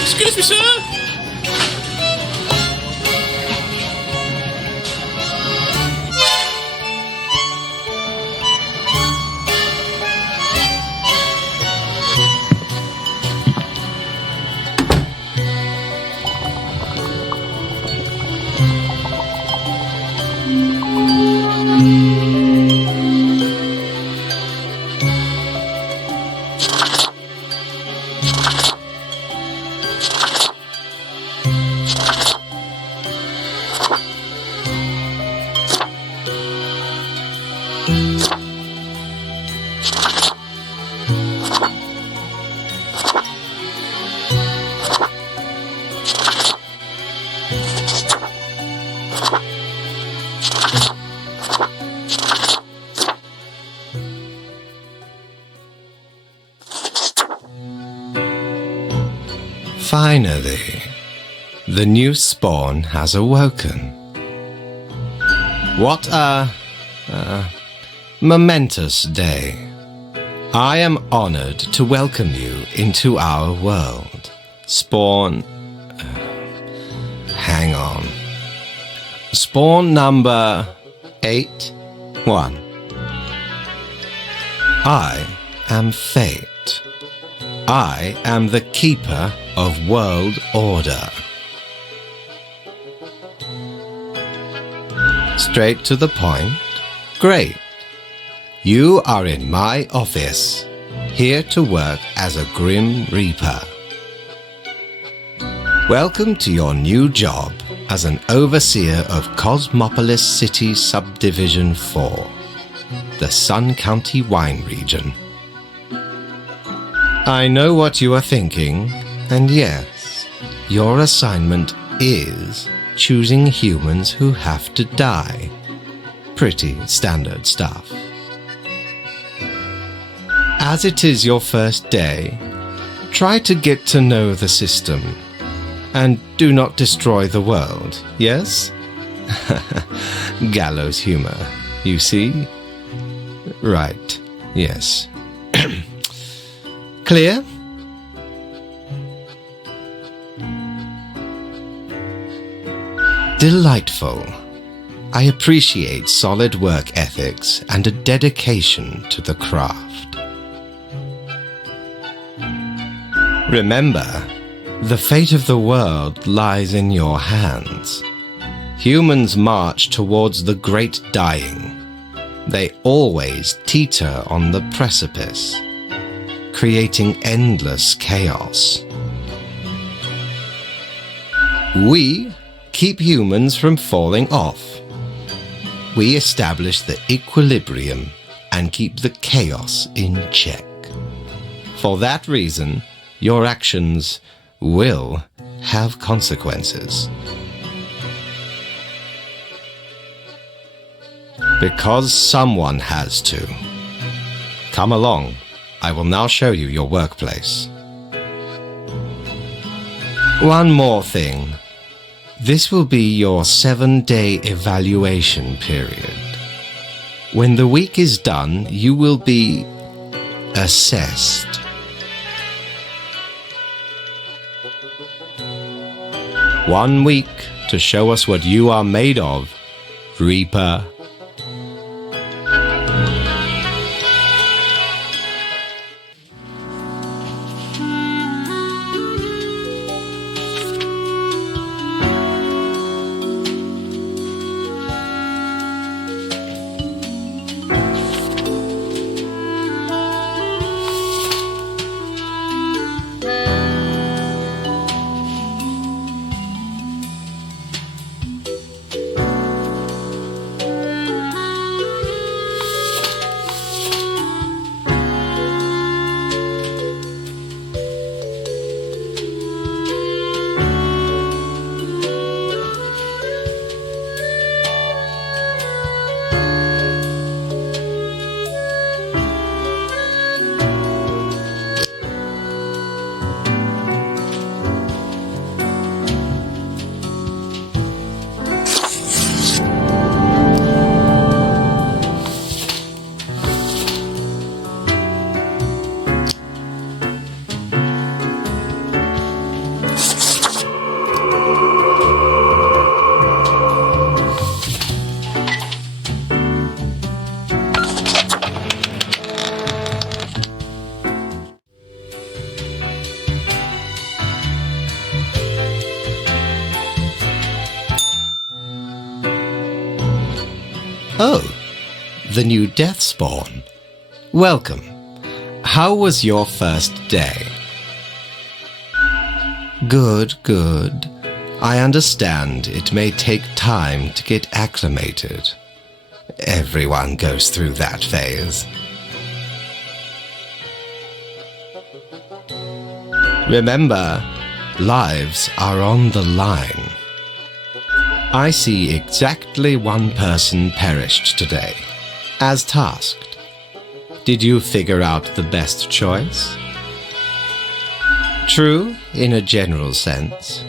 Excuse me, sir. Finally, the new spawn has awoken. What a momentous day. I am honored to welcome you into our world. Spawn... hang on. Spawn number 8-1. I am Fate. I am the keeper of world order. Straight to the point? Great. You are in my office, here to work as a Grim Reaper. Welcome to your new job as an overseer of Cosmopolis City Subdivision 4, the Sun County Wine Region. I know what you are thinking, and yes, your assignment is choosing humans who have to die. Pretty standard stuff. As it is your first day, try to get to know the system, and do not destroy the world, yes? Gallows humor, you see? Right, yes. Clear? Delightful. I appreciate solid work ethics and a dedication to the craft. Remember, the fate of the world lies in your hands. Humans march towards the great dying. They always teeter on the precipice, creating endless chaos. We keep humans from falling off. We establish the equilibrium and keep the chaos in check. For that reason, your actions will have consequences. Because someone has to. Come along. I will now show you your workplace. One more thing. This will be your 7-day evaluation period. When the week is done, you will be assessed. One week to show us what you are made of, Reaper. Oh, the new death spawn. Welcome. How was your first day? Good, good. I understand it may take time to get acclimated. Everyone goes through that phase. Remember, lives are on the line. I see exactly one person perished today, as tasked. Did you figure out the best choice? True, in a general sense.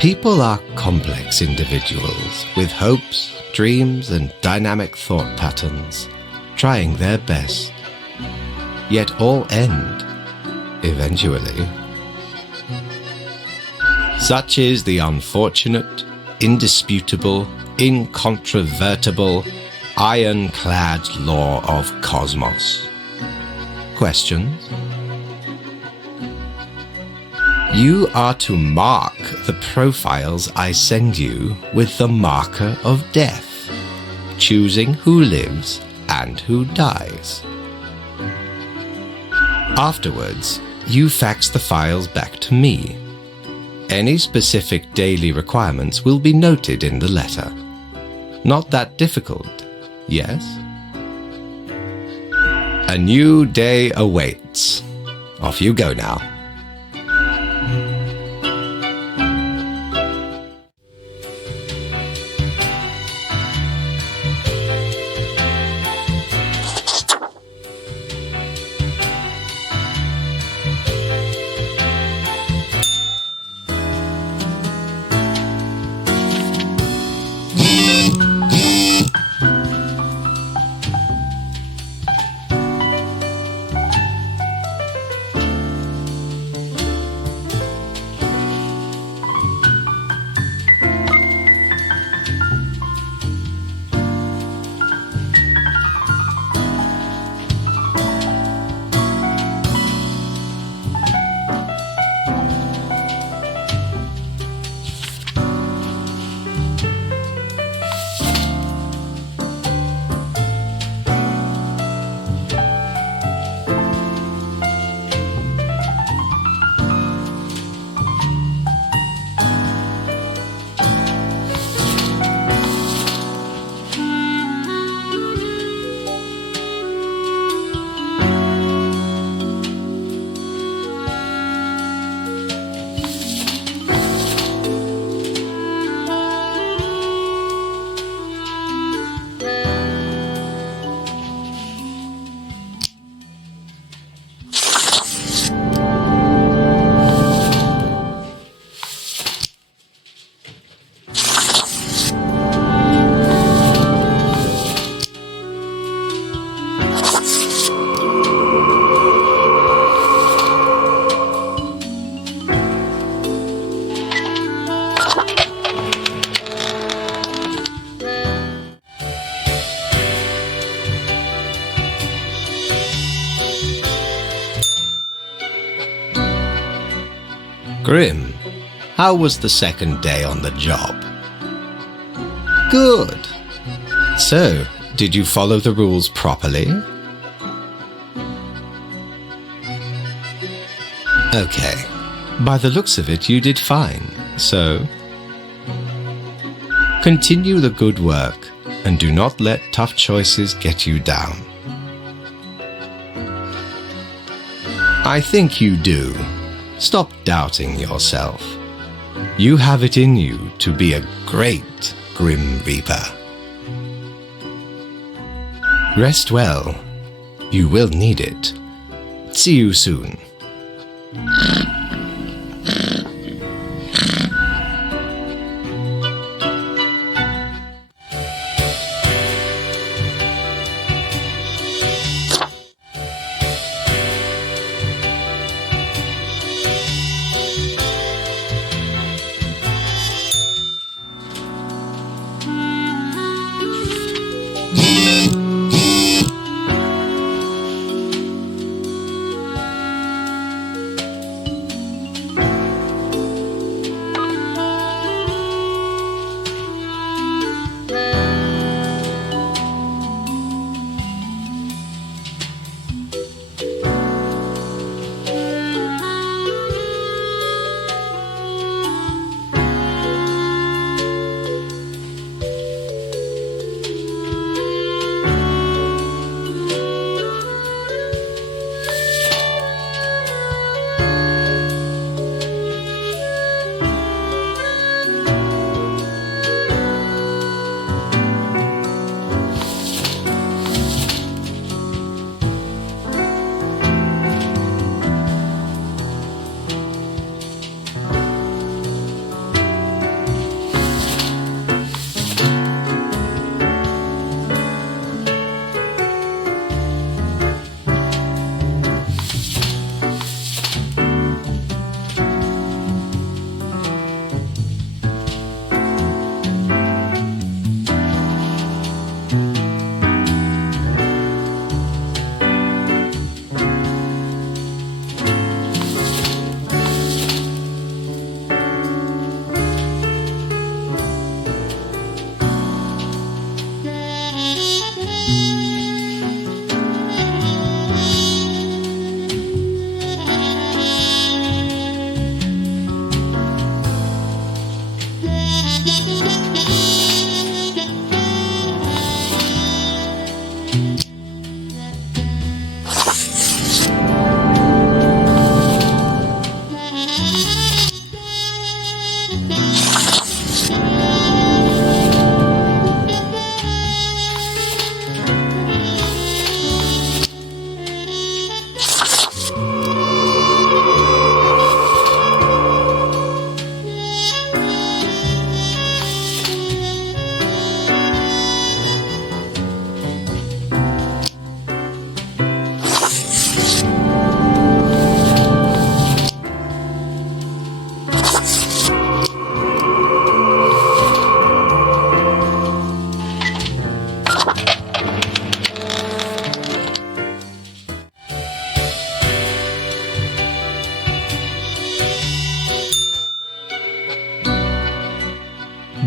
People are complex individuals with hopes, dreams, and dynamic thought patterns, trying their best. Yet all end, eventually. Such is the unfortunate, indisputable, incontrovertible, ironclad law of cosmos. Questions? You are to mark the profiles I send you with the marker of death, choosing who lives and who dies. Afterwards, you fax the files back to me. Any specific daily requirements will be noted in the letter. Not that difficult, yes? A new day awaits. Off you go now. Grim, how was the second day on the job? Good. So, did you follow the rules properly? Okay. By the looks of it, you did fine, so continue the good work and do not let tough choices get you down. I think you do. Stop doubting yourself. You have it in you to be a great Grim Reaper. Rest well. You will need it. See you soon.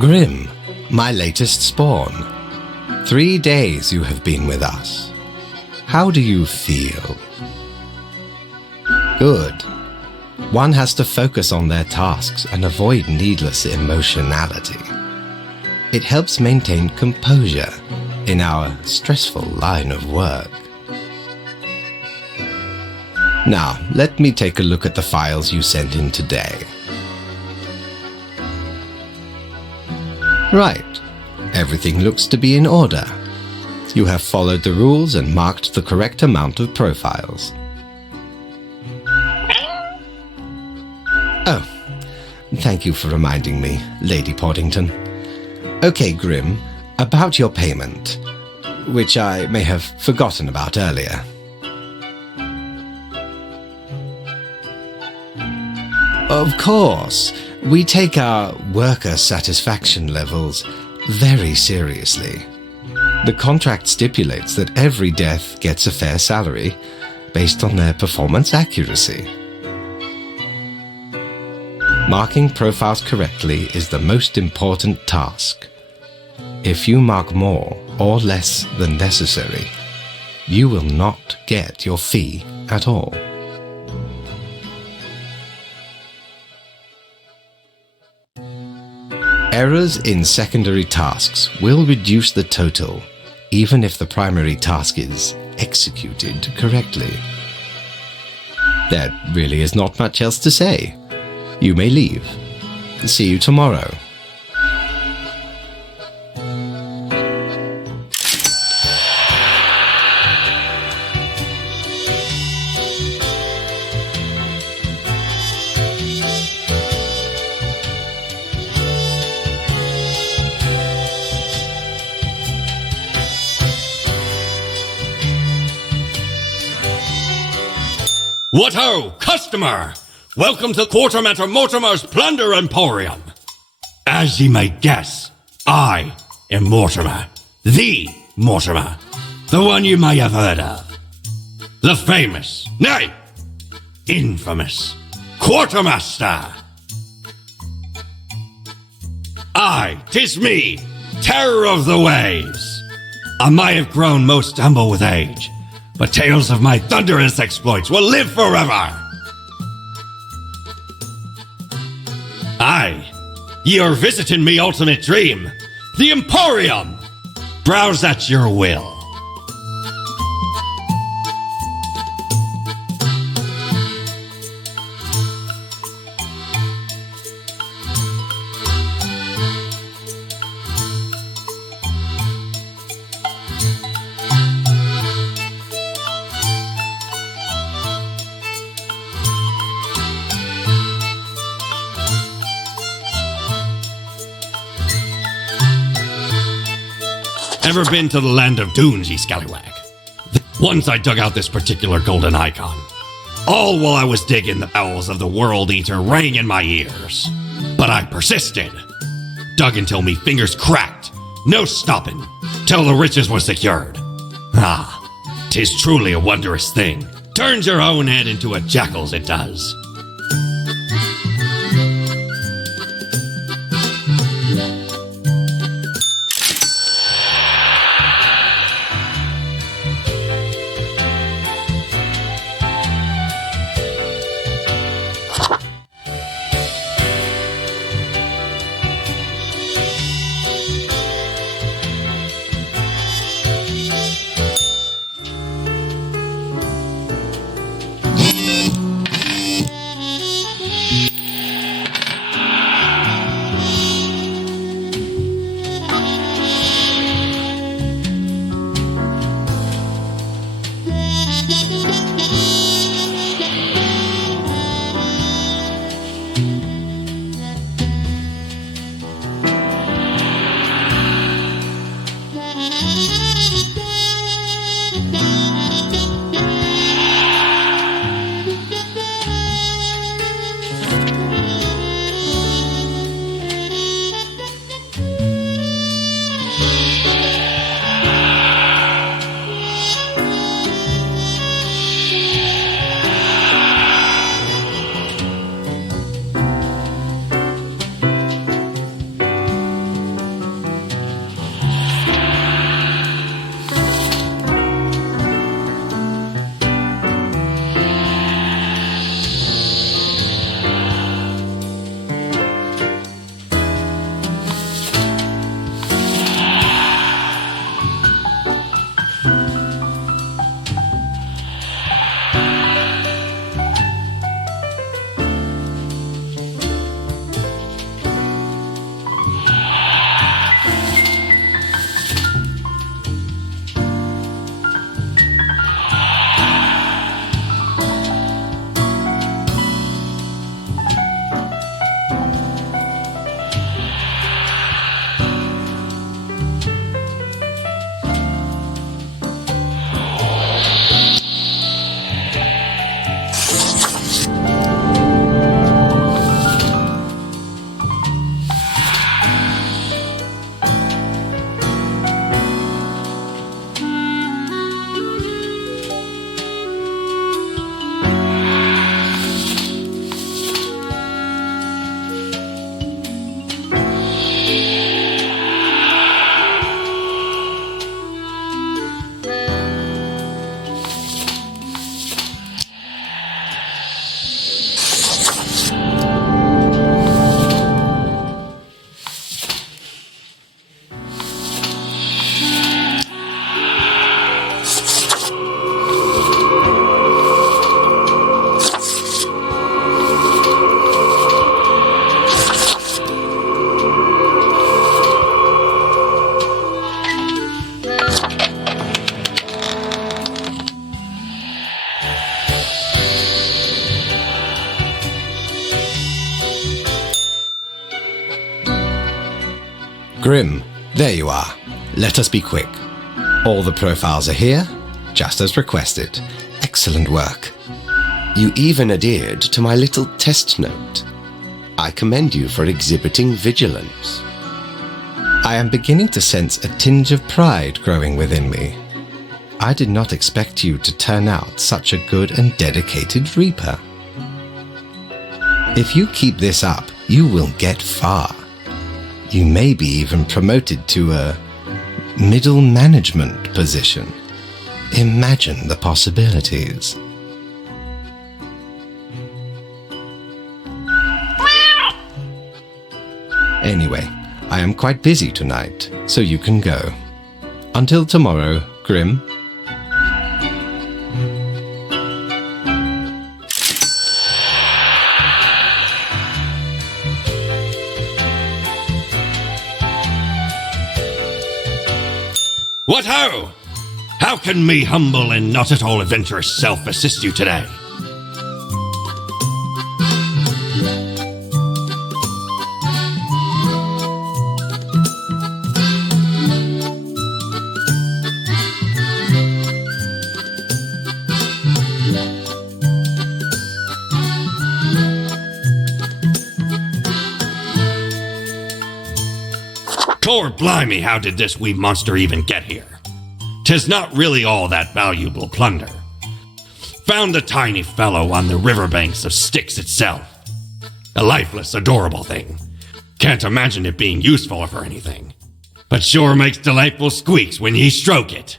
Grim, my latest spawn. 3 days you have been with us. How do you feel? Good. One has to focus on their tasks and avoid needless emotionality. It helps maintain composure in our stressful line of work. Now, let me take a look at the files you sent in today. Right. Everything looks to be in order. You have followed the rules and marked the correct amount of profiles. Oh, thank you for reminding me, Lady Poddington. Okay, Grim, about your payment, which I may have forgotten about earlier. Of course, we take our worker satisfaction levels very seriously. The contract stipulates that every death gets a fair salary based on their performance accuracy. Marking profiles correctly is the most important task. If you mark more or less than necessary, you will not get your fee at all. Errors in secondary tasks will reduce the total, even if the primary task is executed correctly. There really is not much else to say. You may leave. See you tomorrow. What ho, customer! Welcome to Quartermaster Mortimer's Plunder Emporium. As ye may guess, I am Mortimer, the Mortimer, the one you may have heard of. The famous, nay, infamous Quartermaster. Aye, 'tis me, terror of the waves. I may have grown most humble with age, but tales of my thunderous exploits will live forever. Aye, ye are visiting me ultimate dream, the Emporium. Browse at your will. Ever been to the land of dunes, ye scallywag? Once I dug out this particular golden icon. All while I was digging, the bowels of the World Eater rang in my ears. But I persisted. Dug until me fingers cracked. No stopping. Till the riches were secured. Ah, 'tis truly a wondrous thing. Turns your own head into a jackal's, it does. Grim, there you are. Let us be quick. All the profiles are here, just as requested. Excellent work. You even adhered to my little test note. I commend you for exhibiting vigilance. I am beginning to sense a tinge of pride growing within me. I did not expect you to turn out such a good and dedicated Reaper. If you keep this up, you will get far. You may be even promoted to a middle management position. Imagine the possibilities. Anyway, I am quite busy tonight, so you can go. Until tomorrow, Grim. What ho! How can me humble and not at all adventurous self assist you today? Lord blimey, how did this wee monster even get here? 'Tis not really all that valuable plunder. Found a tiny fellow on the riverbanks of Styx itself. A lifeless, adorable thing. Can't imagine it being useful for anything. But sure makes delightful squeaks when ye stroke it.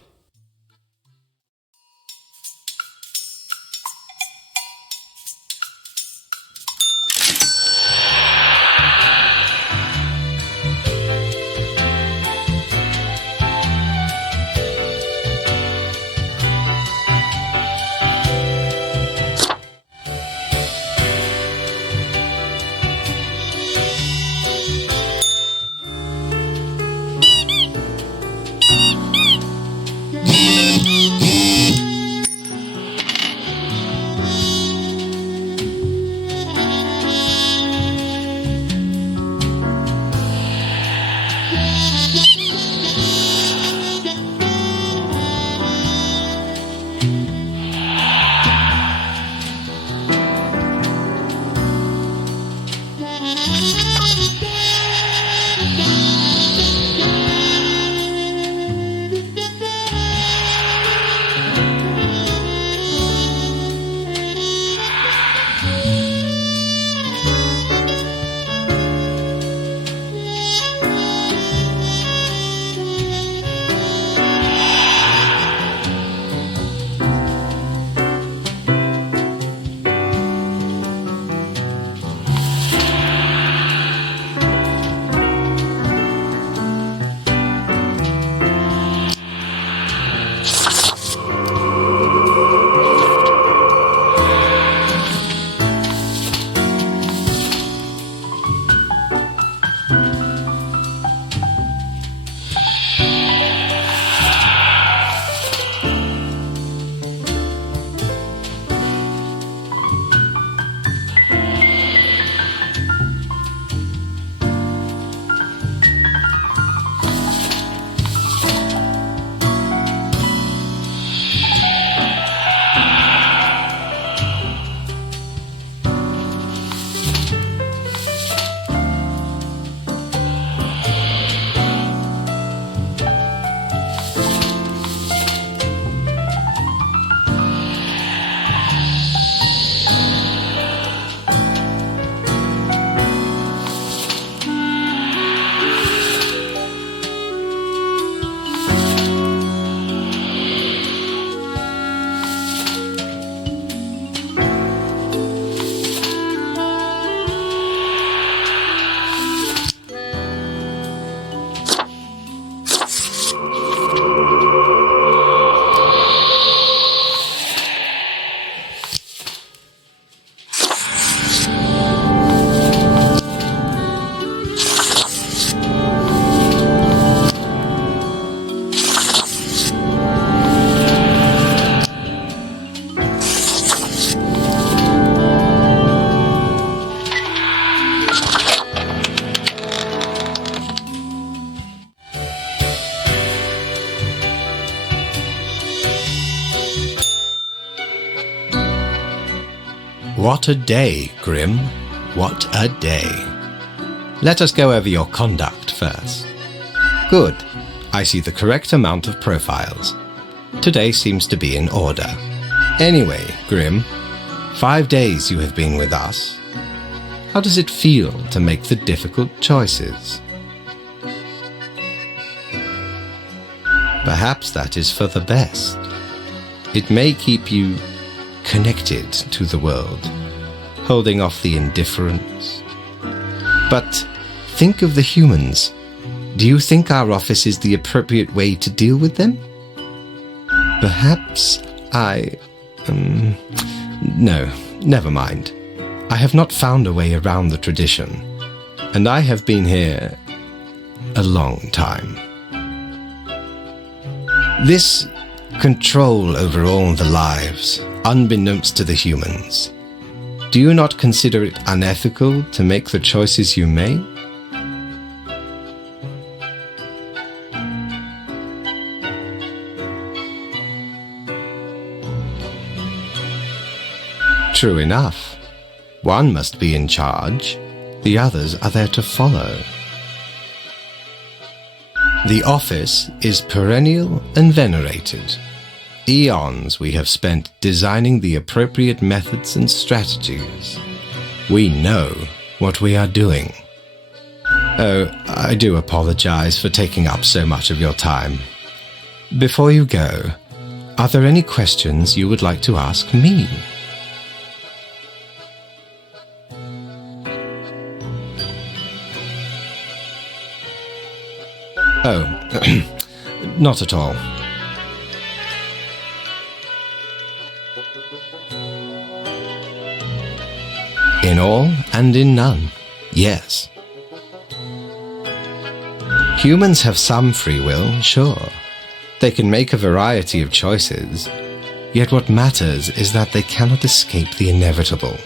What a day, Grim. What a day. Let us go over your conduct first. Good. I see the correct amount of profiles. Today seems to be in order. Anyway, Grim, 5 days you have been with us. How does it feel to make the difficult choices? Perhaps that is for the best. It may keep you connected to the world, holding off the indifference. But think of the humans. Do you think our office is the appropriate way to deal with them? Perhaps No, never mind. I have not found a way around the tradition, and I have been here a long time. This control over all the lives, unbeknownst to the humans, do you not consider it unethical to make the choices you make? True enough. One must be in charge, the others are there to follow. The office is perennial and venerated. Eons we have spent designing the appropriate methods and strategies. We know what we are doing. Oh, I do apologize for taking up so much of your time. Before you go, are there any questions you would like to ask me? Oh, not at all. In all and in none, yes. Humans have some free will, sure. They can make a variety of choices, yet what matters is that they cannot escape the inevitable.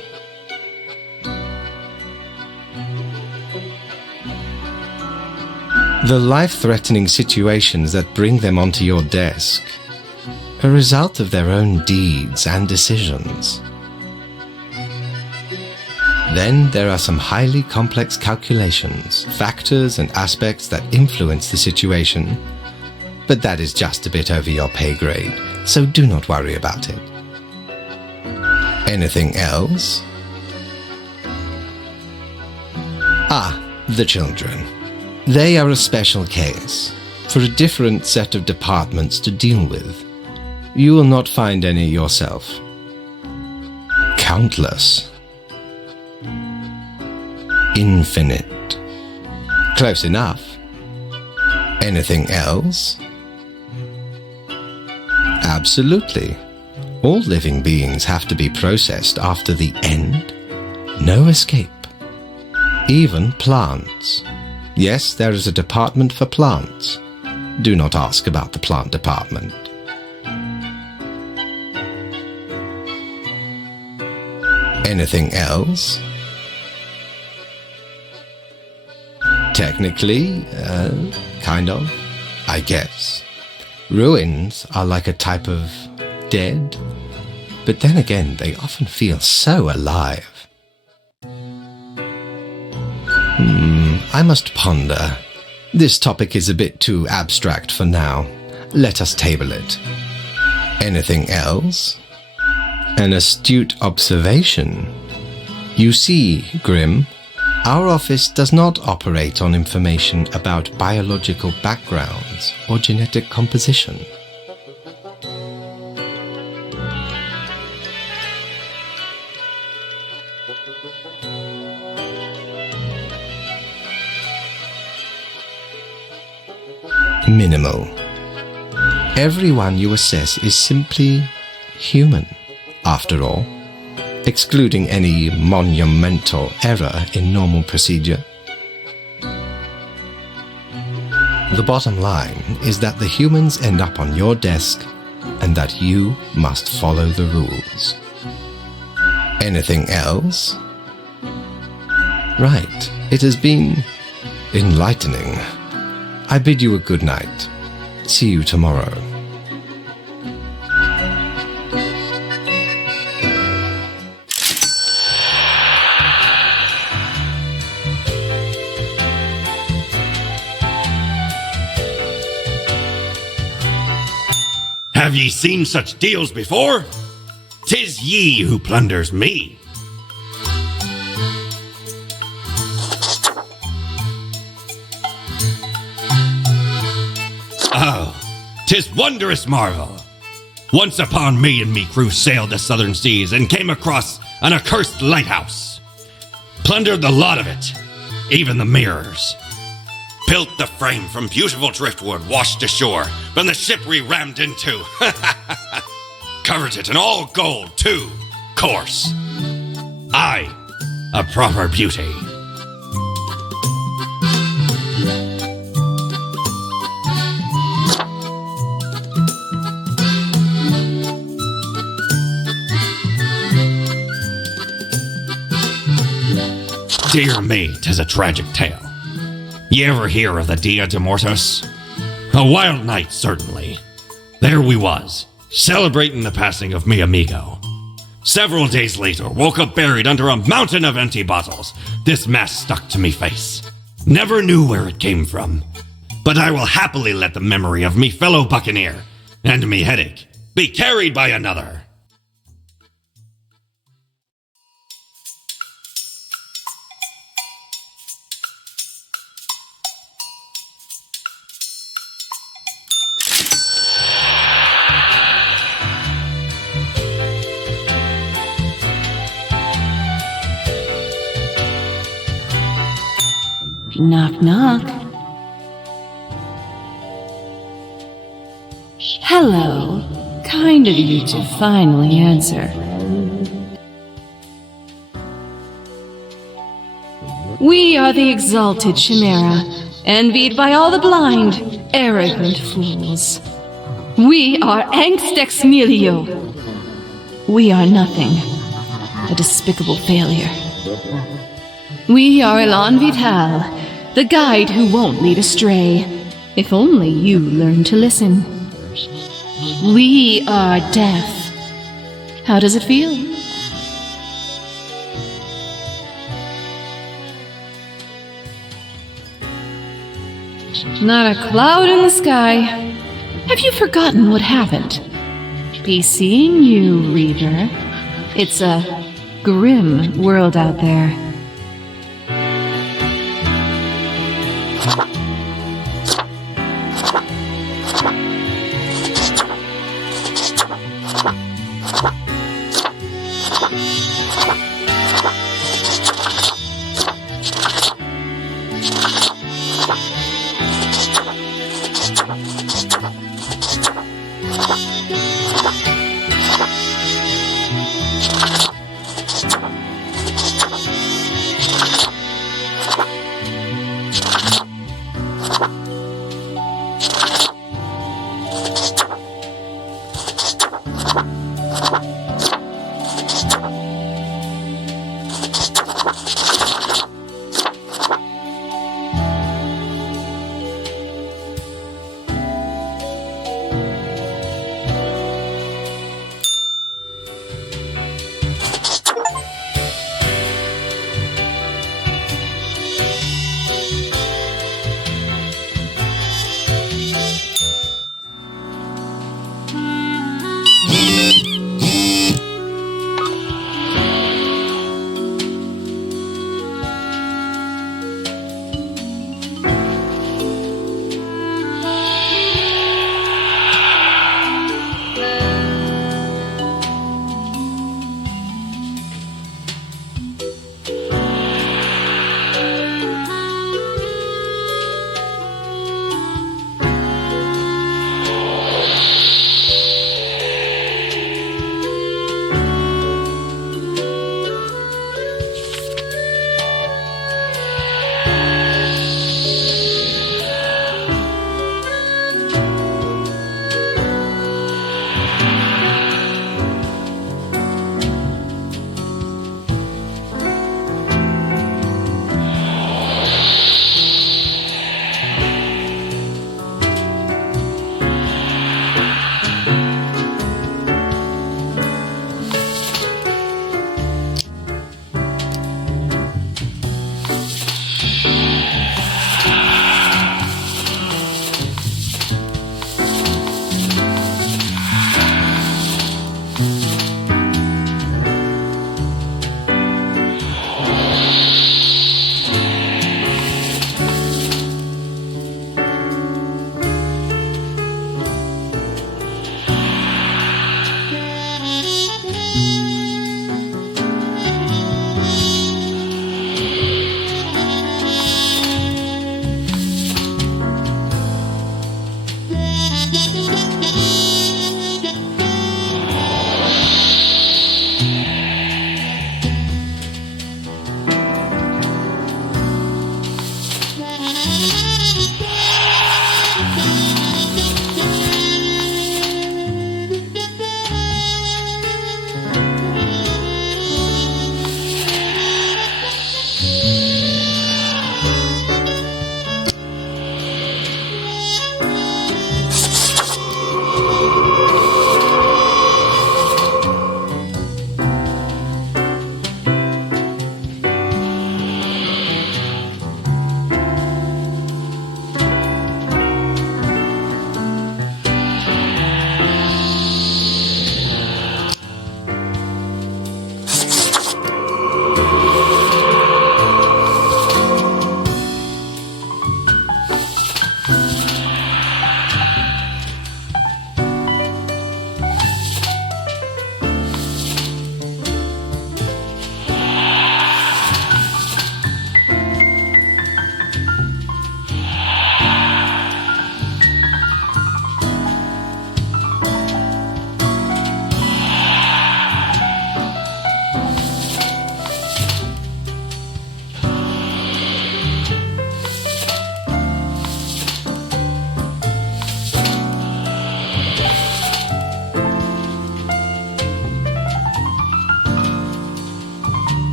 The life-threatening situations that bring them onto your desk are a result of their own deeds and decisions. Then there are some highly complex calculations, factors and aspects that influence the situation, but that is just a bit over your pay grade, so do not worry about it. Anything else? Ah, the children. They are a special case, for a different set of departments to deal with. You will not find any yourself. Countless. Infinite. Close enough. Anything else? Absolutely. All living beings have to be processed after the end. No escape. Even plants. Yes, there is a department for plants. Do not ask about the plant department. Anything else? Technically, kind of, I guess. Ruins are like a type of dead, but then again, they often feel so alive. I must ponder. This topic is a bit too abstract for now. Let us table it. Anything else? An astute observation. You see, Grim, our office does not operate on information about biological backgrounds or genetic composition. Minimal. Everyone you assess is simply human, after all, excluding any monumental error in normal procedure. The bottom line is that the humans end up on your desk and that you must follow the rules. Anything else? Right, it has been enlightening. I bid you a good night. See you tomorrow. Have ye seen such deals before? 'Tis ye who plunders me. Oh, 'tis wondrous marvel. Once upon me and me crew sailed the southern seas and came across an accursed lighthouse. Plundered the lot of it, even the mirrors. Built the frame from beautiful driftwood washed ashore from the ship we rammed into. Covered it in all gold, too, course. Aye, a proper beauty. Dear me, 'tis a tragic tale. Ye ever hear of the Dia de Mortis? A wild night, certainly. There we was, celebrating the passing of mi amigo. Several days later, woke up buried under a mountain of empty bottles. This mask stuck to me face. Never knew where it came from. But I will happily let the memory of me fellow buccaneer and me headache be carried by another. Knock, knock. Hello. Kind of you to finally answer. We are the exalted Chimera, envied by all the blind, arrogant fools. We are Angst Ex Nihilo. We are nothing. A despicable failure. We are Elan Vital, the guide who won't lead astray, if only you learn to listen. We are death. How does it feel? Not a cloud in the sky. Have you forgotten what happened? Be seeing you, Reaver. It's a grim world out there.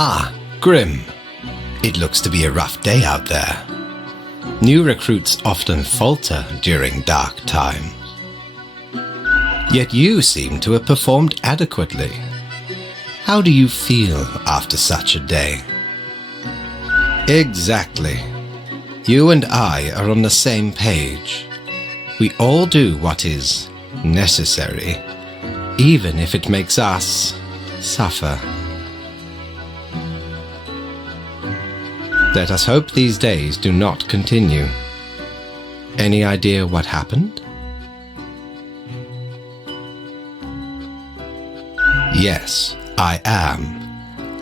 Ah, Grim. It looks to be a rough day out there. New recruits often falter during dark times. Yet you seem to have performed adequately. How do you feel after such a day? Exactly. You and I are on the same page. We all do what is necessary, even if it makes us suffer. Let us hope these days do not continue. Any idea what happened? Yes, I am.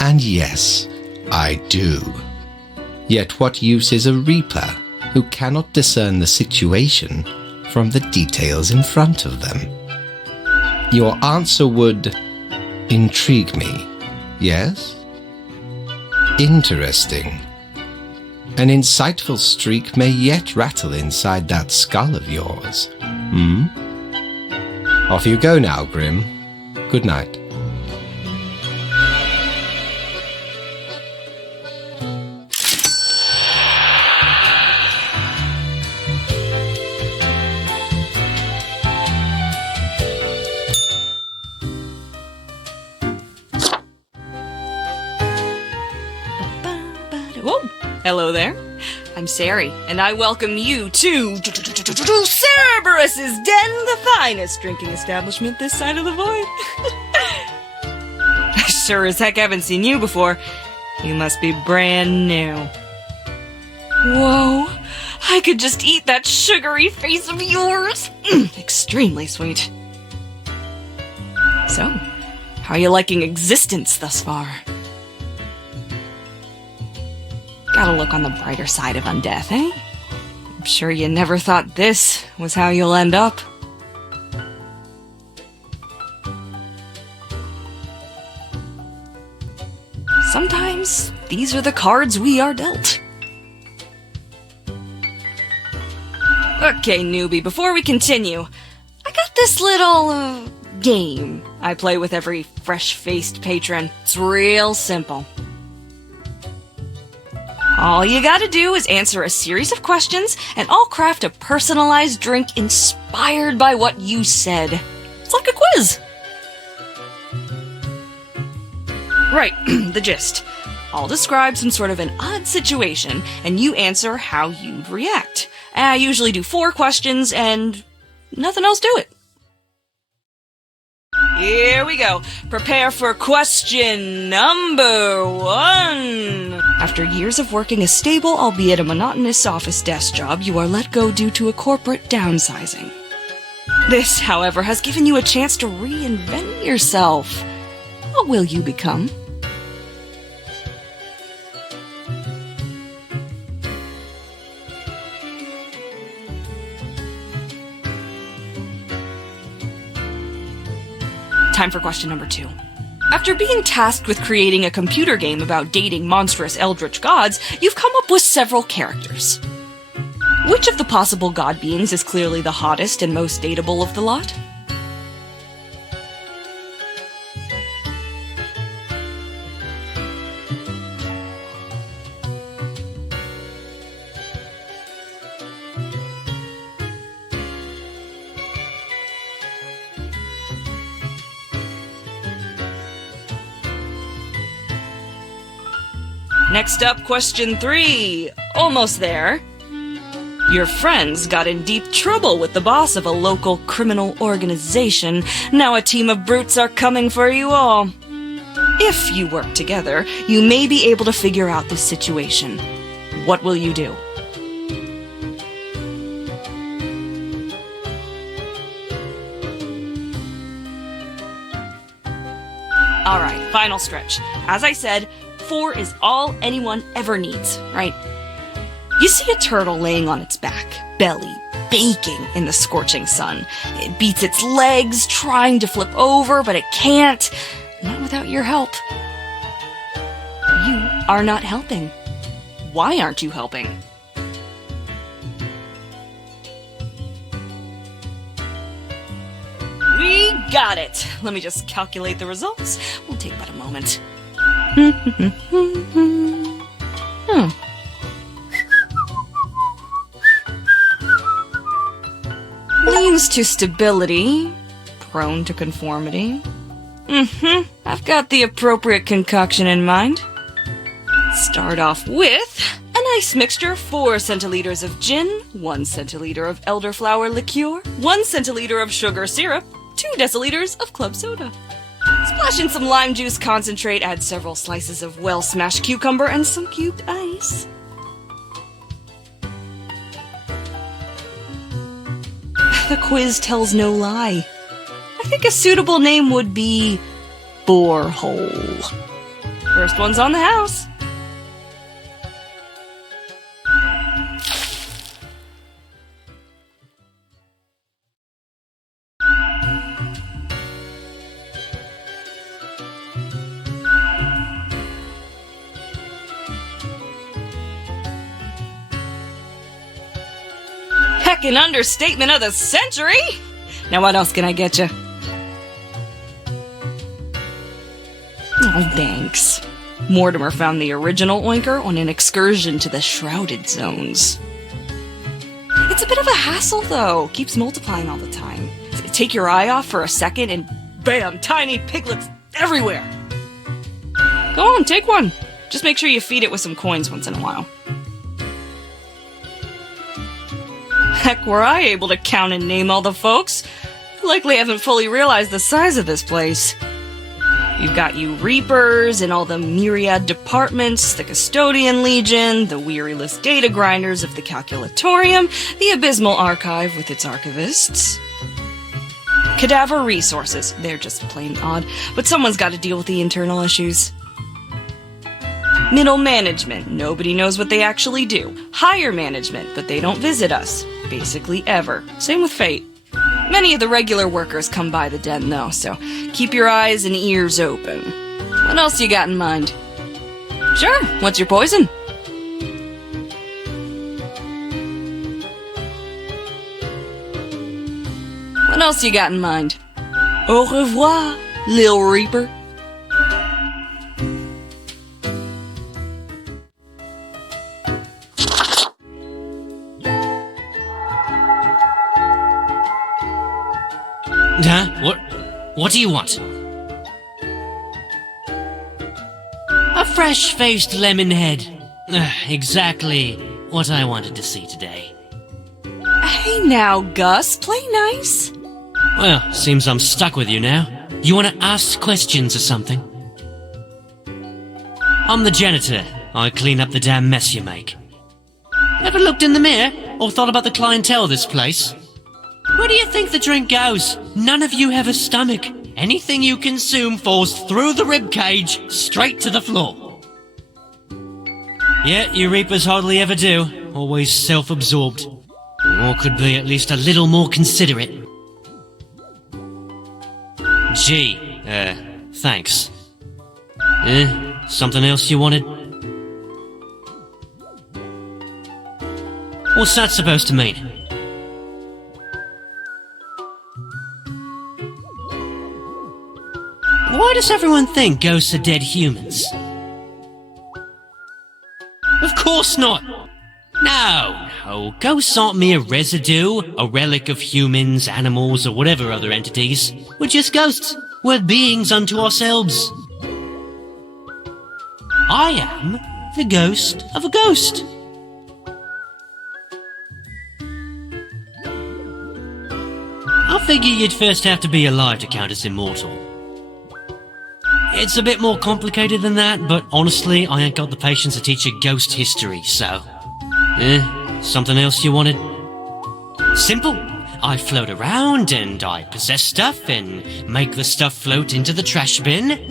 And yes, I do. Yet what use is a reaper who cannot discern the situation from the details in front of them? Your answer would intrigue me, yes? Interesting. An insightful streak may yet rattle inside that skull of yours. Off you go now, Grim. Good night. Whoa! Hello there. I'm Sari, and I welcome you to Cerberus's Den, the finest drinking establishment this side of the void. I sure as heck haven't seen you before. You must be brand new. Whoa! I could just eat that sugary face of yours. Extremely sweet. So, how are you liking existence thus far? Gotta look on the brighter side of undeath, eh? I'm sure you never thought this was how you'll end up. Sometimes these are the cards we are dealt. Okay, newbie, before we continue, I got this little, game I play with every fresh-faced patron. It's real simple. All you gotta do is answer a series of questions, and I'll craft a personalized drink inspired by what you said. It's like a quiz. Right, the gist. I'll describe some sort of an odd situation, and you answer how you'd react. I usually do 4 questions, and nothing else to it. Here we go. Prepare for question number 1. After years of working a stable, albeit a monotonous office desk job, you are let go due to a corporate downsizing. This, however, has given you a chance to reinvent yourself. What will you become? Time for question number 2. After being tasked with creating a computer game about dating monstrous eldritch gods, you've come up with several characters. Which of the possible god beings is clearly the hottest and most dateable of the lot? Next up, question 3. Almost there. Your friends got in deep trouble with the boss of a local criminal organization. Now a team of brutes are coming for you all. If you work together, you may be able to figure out this situation. What will you do? Alright, final stretch. As I said, 4 is all anyone ever needs, right? You see a turtle laying on its back, belly baking in the scorching sun. It beats its legs, trying to flip over, but it can't. Not without your help. You are not helping. Why aren't you helping? We got it! Let me just calculate the results. Will take but a moment. Hmm. Leans to stability, prone to conformity. I've got the appropriate concoction in mind. Start off with a nice mixture: 4 centiliters of gin, 1 centiliter of elderflower liqueur, 1 centiliter of sugar syrup, 2 deciliters of club soda. Splash in some lime juice concentrate, add several slices of well-smashed cucumber and some cubed ice. The quiz tells no lie. I think a suitable name would be Borehole. First one's on the house. Heckin' understatement of the century! Now what else can I get you? Oh, thanks. Mortimer found the original oinker on an excursion to the Shrouded Zones. It's a bit of a hassle, though. Keeps multiplying all the time. Take your eye off for a second and bam, tiny piglets everywhere. Go on, take one. Just make sure you feed it with some coins once in a while. Heck, were I able to count and name all the folks? You likely haven't fully realized the size of this place. You've got you Reapers in all the myriad departments, the Custodian Legion, the weariless data grinders of the Calculatorium, the Abysmal Archive with its archivists. Cadaver Resources, they're just plain odd, but someone's got to deal with the internal issues. Middle Management, nobody knows what they actually do. Higher Management, but they don't visit us. Basically ever. Same with Fate. Many of the regular workers come by the den, though, so keep your eyes and ears open. What else you got in mind? Sure, what's your poison? What else you got in mind? Au revoir, Lil Reaper. Huh? What do you want? A fresh-faced lemon head. Exactly what I wanted to see today. Hey now, Gus, play nice. Well, seems I'm stuck with you now. You want to ask questions or something? I'm the janitor. I clean up the damn mess you make. Ever looked in the mirror or thought about the clientele of this place? Where do you think the drink goes? None of you have a stomach. Anything you consume falls through the ribcage, straight to the floor. Yeah, you Reapers hardly ever do. Always self-absorbed. Or could be at least a little more considerate. Gee, thanks. Something else you wanted? What's that supposed to mean? Why does everyone think ghosts are dead humans? Of course not! No, ghosts aren't mere residue, a relic of humans, animals, or whatever other entities. We're just ghosts. We're beings unto ourselves. I am the ghost of a ghost. I figure you'd first have to be alive to count as immortal. It's a bit more complicated than that, but honestly, I ain't got the patience to teach a ghost history, so... something else you wanted? Simple. I float around, and I possess stuff, and make the stuff float into the trash bin.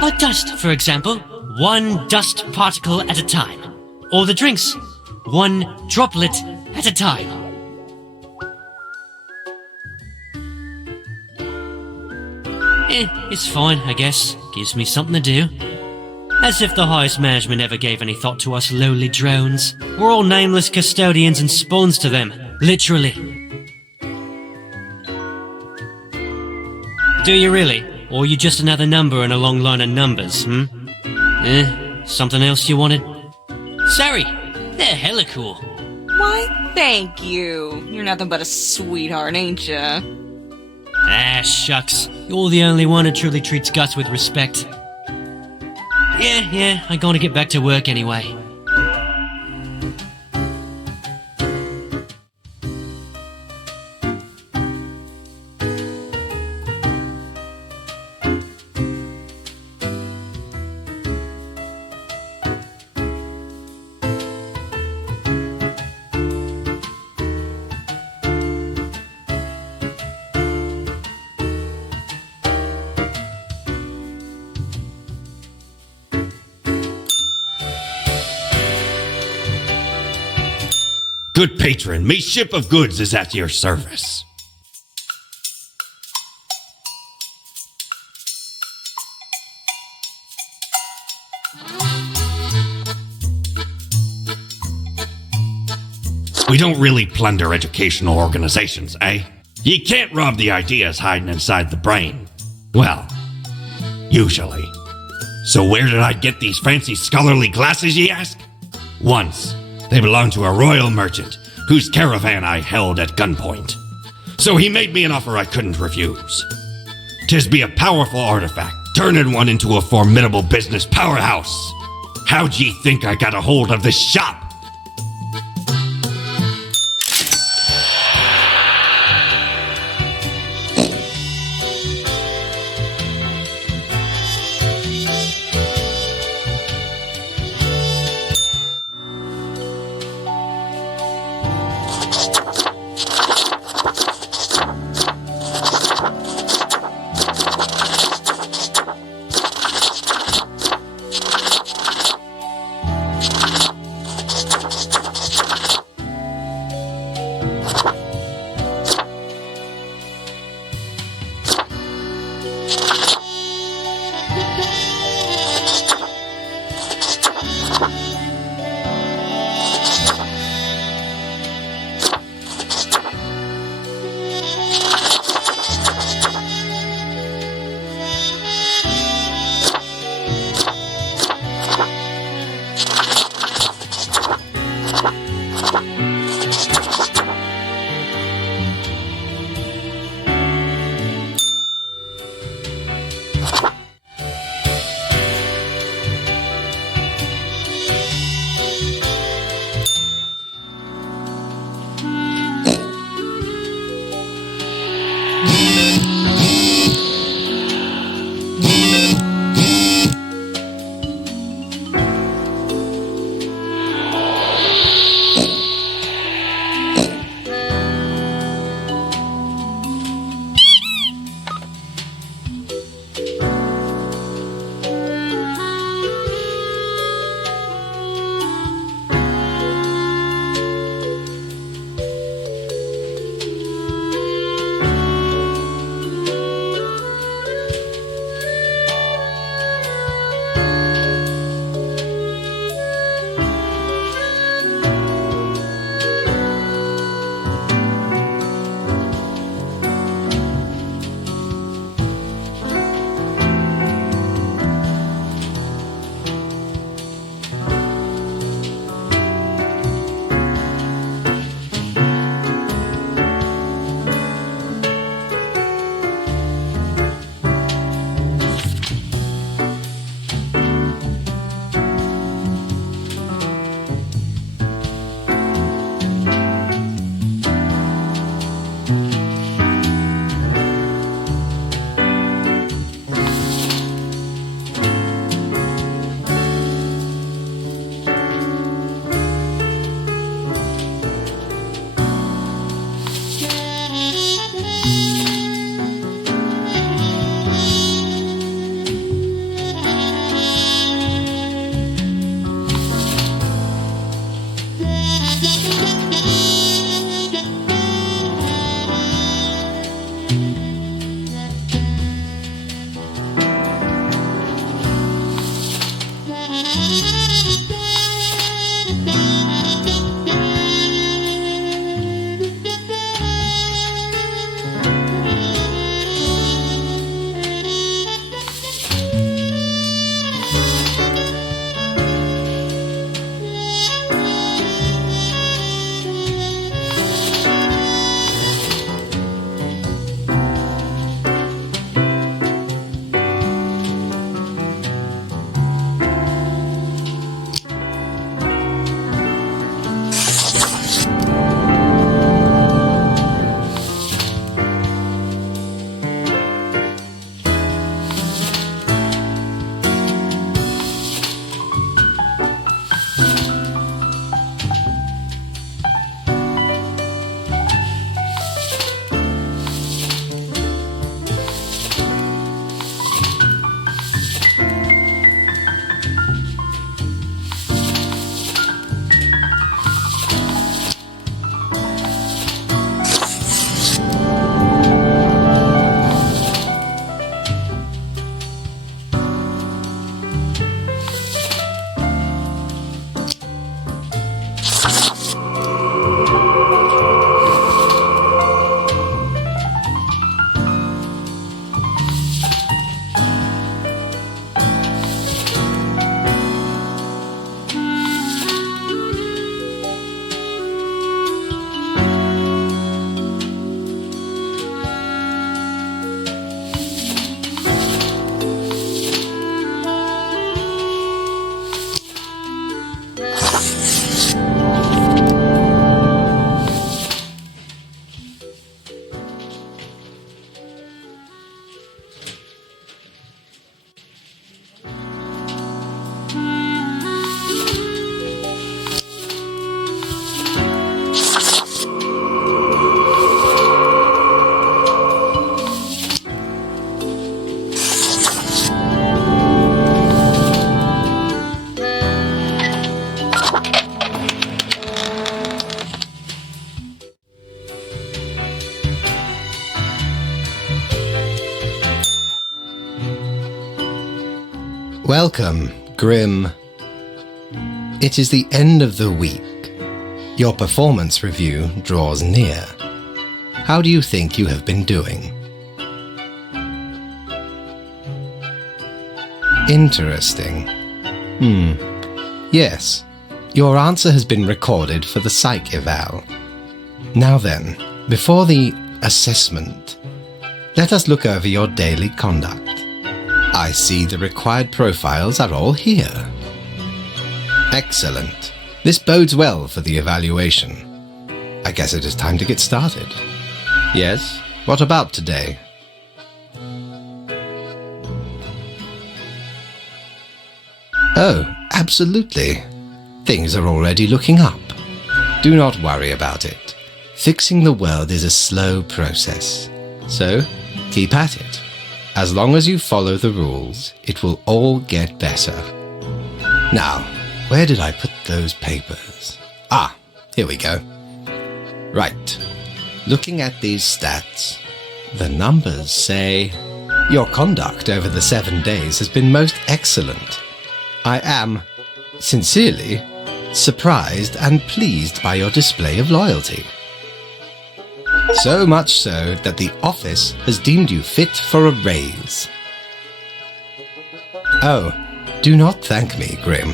Like dust, for example. One dust particle at a time. Or the drinks. One droplet at a time. It's fine, I guess. Gives me something to do. As if the highest management ever gave any thought to us lowly drones. We're all nameless custodians and spawns to them. Literally. Do you really? Or you just another number in a long line of numbers, Something else you wanted? Sorry, they're hella cool. Why, thank you. You're nothing but a sweetheart, ain't ya? Ah, shucks. You're the only one who truly treats Gus with respect. Yeah, I'm gonna get back to work anyway. Good patron, me ship of goods is at your service. We don't really plunder educational organizations, eh? You can't rob the ideas hiding inside the brain. Well, usually. So where did I get these fancy scholarly glasses, ye ask? Once, they belonged to a royal merchant, whose caravan I held at gunpoint. So he made me an offer I couldn't refuse. 'Tis be a powerful artifact, turning one into a formidable business powerhouse. How'd ye think I got a hold of this shop? Welcome, Grim. It is the end of the week. Your performance review draws near. How do you think you have been doing? Interesting. Yes, your answer has been recorded for the psych eval. Now then, before the assessment, let us look over your daily conduct. I see the required profiles are all here. Excellent. This bodes well for the evaluation. I guess it is time to get started. Yes, what about today? Oh, absolutely. Things are already looking up. Do not worry about it. Fixing the world is a slow process. So, keep at it. As long as you follow the rules, it will all get better. Now, where did I put those papers? Ah, here we go. Right. Looking at these stats, the numbers say your conduct over the 7 days has been most excellent. I am, sincerely, surprised and pleased by your display of loyalty. So much so that the office has deemed you fit for a raise. Oh, do not thank me, Grim.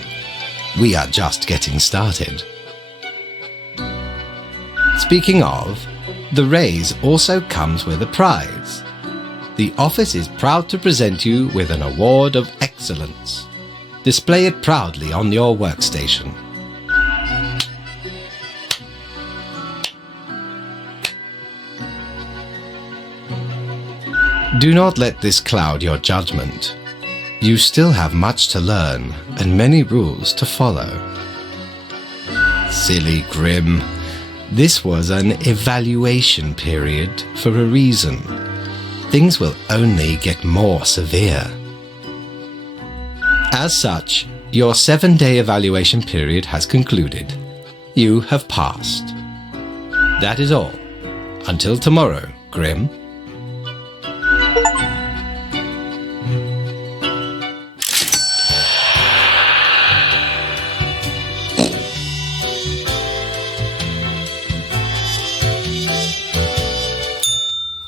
We are just getting started. Speaking of, the raise also comes with a prize. The office is proud to present you with an award of excellence. Display it proudly on your workstation. Do not let this cloud your judgment. You still have much to learn and many rules to follow. Silly Grim. This was an evaluation period for a reason. Things will only get more severe. As such, your 7-day evaluation period has concluded. You have passed. That is all. Until tomorrow, Grim.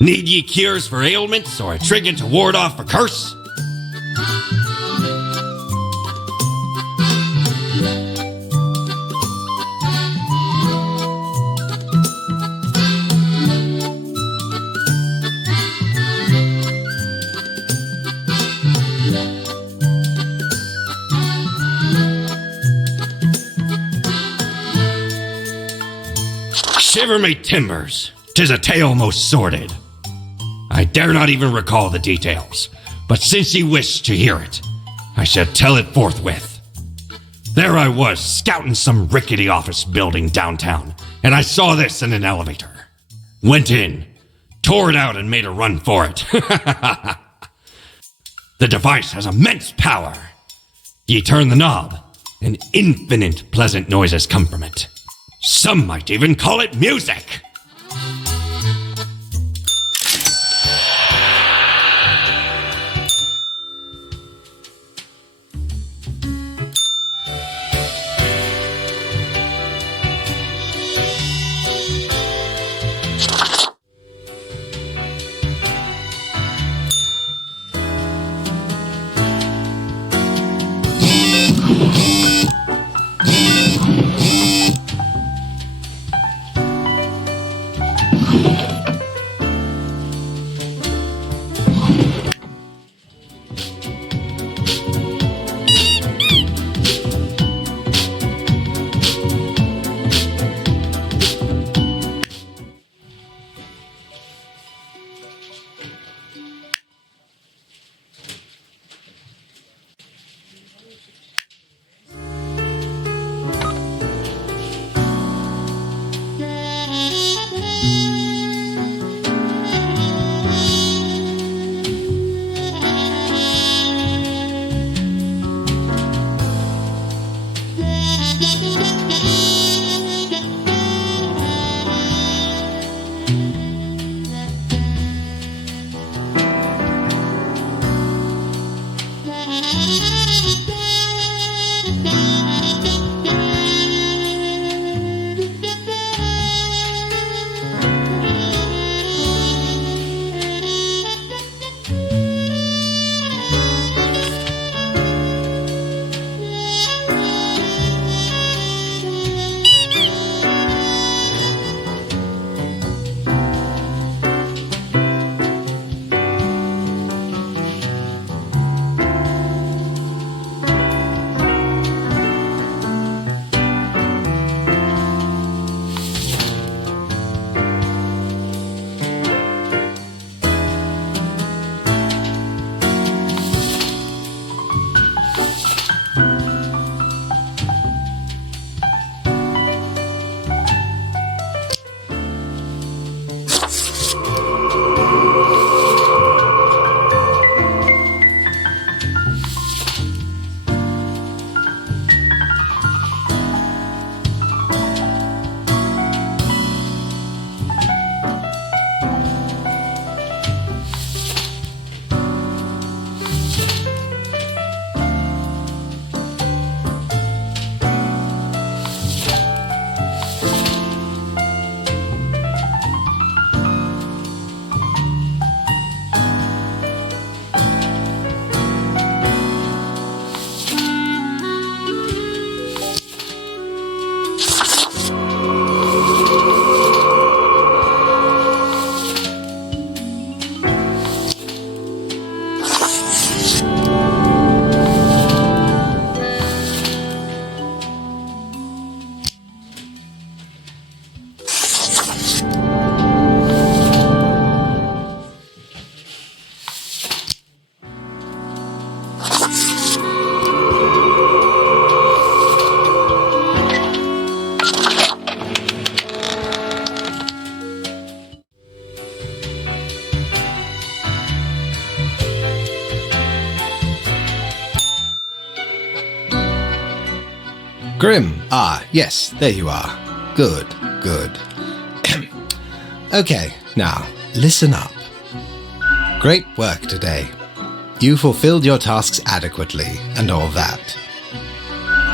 Need ye cures for ailments or a trinket to ward off a curse? Shiver me timbers, 'tis a tale most sordid. I dare not even recall the details, but since ye wish to hear it, I shall tell it forthwith. There I was, scouting some rickety office building downtown, and I saw this in an elevator. Went in, tore it out, and made a run for it. The device has immense power. Ye turn the knob, and infinite pleasant noises come from it. Some might even call it music. Grim. Ah, yes, there you are. Good, good. Okay, now, listen up. Great work today. You fulfilled your tasks adequately, and all that.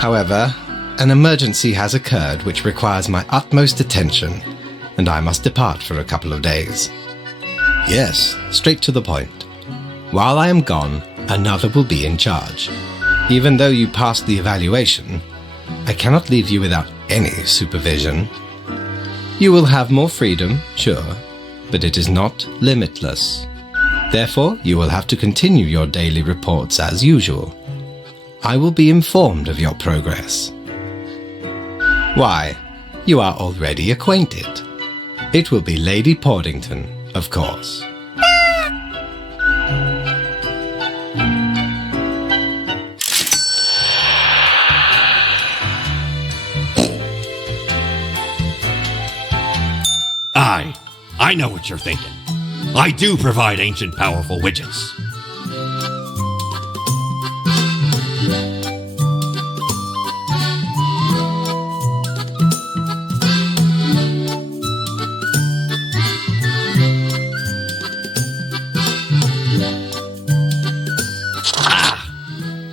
However, an emergency has occurred which requires my utmost attention, and I must depart for a couple of days. Yes, straight to the point. While I am gone, another will be in charge. Even though you passed the evaluation, I cannot leave you without any supervision. You will have more freedom, sure, but it is not limitless. Therefore, you will have to continue your daily reports as usual. I will be informed of your progress. Why, you are already acquainted. It will be Lady Portington, of course. I know what you're thinking. I do provide ancient powerful widgets.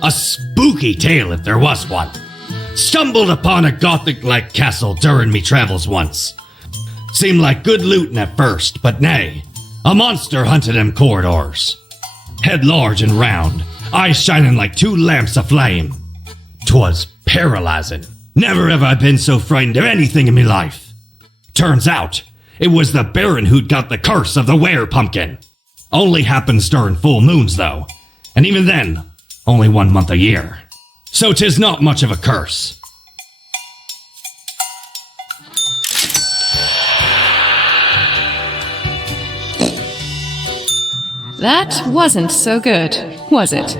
A spooky tale if there was one. Stumbled upon a gothic-like castle during me travels once. Seemed like good looting at first, but nay, a monster hunted them corridors. Head large and round, eyes shining like two lamps aflame. 'Twas paralyzing. Never have I been so frightened of anything in me life. Turns out, it was the Baron who'd got the curse of the were-pumpkin. Only happens during full moons, though, and even then, only 1 month a year. So 'tis not much of a curse. That wasn't so good, was it?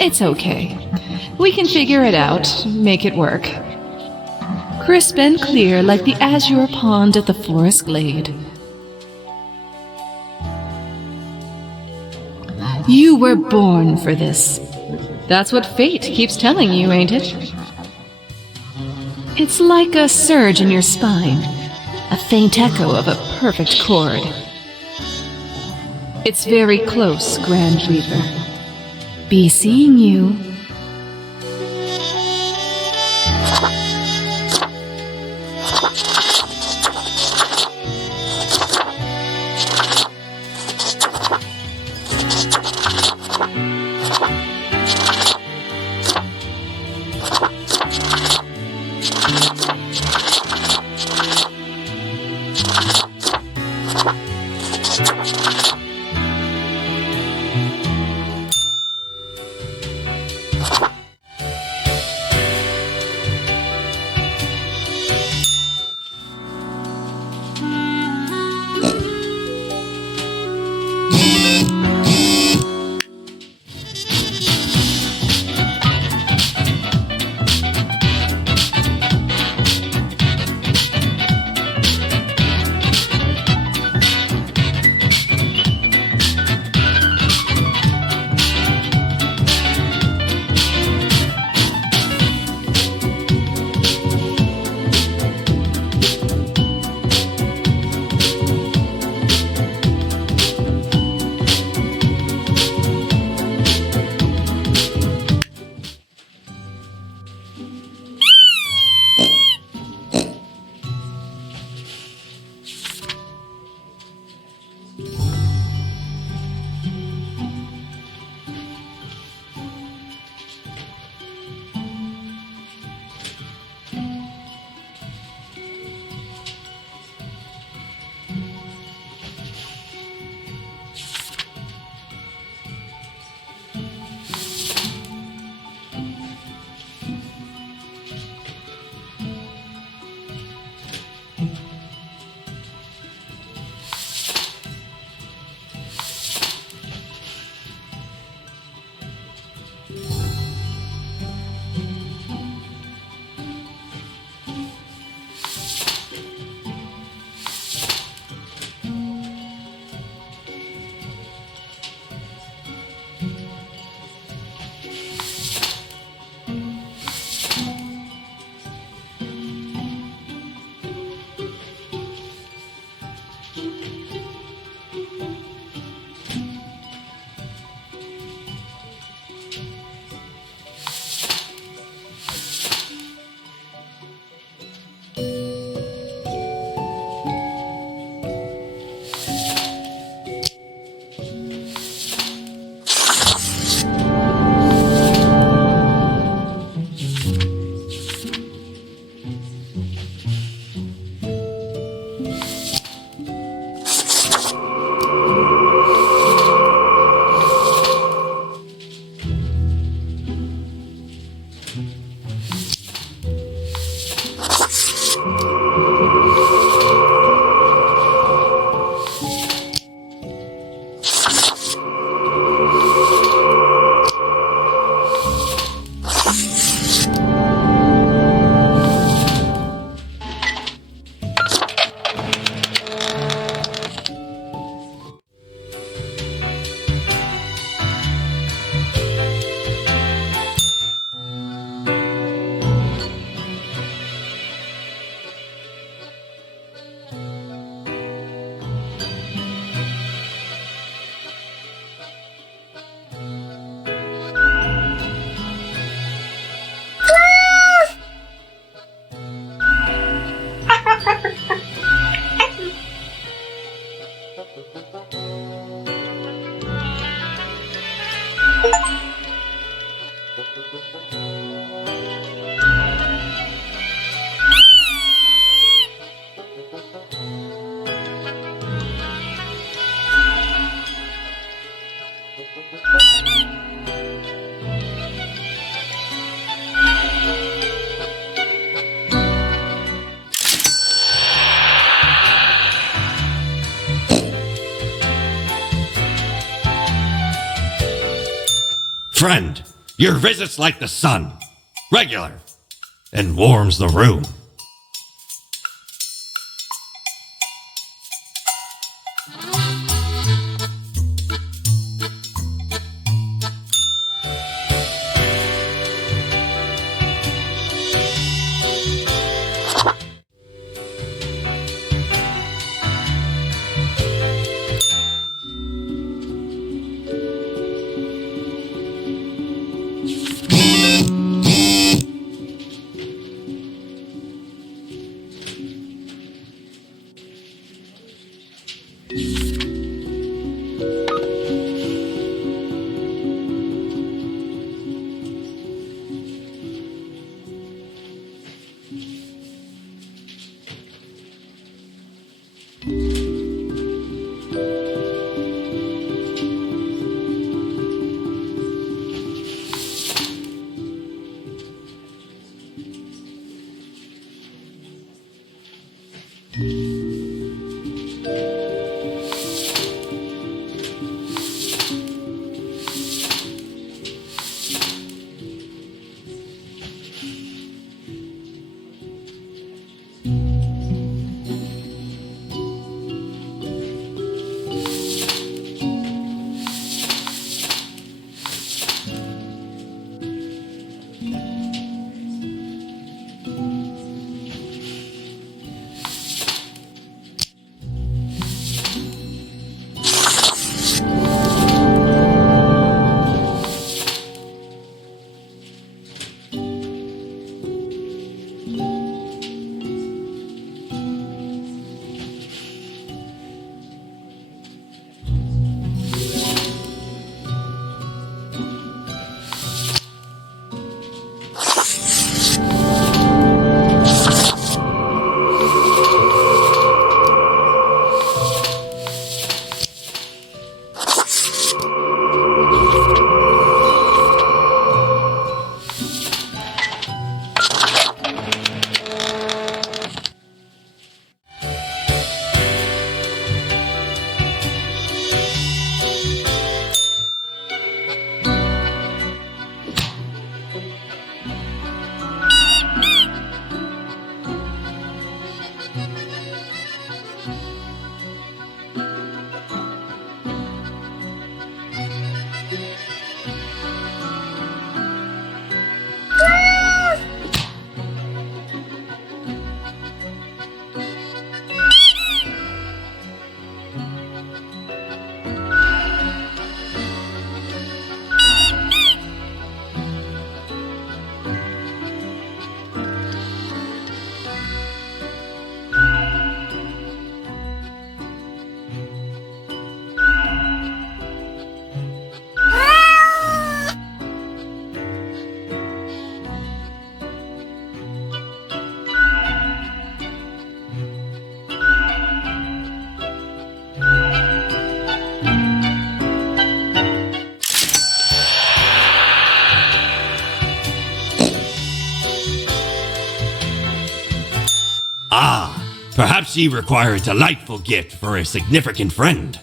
It's okay. We can figure it out, make it work. Crisp and clear like the azure pond at the forest glade. You were born for this. That's what fate keeps telling you, ain't it? It's like a surge in your spine, a faint echo of a perfect chord. It's very close, Grand Reaper. Be seeing you. Friend, your visit's like the sun, regular, and warms the room. Perhaps ye require a delightful gift for a significant friend.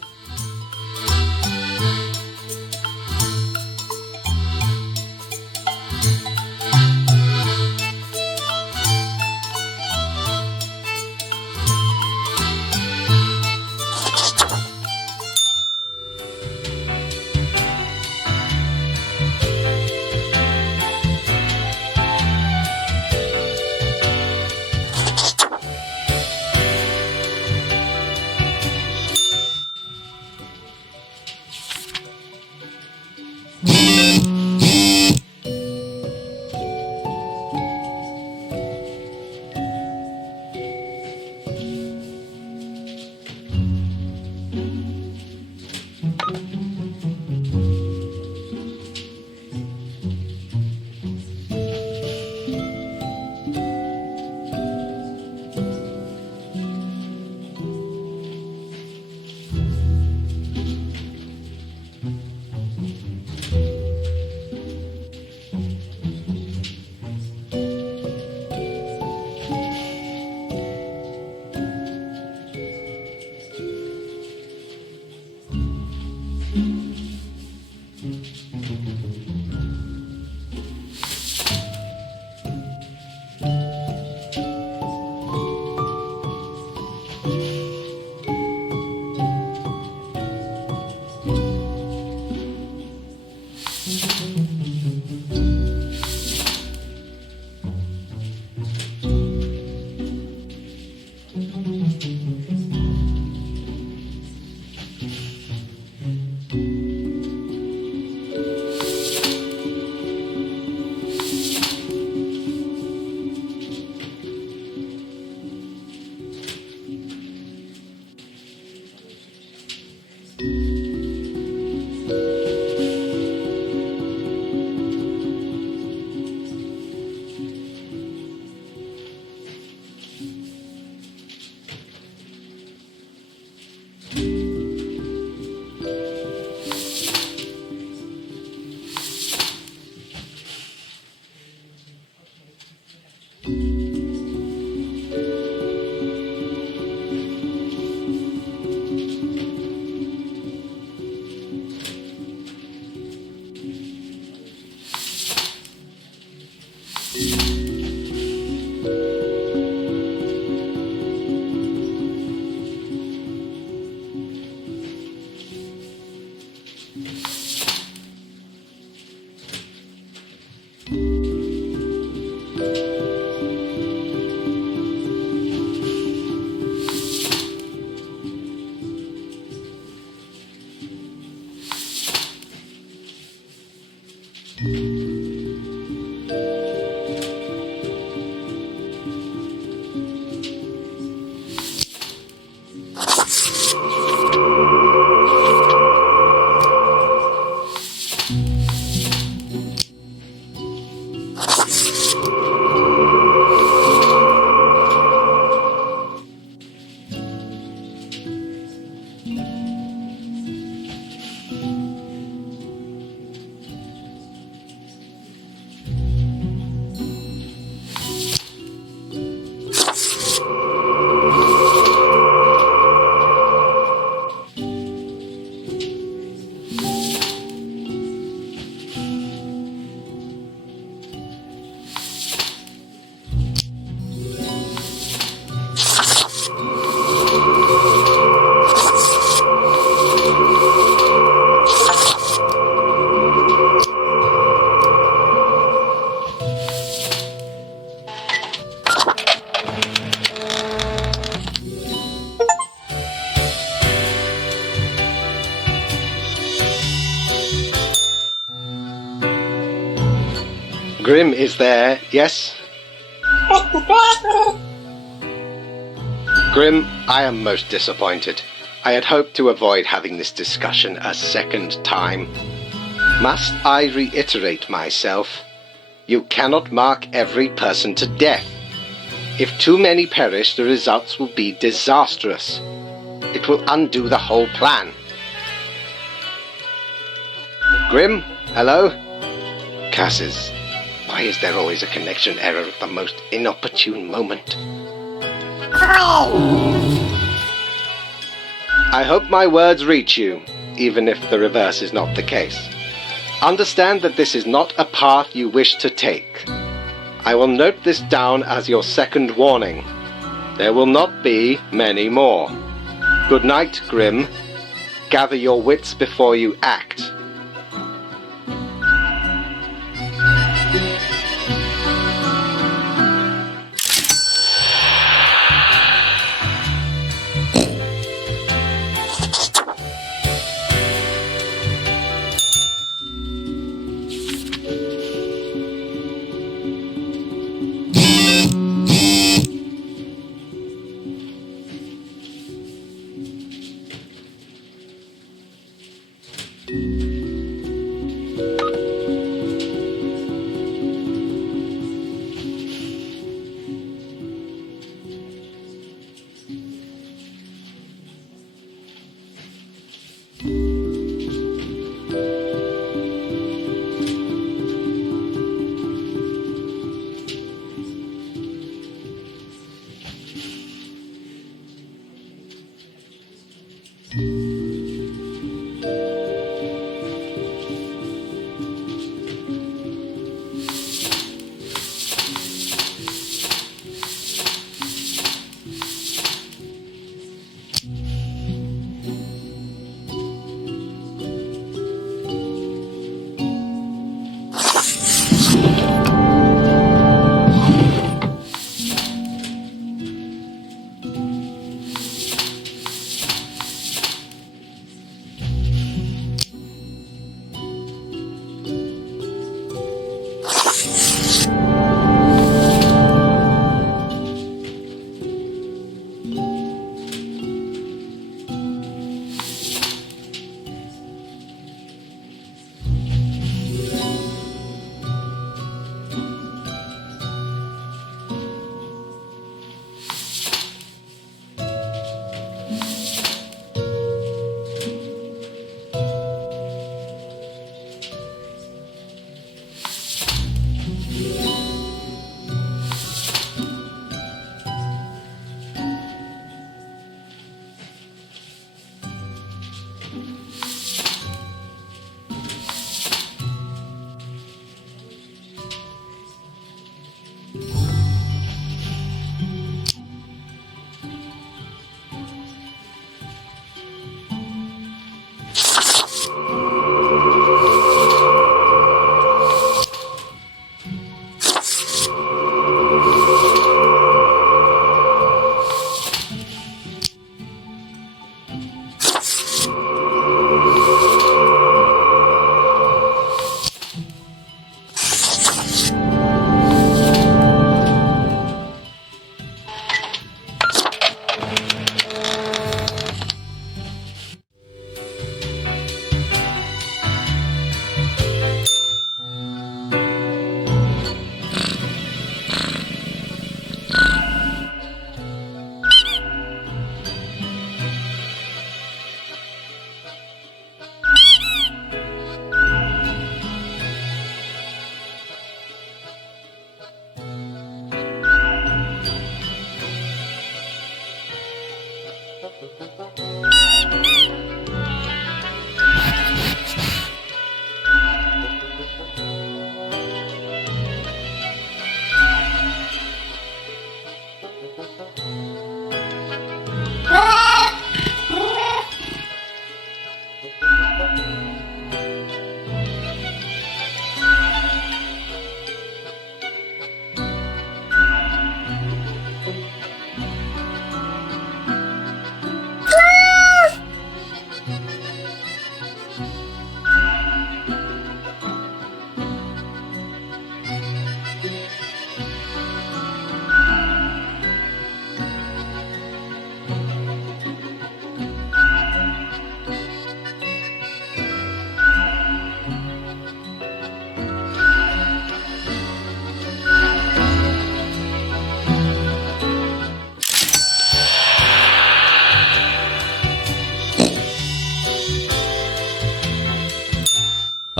Grim is there, yes? Grim, I am most disappointed. I had hoped to avoid having this discussion a second time. Must I reiterate myself? You cannot mark every person to death. If too many perish, the results will be disastrous. It will undo the whole plan. Grim, hello? Cassis, why is there always a connection error at the most inopportune moment? I hope my words reach you, even if the reverse is not the case. Understand that this is not a path you wish to take. I will note this down as your second warning. There will not be many more. Good night, Grim. Gather your wits before you act.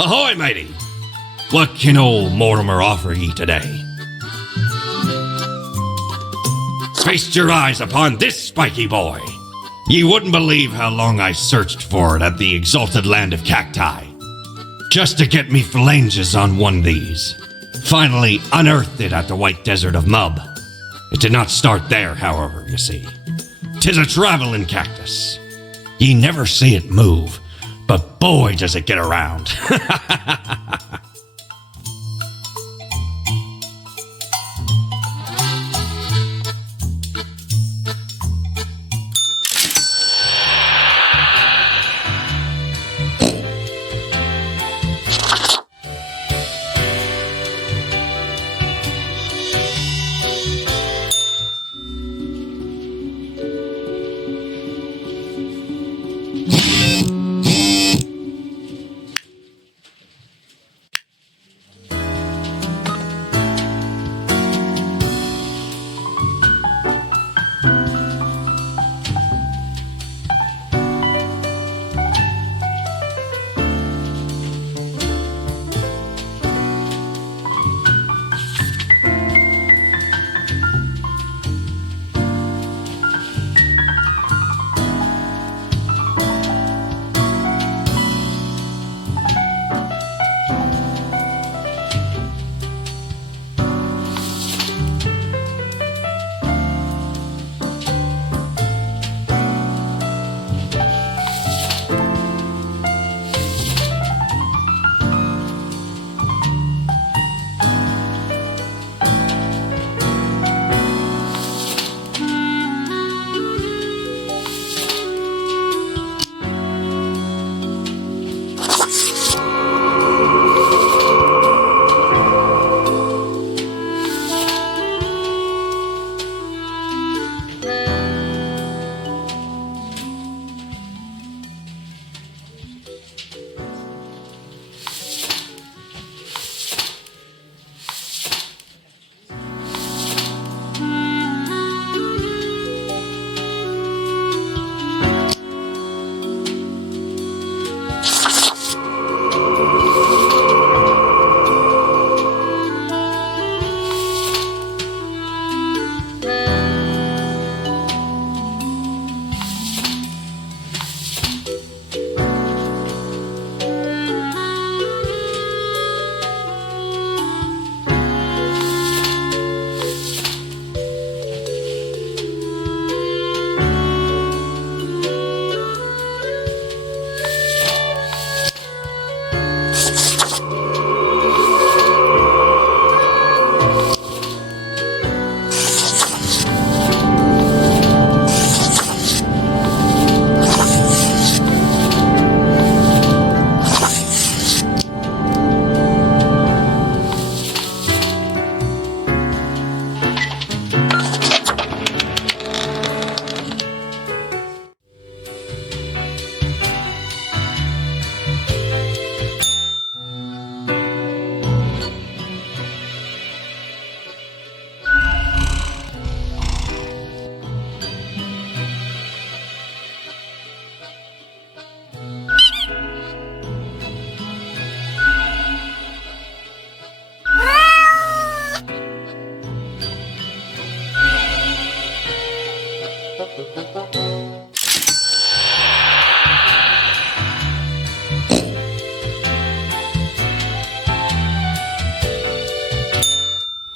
Ahoy, matey! What can old Mortimer offer ye today? Feast your eyes upon this spiky boy. Ye wouldn't believe how long I searched for it at the exalted land of cacti, just to get me phalanges on one of these. Finally unearthed it at the white desert of Mub. It did not start there, however, you see. 'Tis a traveling cactus. Ye never see it move, but boy does it get around.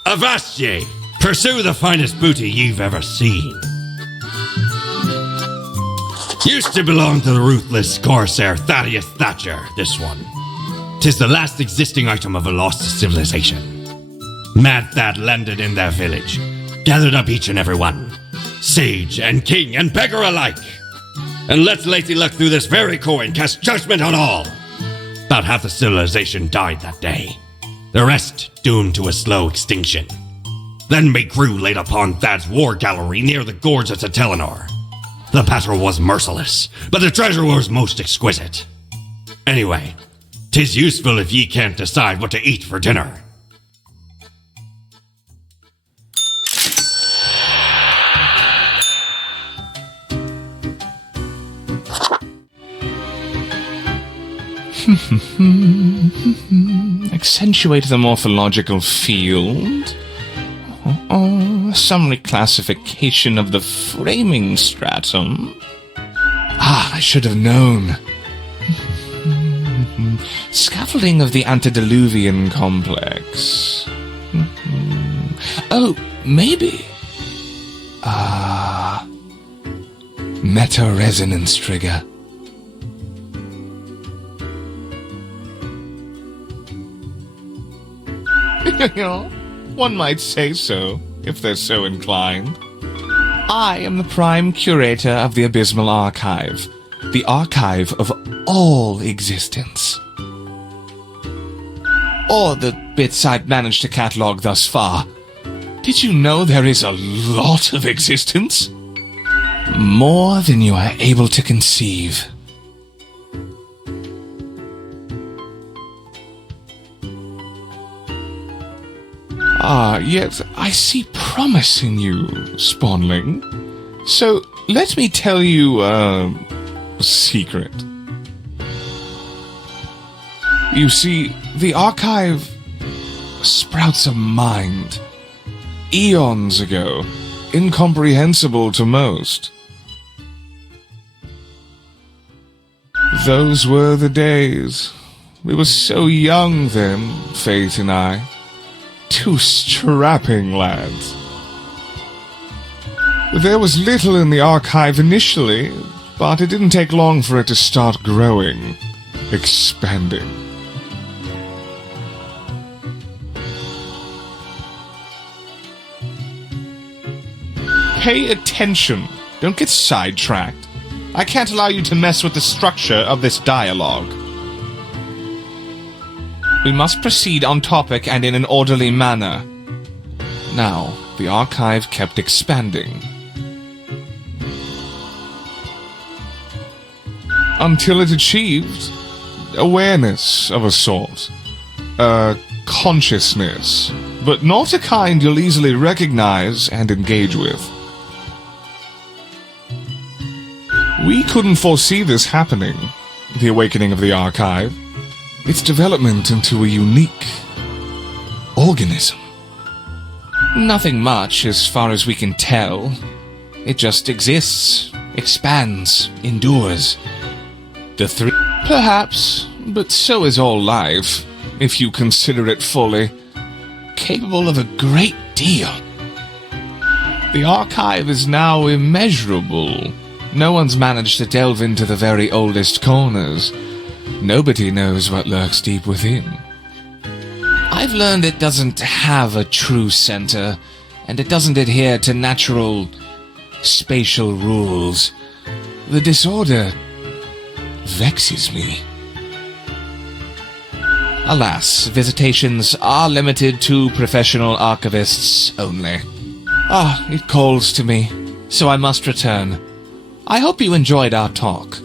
Avast ye! Pursue the finest booty you've ever seen. Used to belong to the ruthless corsair Thaddeus Thatcher, this one. 'Tis the last existing item of a lost civilization. Mad Thad landed in their village, gathered up each and every one, sage and king and beggar alike, and let Lacey Luck through this very coin cast judgment on all. About half the civilization died that day, the rest doomed to a slow extinction. Then big crew laid upon Thad's war gallery near the gorge of Telenor. The battle was merciless, but the treasure was most exquisite. Anyway, 'tis useful if ye can't decide what to eat for dinner. Accentuate the morphological field. Some reclassification of the framing stratum. I should have known. Scaffolding of the antediluvian complex. Oh, maybe. Meta-resonance trigger. One might say so, if they're so inclined. I am the prime curator of the Abysmal Archive, the archive of all existence. Or the bits I've managed to catalogue thus far. Did you know there is a lot of existence? More than you are able to conceive. Yet I see promise in you, Spawnling. So let me tell you a secret. You see, the archive sprouts a mind. Eons ago, incomprehensible to most. Those were the days. We were so young then, Fate and I. Two strapping lads. There was little in the archive initially, but it didn't take long for it to start growing, expanding. Pay attention. Don't get sidetracked. I can't allow you to mess with the structure of this dialogue. We must proceed on topic and in an orderly manner. Now, the archive kept expanding. Until it achieved awareness of a sort. Consciousness. But not a kind you'll easily recognize and engage with. We couldn't foresee this happening, the awakening of the archive. Its development into a unique organism. Nothing much as far as we can tell. It just exists, expands, endures. The three... Perhaps, but so is all life, if you consider it fully. Capable of a great deal. The archive is now immeasurable. No one's managed to delve into the very oldest corners. Nobody knows what lurks deep within. I've learned it doesn't have a true center, and it doesn't adhere to natural spatial rules. The disorder vexes me. Alas, visitations are limited to professional archivists only. It calls to me, so I must return. I hope you enjoyed our talk.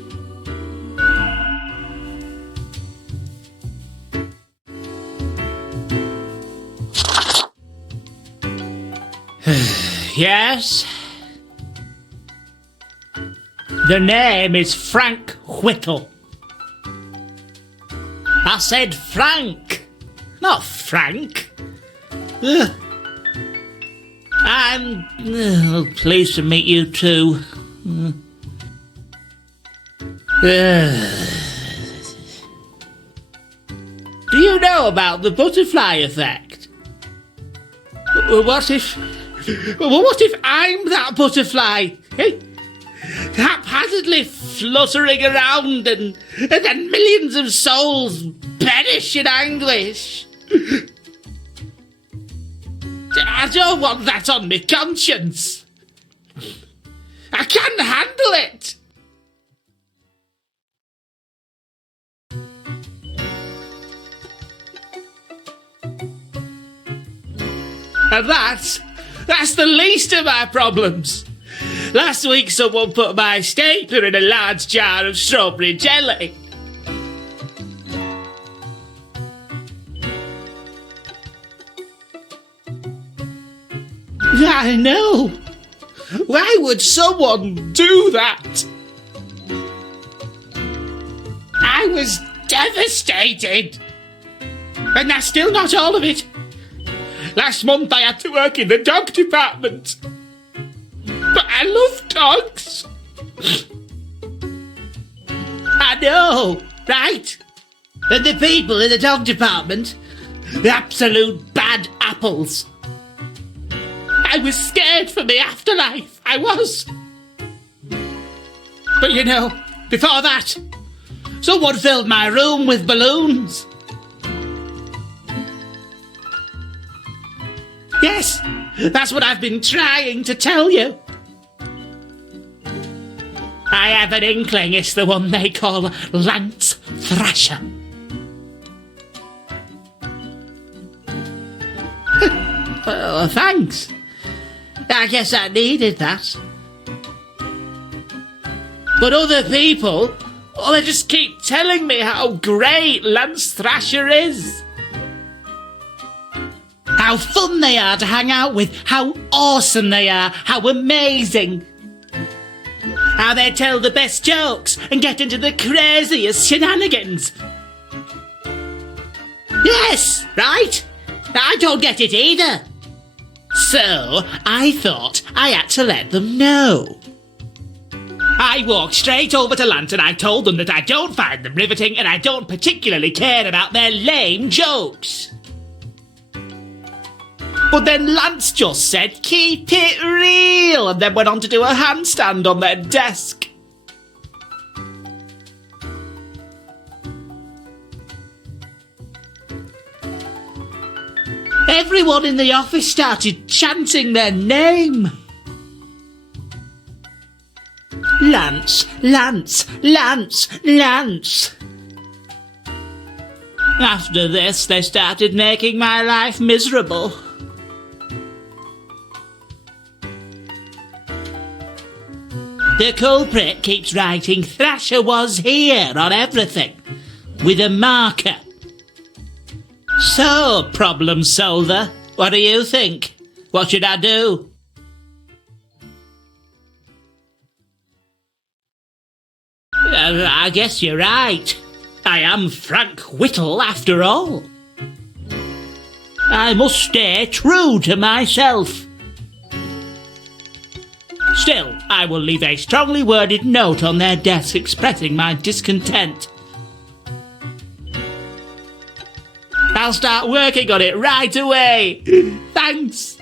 Yes? The name is Frank Whittle. I said Frank, not Frank. Ugh. I'm pleased to meet you too. Do you know about the butterfly effect? What if I'm that butterfly? Eh? Haphazardly fluttering around and then millions of souls perish in anguish. I don't want that on my conscience. I can't handle it. And that's the least of my problems. Last week someone put my stapler in a large jar of strawberry jelly. I know. Why would someone do that? I was devastated. And that's still not all of it. Last month I had to work in the dog department. But I love dogs. I know, right? And the people in the dog department, the absolute bad apples. I was scared for the afterlife. I was. But you know, before that, someone filled my room with balloons. Yes, that's what I've been trying to tell you. I have an inkling it's the one they call Lance Thrasher. Well, thanks. I guess I needed that. But other people, they just keep telling me how great Lance Thrasher is. How fun they are to hang out with, how awesome they are, how amazing. How they tell the best jokes and get into the craziest shenanigans. Yes, right? I don't get it either. So, I thought I had to let them know. I walked straight over to Lance and I told them that I don't find them riveting and I don't particularly care about their lame jokes. But then Lance just said, keep it real, and then went on to do a handstand on their desk. Everyone in the office started chanting their name. Lance, Lance, Lance, Lance. After this, they started making my life miserable. The culprit keeps writing Thrasher was here on everything, with a marker. So, problem solver, what do you think? What should I do? I guess you're right. I am Frank Whittle after all. I must stay true to myself. Still, I will leave a strongly worded note on their desk expressing my discontent. I'll start working on it right away. Thanks.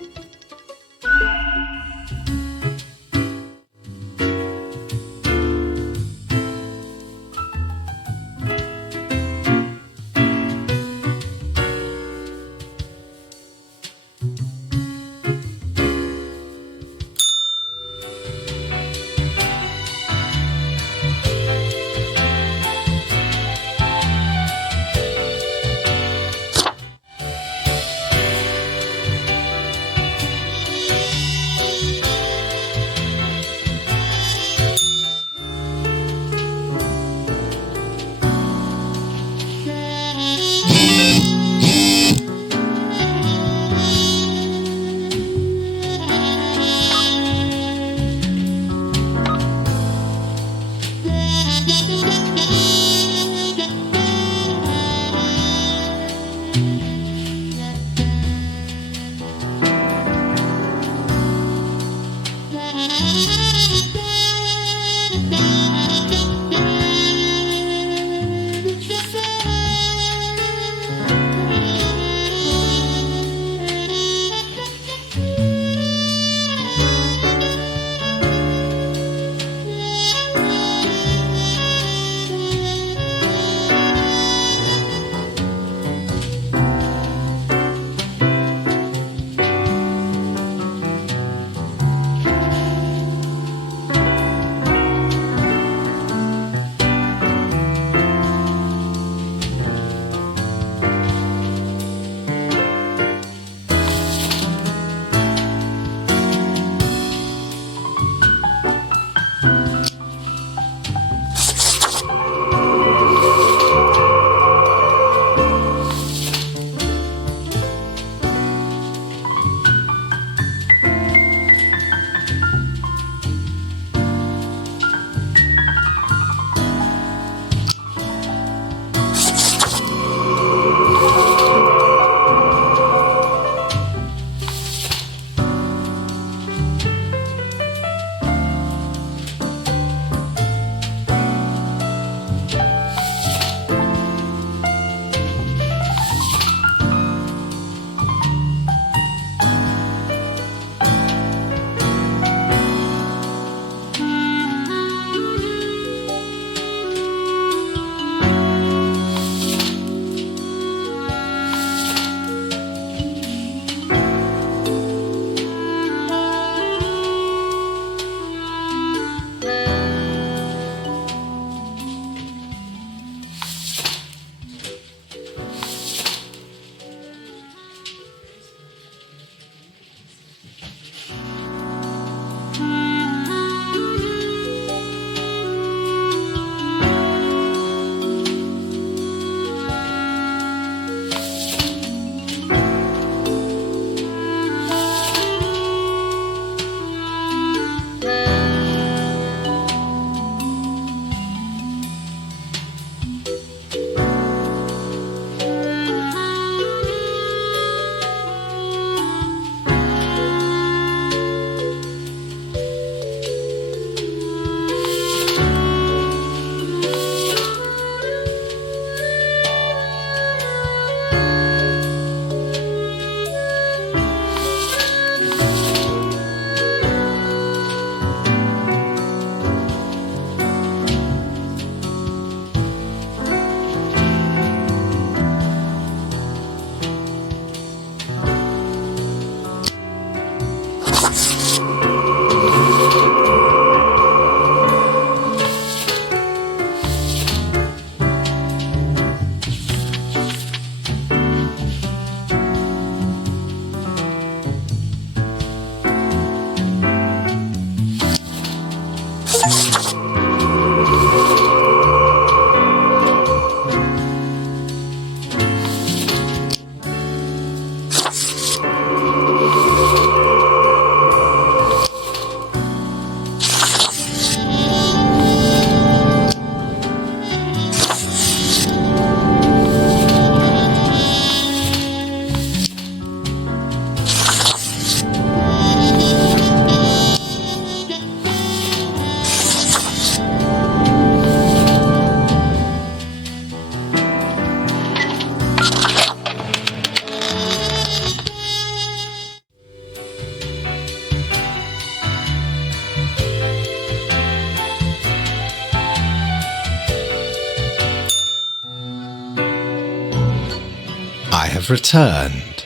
I have returned.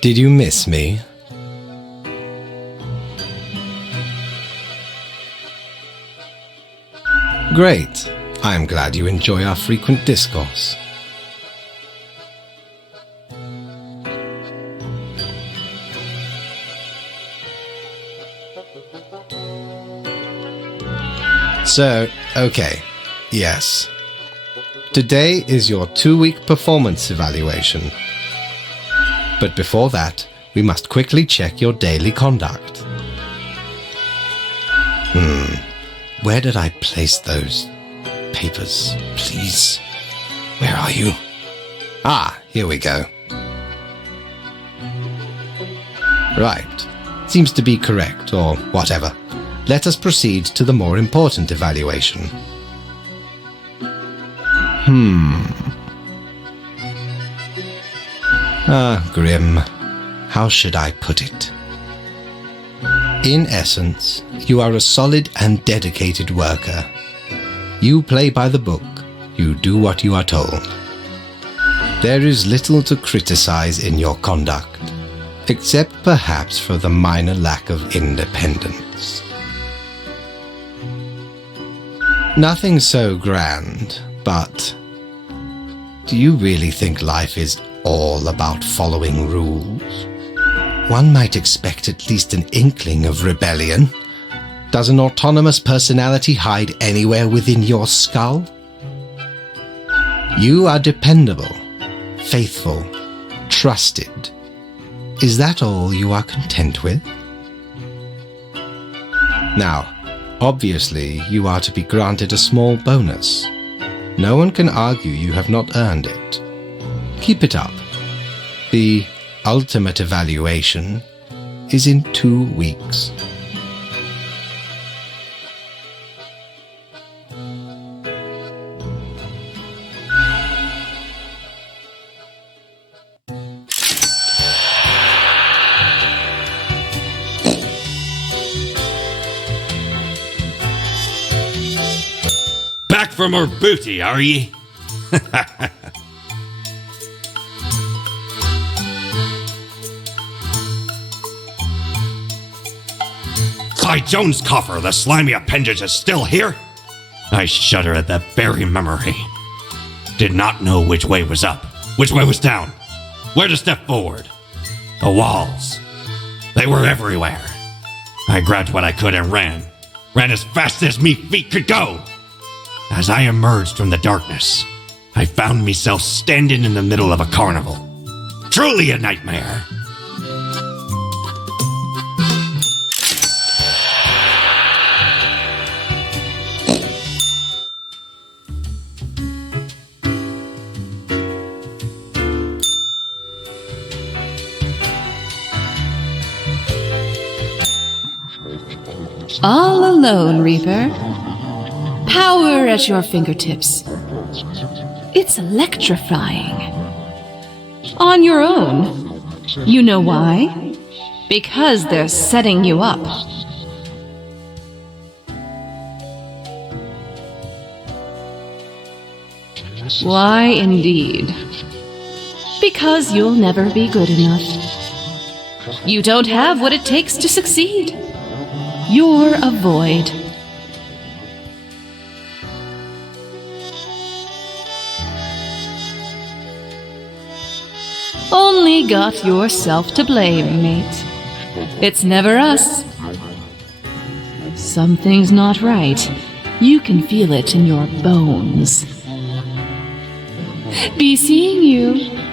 Did you miss me? Great. I am glad you enjoy our frequent discourse. So, okay. Yes. Today is your 2-week performance evaluation. But before that, we must quickly check your daily conduct. Where did I place those papers? Please. Where are you? Ah, here we go. Right. Seems to be correct, or whatever. Let us proceed to the more important evaluation. Grim. How should I put it? In essence, you are a solid and dedicated worker. You play by the book. You do what you are told. There is little to criticize in your conduct, except perhaps for the minor lack of independence. Nothing so grand, but do you really think life is all about following rules? One might expect at least an inkling of rebellion. Does an autonomous personality hide anywhere within your skull? You are dependable, faithful, trusted. Is that all you are content with? Now, obviously, you are to be granted a small bonus. No one can argue you have not earned it. Keep it up. The ultimate evaluation is in 2 weeks. Back from her booty, are ye? By Jones' coffer, the slimy appendage is still here? I shudder at that very memory. Did not know which way was up, which way was down, where to step forward. The walls, they were everywhere. I grabbed what I could and ran as fast as me feet could go. As I emerged from the darkness, I found myself standing in the middle of a carnival. Truly a nightmare. All alone, Reaper. Power at your fingertips. It's electrifying. On your own. You know why? Because they're setting you up. Why, indeed. Because you'll never be good enough. You don't have what it takes to succeed. You're a void. Only got yourself to blame, mate. It's never us. Something's not right. You can feel it in your bones. Be seeing you.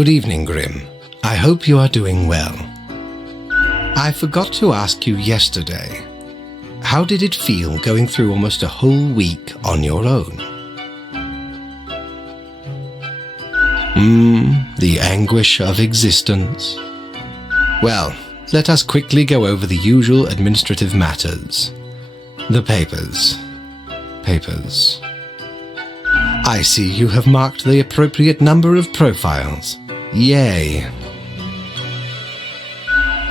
Good evening, Grim. I hope you are doing well. I forgot to ask you yesterday. How did it feel going through almost a whole week on your own? The anguish of existence. Well, let us quickly go over the usual administrative matters. The papers. I see you have marked the appropriate number of profiles. Yay.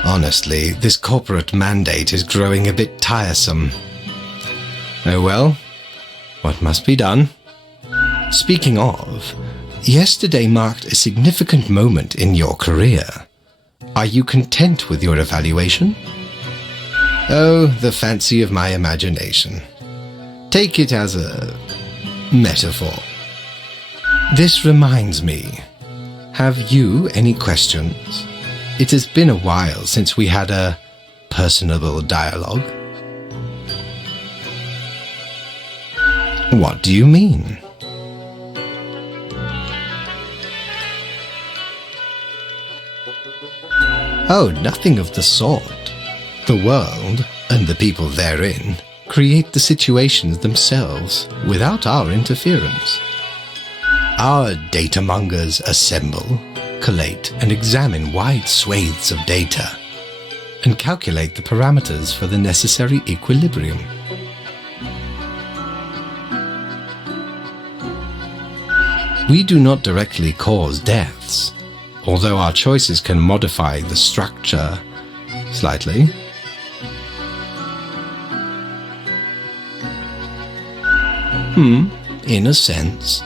Honestly, this corporate mandate is growing a bit tiresome. Oh well, what must be done? Speaking of, yesterday marked a significant moment in your career. Are you content with your evaluation? Oh, the fancy of my imagination. Take it as a metaphor. This reminds me. Have you any questions? It has been a while since we had a personable dialogue. What do you mean? Oh, nothing of the sort. The world, and the people therein, create the situations themselves without our interference. Our datamongers assemble, collate and examine wide swathes of data and calculate the parameters for the necessary equilibrium. We do not directly cause deaths, although our choices can modify the structure slightly. In a sense.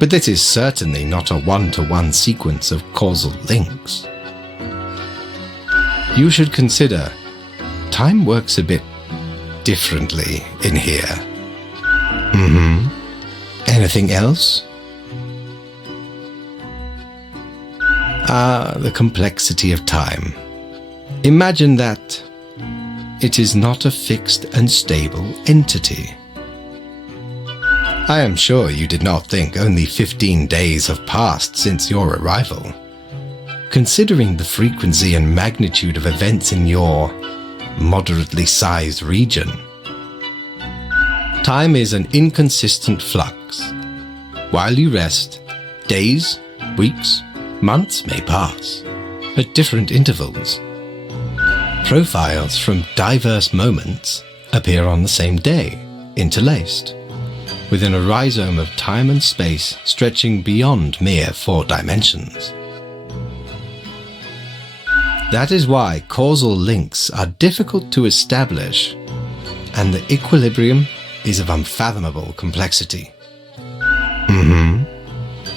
But this is certainly not a one-to-one sequence of causal links. You should consider, time works a bit differently in here. Anything else? The complexity of time. Imagine that it is not a fixed and stable entity. I am sure you did not think only 15 days have passed since your arrival. Considering the frequency and magnitude of events in your moderately sized region, time is an inconsistent flux. While you rest, days, weeks, months may pass at different intervals. Profiles from diverse moments appear on the same day, interlaced, within a rhizome of time and space stretching beyond mere 4 dimensions. That is why causal links are difficult to establish, and the equilibrium is of unfathomable complexity.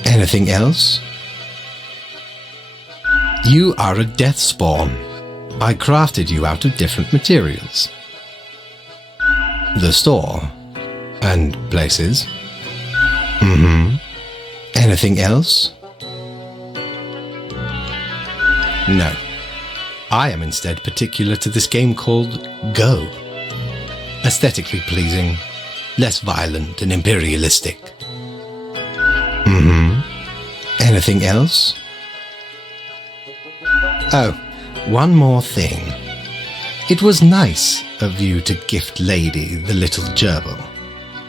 Anything else? You are a death spawn. I crafted you out of different materials. The store and places. Anything else? No. I am instead particular to this game called Go. Aesthetically pleasing, less violent and imperialistic. Anything else? Oh, one more thing. It was nice of you to gift Lady the little gerbil.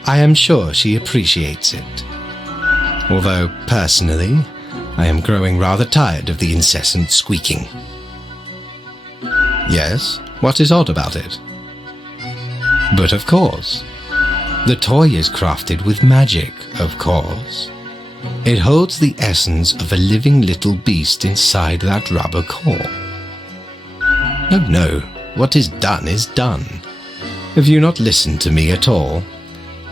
I am sure she appreciates it. Although, personally, I am growing rather tired of the incessant squeaking. Yes, what is odd about it? But of course. The toy is crafted with magic, of course. It holds the essence of a living little beast inside that rubber core. No, what is done is done. Have you not listened to me at all?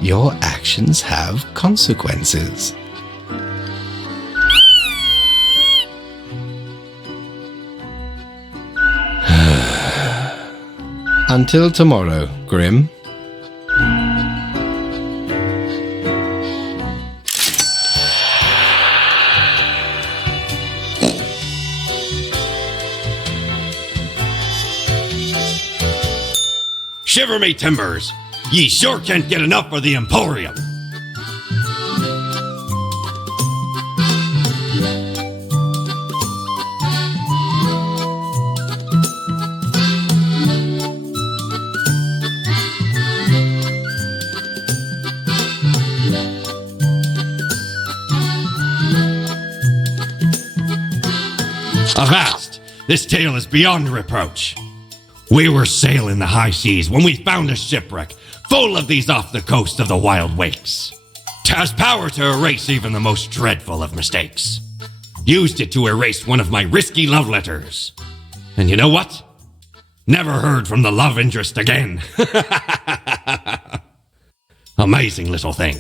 Your actions have consequences. Until tomorrow, Grim. Shiver me timbers! Ye sure can't get enough of the Emporium! Avast! This tale is beyond reproach. We were sailing the high seas when we found a shipwreck full of these off the coast of the wild wakes. 'Twas power to erase even the most dreadful of mistakes. Used it to erase one of my risky love letters. And you know what? Never heard from the love interest again. Amazing little thing.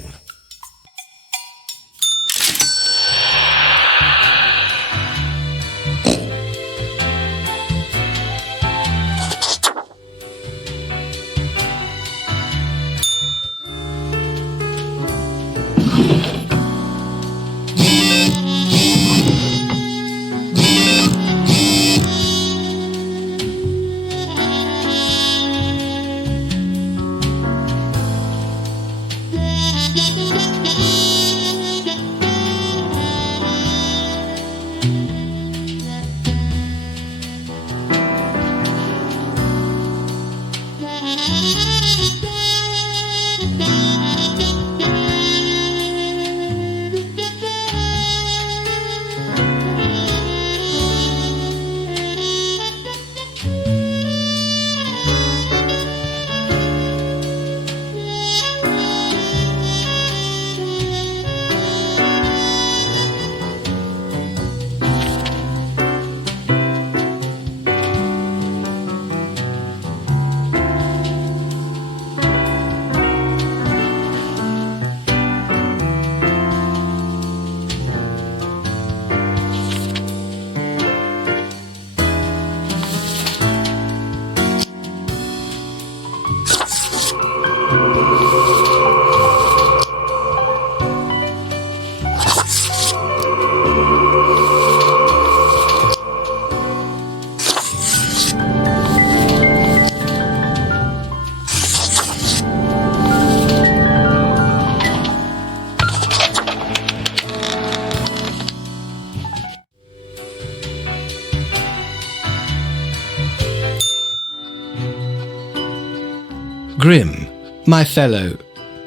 Grim, my fellow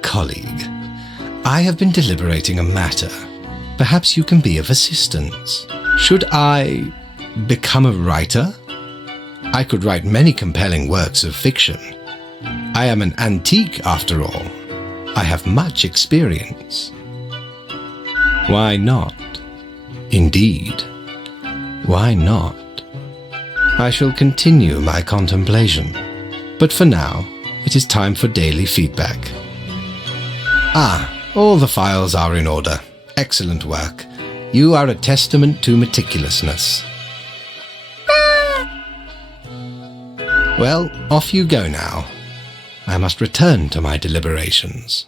colleague, I have been deliberating a matter. Perhaps you can be of assistance. Should I become a writer? I could write many compelling works of fiction. I am an antique after all. I have much experience. Why not? Indeed, why not? I shall continue my contemplation, but for now, it is time for daily feedback. All the files are in order. Excellent work. You are a testament to meticulousness. Well, off you go now. I must return to my deliberations.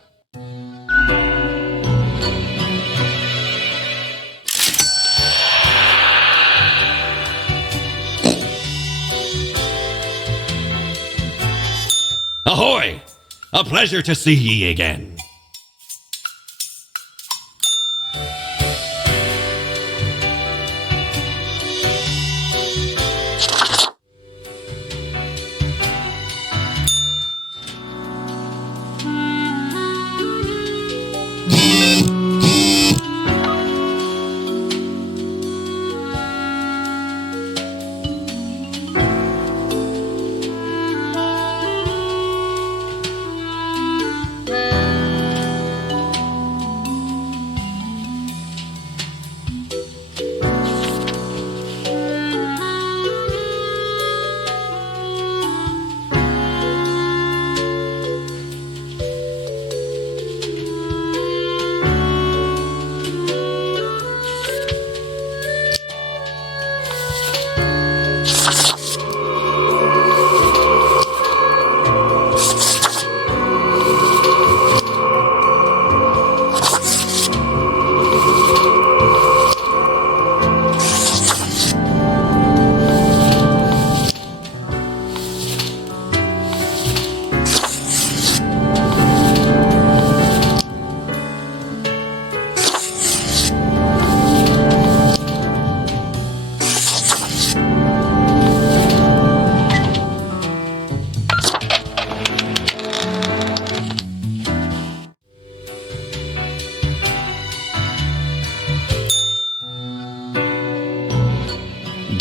Ahoy! A pleasure to see ye again.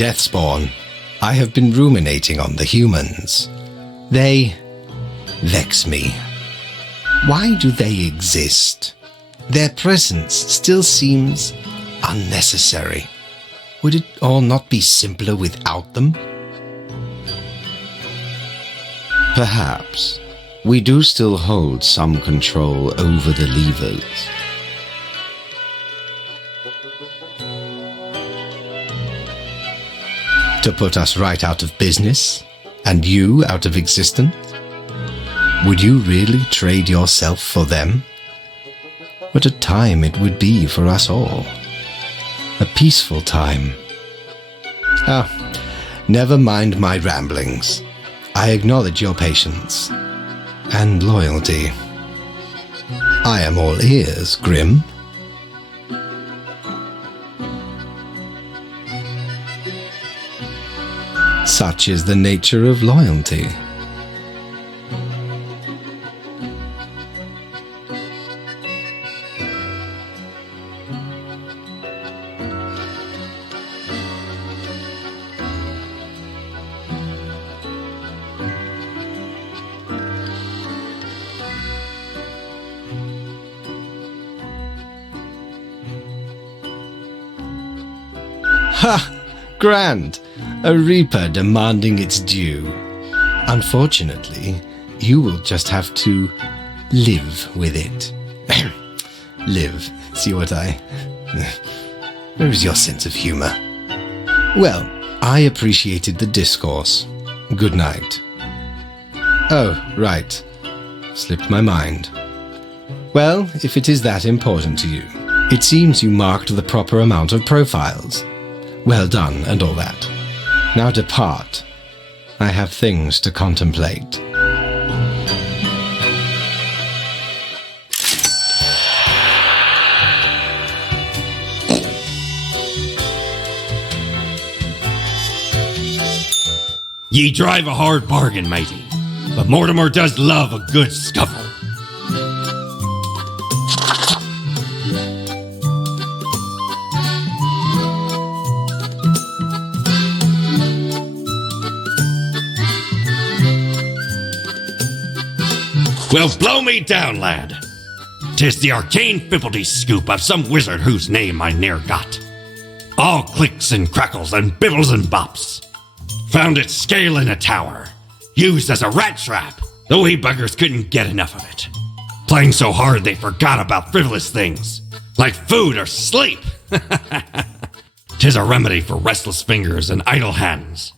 Deathspawn, I have been ruminating on the humans. They vex me. Why do they exist? Their presence still seems unnecessary. Would it all not be simpler without them? Perhaps we do still hold some control over the levers. To put us right out of business, and you out of existence? Would you really trade yourself for them? What a time it would be for us all. A peaceful time. Ah, never mind my ramblings. I acknowledge your patience and loyalty. I am all ears, Grim. Such is the nature of loyalty. Ha! Grand! A reaper demanding its due. Unfortunately, you will just have to live with it. Live. See what I... Where is your sense of humor? Well, I appreciated the discourse. Good night. Oh, right. Slipped my mind. Well, if it is that important to you, it seems you marked the proper amount of profiles. Well done and all that. Now depart. I have things to contemplate. Ye drive a hard bargain, matey, but Mortimer does love a good scuffle. Well, blow me down, lad. 'Tis the arcane fibbledy scoop of some wizard whose name I ne'er got. All clicks and crackles and bibbles and bops. Found it scale in a tower, used as a rat trap. The wee buggers couldn't get enough of it. Playing so hard they forgot about frivolous things, like food or sleep. 'Tis a remedy for restless fingers and idle hands.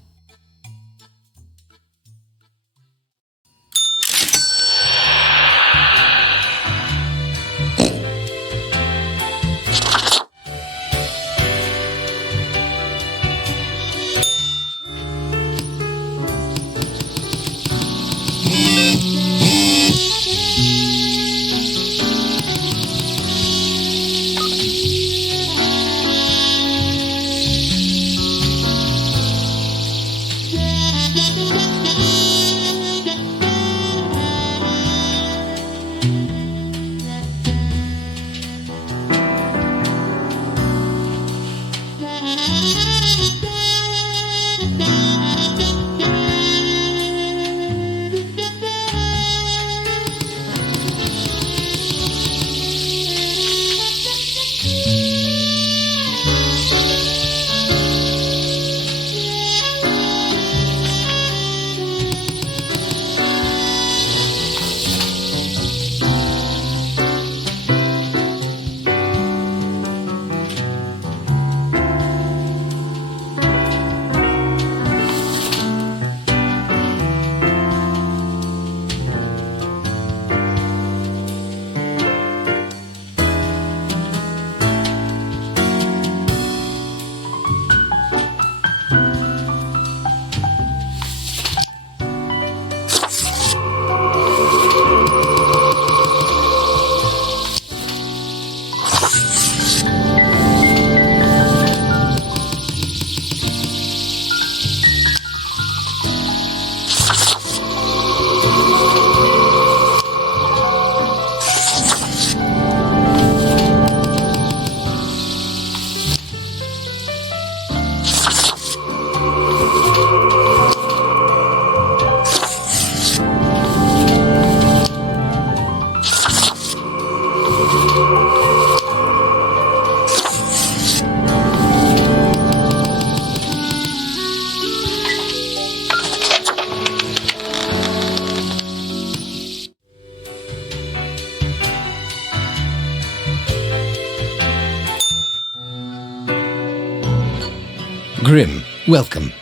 Grim, welcome.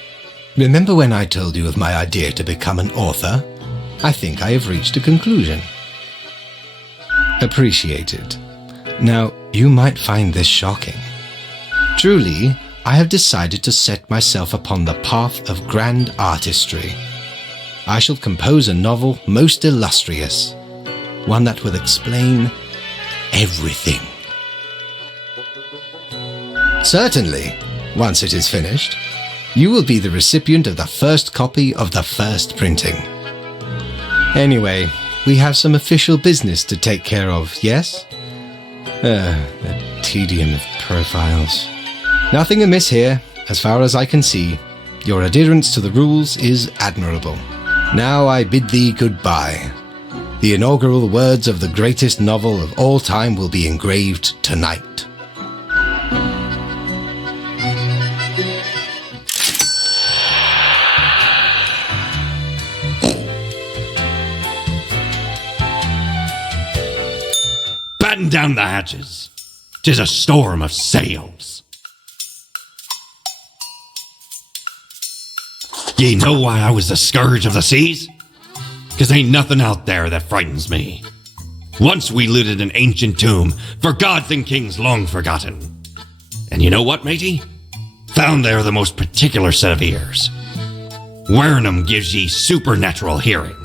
Remember when I told you of my idea to become an author? I think I have reached a conclusion. Appreciated. Now, you might find this shocking. Truly, I have decided to set myself upon the path of grand artistry. I shall compose a novel most illustrious, one that will explain everything. Certainly, once it is finished, you will be the recipient of the first copy of the first printing. Anyway, we have some official business to take care of, yes? The tedium of profiles. Nothing amiss here, as far as I can see. Your adherence to the rules is admirable. Now I bid thee goodbye. The inaugural words of the greatest novel of all time will be engraved tonight. Batten down the hatches. 'Tis a storm of sails. Ye know why I was the scourge of the seas? 'Cause ain't nothing out there that frightens me. Once we looted an ancient tomb for gods and kings long forgotten. And you know what, matey? Found there the most particular set of ears. Wearing 'em gives ye supernatural hearing.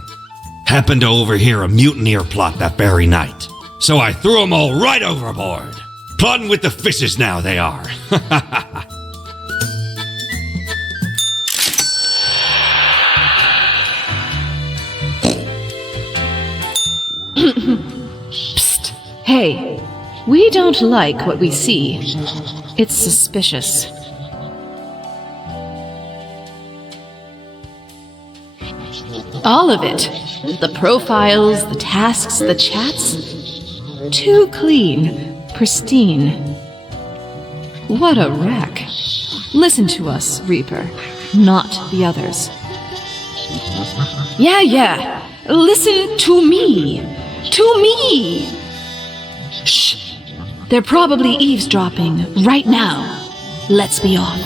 Happened to overhear a mutineer plot that very night. So I threw 'em all right overboard. Plotting with the fishes now they are. Psst. Hey, we don't like what we see. It's suspicious. All of it. The profiles, the tasks, the chats. Too clean, pristine. What a wreck. Listen to us, Reaper, not the others. Yeah. Listen to me. To me! Shh. They're probably eavesdropping right now. Let's be off.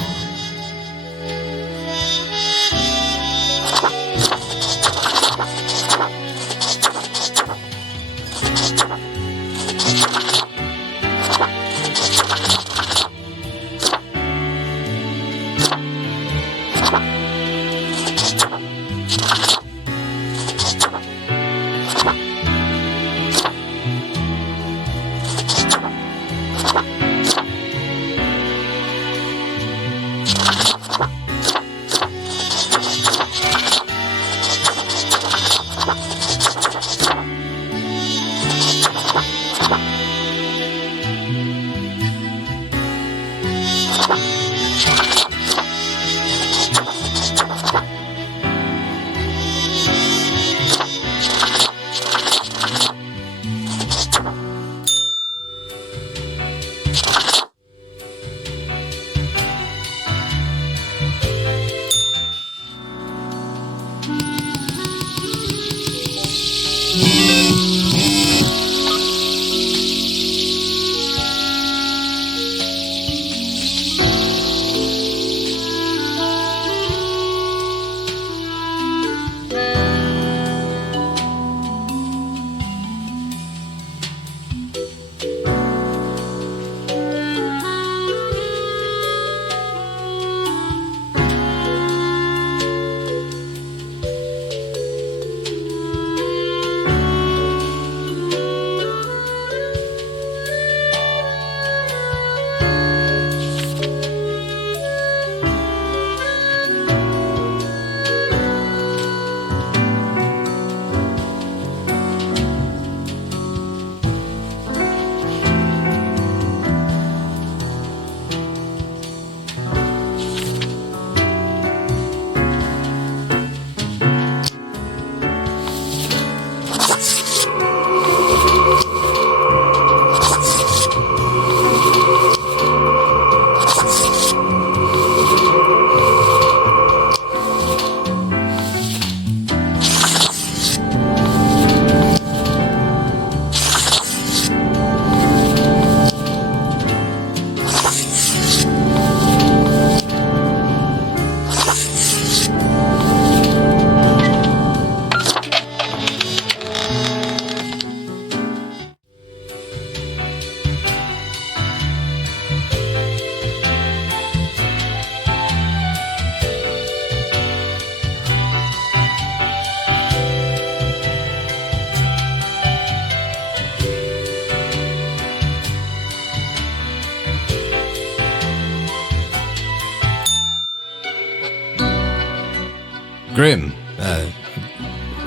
Grim,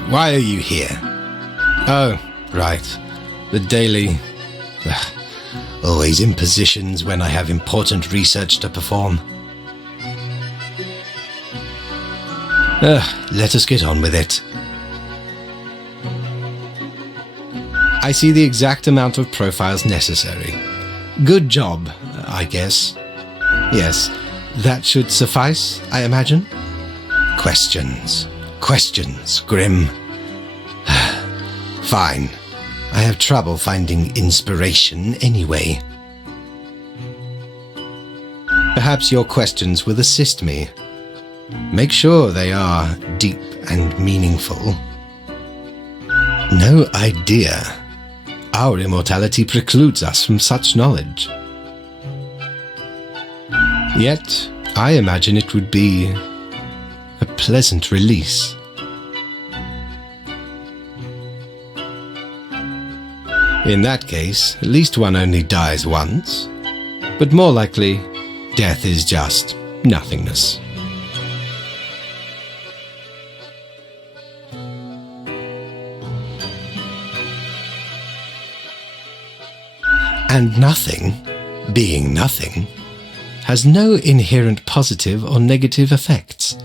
why are you here? Oh, right. The daily... always impositions when I have important research to perform. Let us get on with it. I see the exact amount of profiles necessary. Good job, I guess. Yes, that should suffice, I imagine. Questions. Questions, Grim. Fine. I have trouble finding inspiration anyway. Perhaps your questions will assist me. Make sure they are deep and meaningful. No idea. Our immortality precludes us from such knowledge. Yet, I imagine it would be a pleasant release. In that case, at least one only dies once. But more likely, death is just nothingness. And nothing, being nothing, has no inherent positive or negative effects.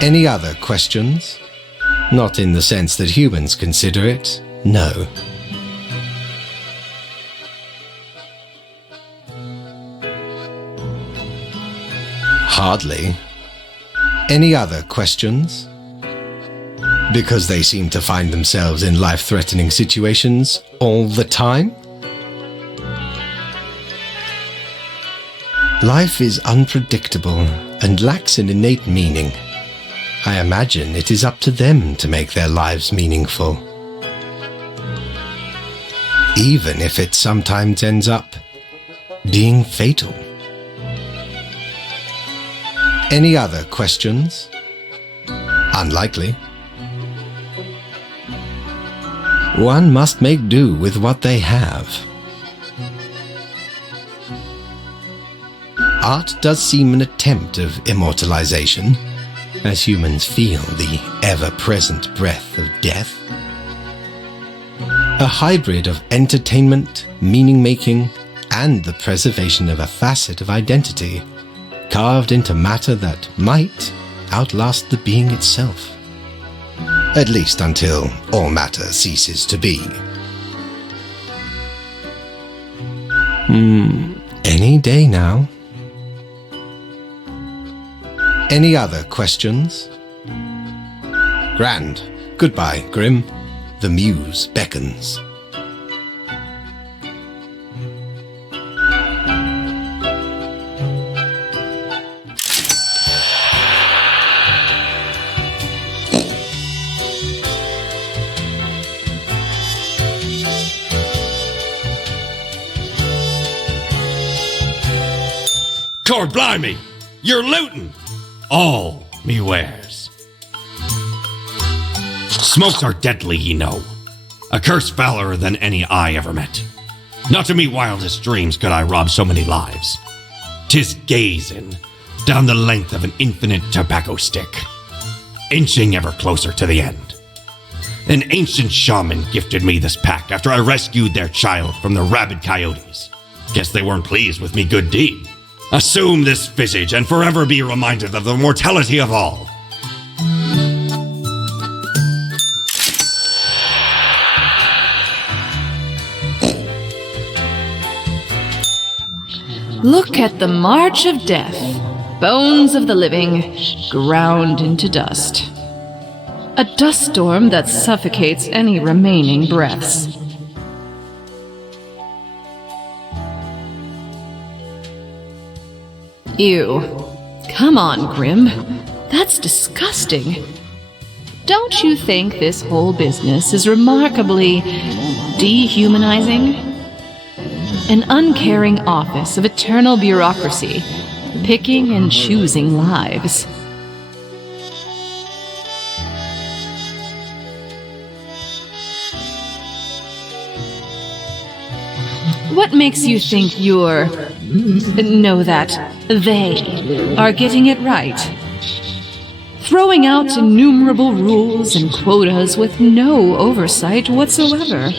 Any other questions? Not in the sense that humans consider it, no. Hardly. Any other questions? Because they seem to find themselves in life-threatening situations all the time? Life is unpredictable and lacks an innate meaning. I imagine it is up to them to make their lives meaningful. Even if it sometimes ends up being fatal. Any other questions? Unlikely. One must make do with what they have. Art does seem an attempt of immortalization, as humans feel the ever-present breath of death. A hybrid of entertainment, meaning-making, and the preservation of a facet of identity, carved into matter that might outlast the being itself. At least until all matter ceases to be. Any day now. Any other questions? Grand. Goodbye, Grim. The muse beckons. Cord blimey! You're looting! All me wares. Smokes are deadly, ye know. A curse fouler than any I ever met. Not to me wildest dreams could I rob so many lives. 'Tis gazing down the length of an infinite tobacco stick, inching ever closer to the end. An ancient shaman gifted me this pack after I rescued their child from the rabid coyotes. Guess they weren't pleased with me good deed. Assume this visage and forever be reminded of the mortality of all. Look at the march of death, bones of the living, ground into dust. A dust storm that suffocates any remaining breaths. Ew. Come on, Grim. That's disgusting. Don't you think this whole business is remarkably dehumanizing? An uncaring office of eternal bureaucracy, picking and choosing lives. What makes you think that they are getting it right? throwing out innumerable rules and quotas with no oversight whatsoever.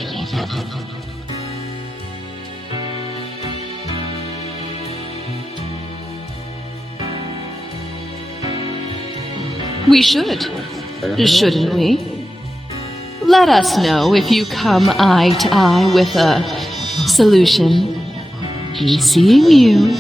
We should, shouldn't we? Let us know if you come eye to eye with a solution. Be seeing you.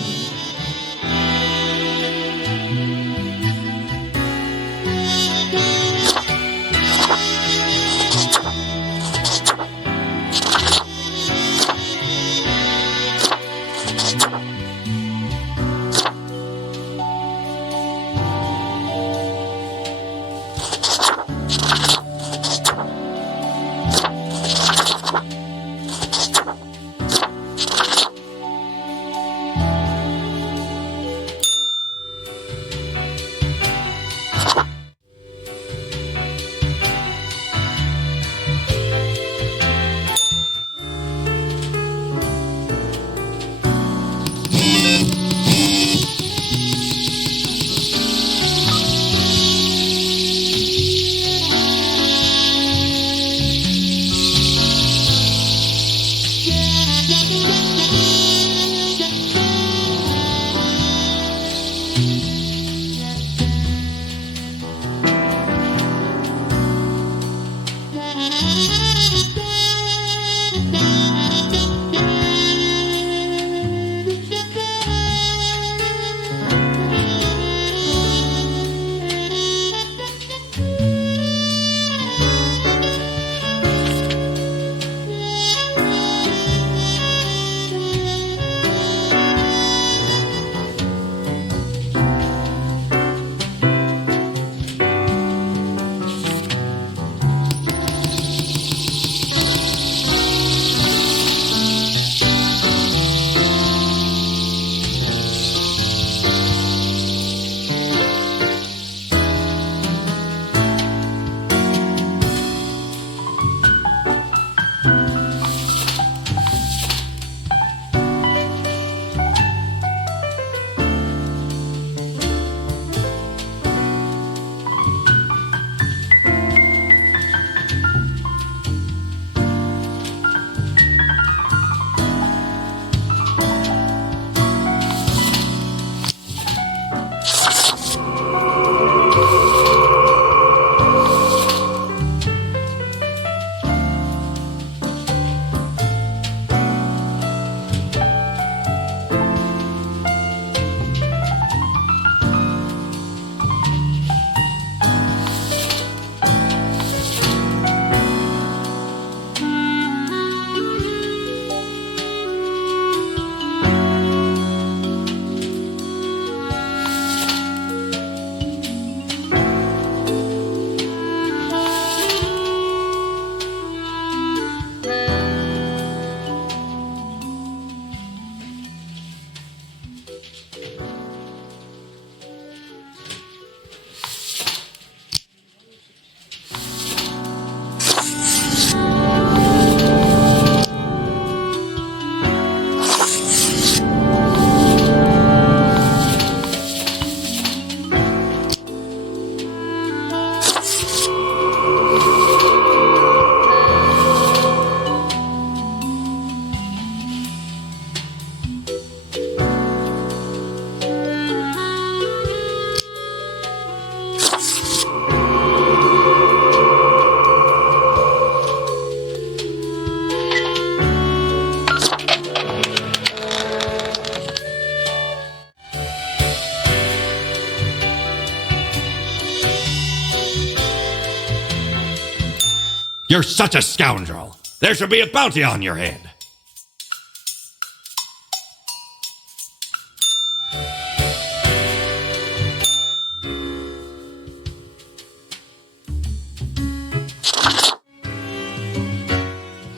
You're such a scoundrel. There should be a bounty on your head.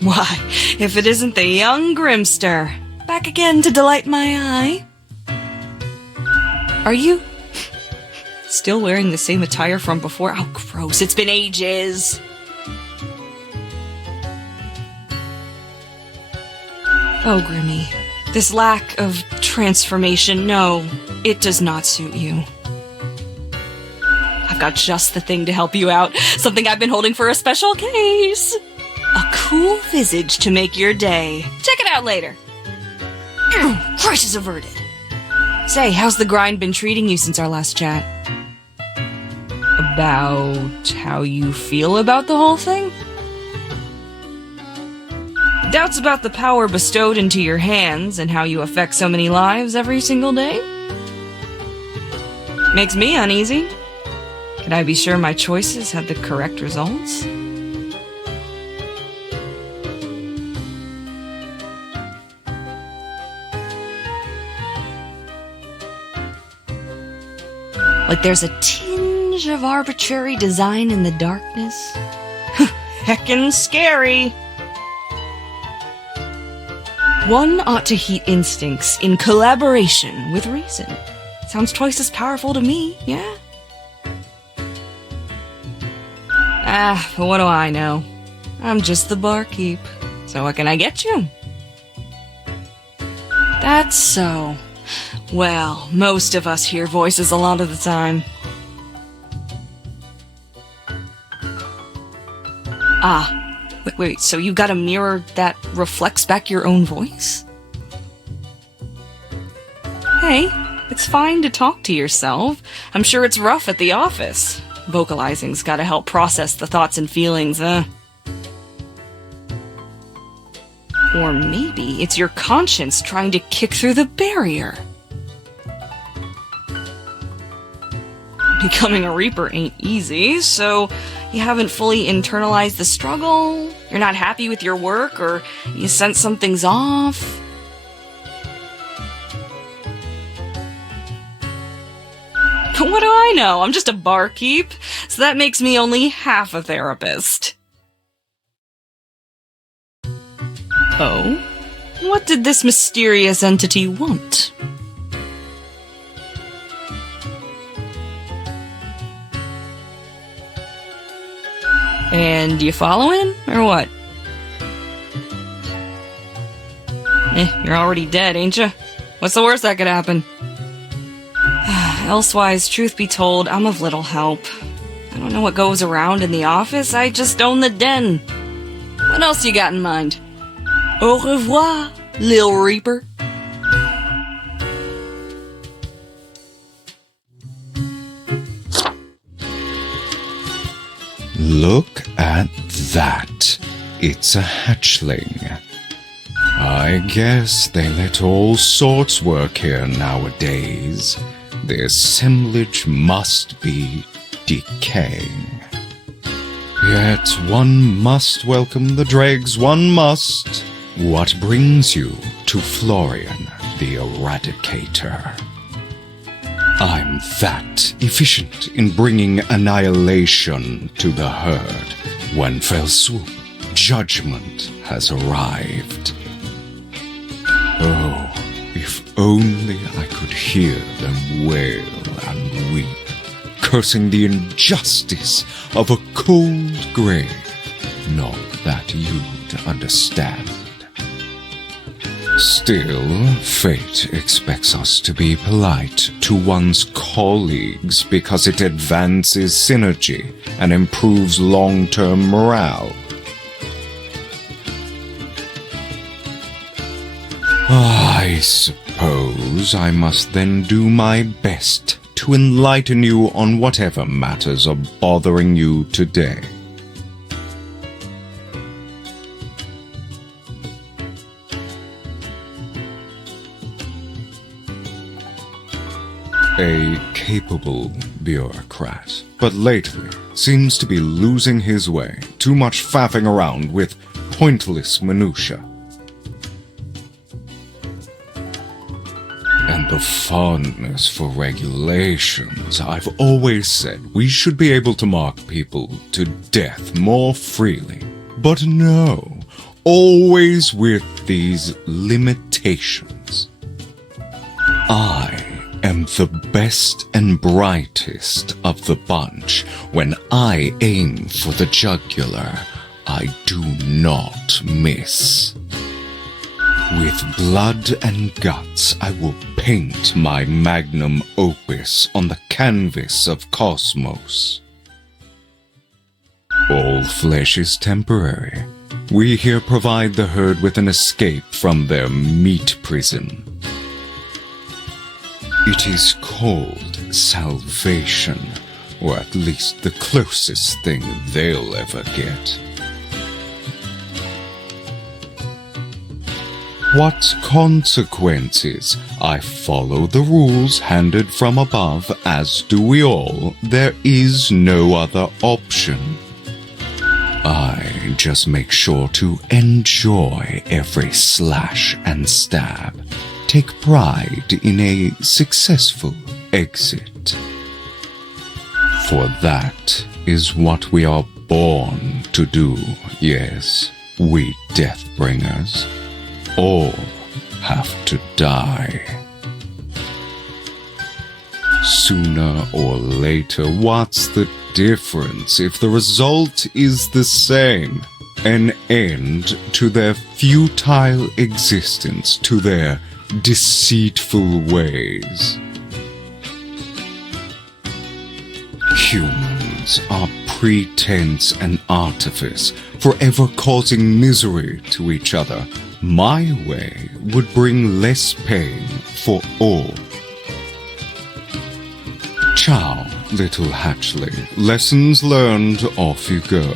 Why, if it isn't the young Grimster, back again to delight my eye. Are you still wearing the same attire from before? Oh, gross, it's been ages. Oh, Grimmy, this lack of transformation, no, it does not suit you. I've I've got just the thing to help you out. Something I've been holding for a special case. A cool visage to make your day. Check it out later. Crisis averted. Say, how's the grind been treating you since our last chat? About how you feel about the whole thing? Doubts about the power bestowed into your hands and how you affect so many lives every single day? Makes me uneasy. Can I be sure my choices had the correct results? Like there's a tinge of arbitrary design in the darkness? Heckin' scary! One ought to heed instincts in collaboration with reason. Sounds twice as powerful to me, yeah? But what do I know? I'm just the barkeep. So what can I get you? That's so. Well, most of us hear voices a lot of the time. Wait, so you got a mirror that reflects back your own voice? Hey, it's fine to talk to yourself. I'm sure it's rough at the office. Vocalizing's gotta help process the thoughts and feelings, Or maybe it's your conscience trying to kick through the barrier. Becoming a Reaper ain't easy, so you haven't fully internalized the struggle, you're not happy with your work, or you sense something's off. What do I know? I'm just a barkeep, so that makes me only half a therapist. Oh? What did this mysterious entity want? And you following, or what? You're already dead, ain't you? What's the worst that could happen? Elsewise, truth be told, I'm of little help. I don't know what goes around in the office, I just own the den. What else you got in mind? Au revoir, Lil Reaper. Look at that. It's a hatchling. I guess they let all sorts work here nowadays. The assemblage must be decaying. Yet one must welcome the dregs, one must. What brings you to Florian, the Eradicator? I'm that efficient in bringing annihilation to the herd. One fell swoop, judgment has arrived. Oh, if only I could hear them wail and weep, cursing the injustice of a cold grave. Not that you'd understand. Still, fate expects us to be polite to one's colleagues because it advances synergy and improves long-term morale. I suppose I must then do my best to enlighten you on whatever matters are bothering you today. A capable bureaucrat, but lately seems to be losing his way, too much faffing around with pointless minutiae. And the fondness for regulations. I've always said we should be able to mark people to death more freely. But no, always with these limitations. I am the best and brightest of the bunch. When I aim for the jugular, I do not miss. With blood and guts, I will paint my magnum opus on the canvas of cosmos. All flesh is temporary. We here provide the herd with an escape from their meat prison. It is called salvation, or at least the closest thing they'll ever get. What consequences? I follow the rules handed from above, as do we all. There is no other option. I just make sure to enjoy every slash and stab. Take pride in a successful exit. For that is what we are born to do, yes, we Deathbringers. All have to die. Sooner or later, what's the difference if the result is the same? An end to their futile existence, to their deceitful ways. Humans are pretense and artifice, forever causing misery to each other. My way would bring less pain for all. Ciao, little hatchling. Lessons learned, off you go.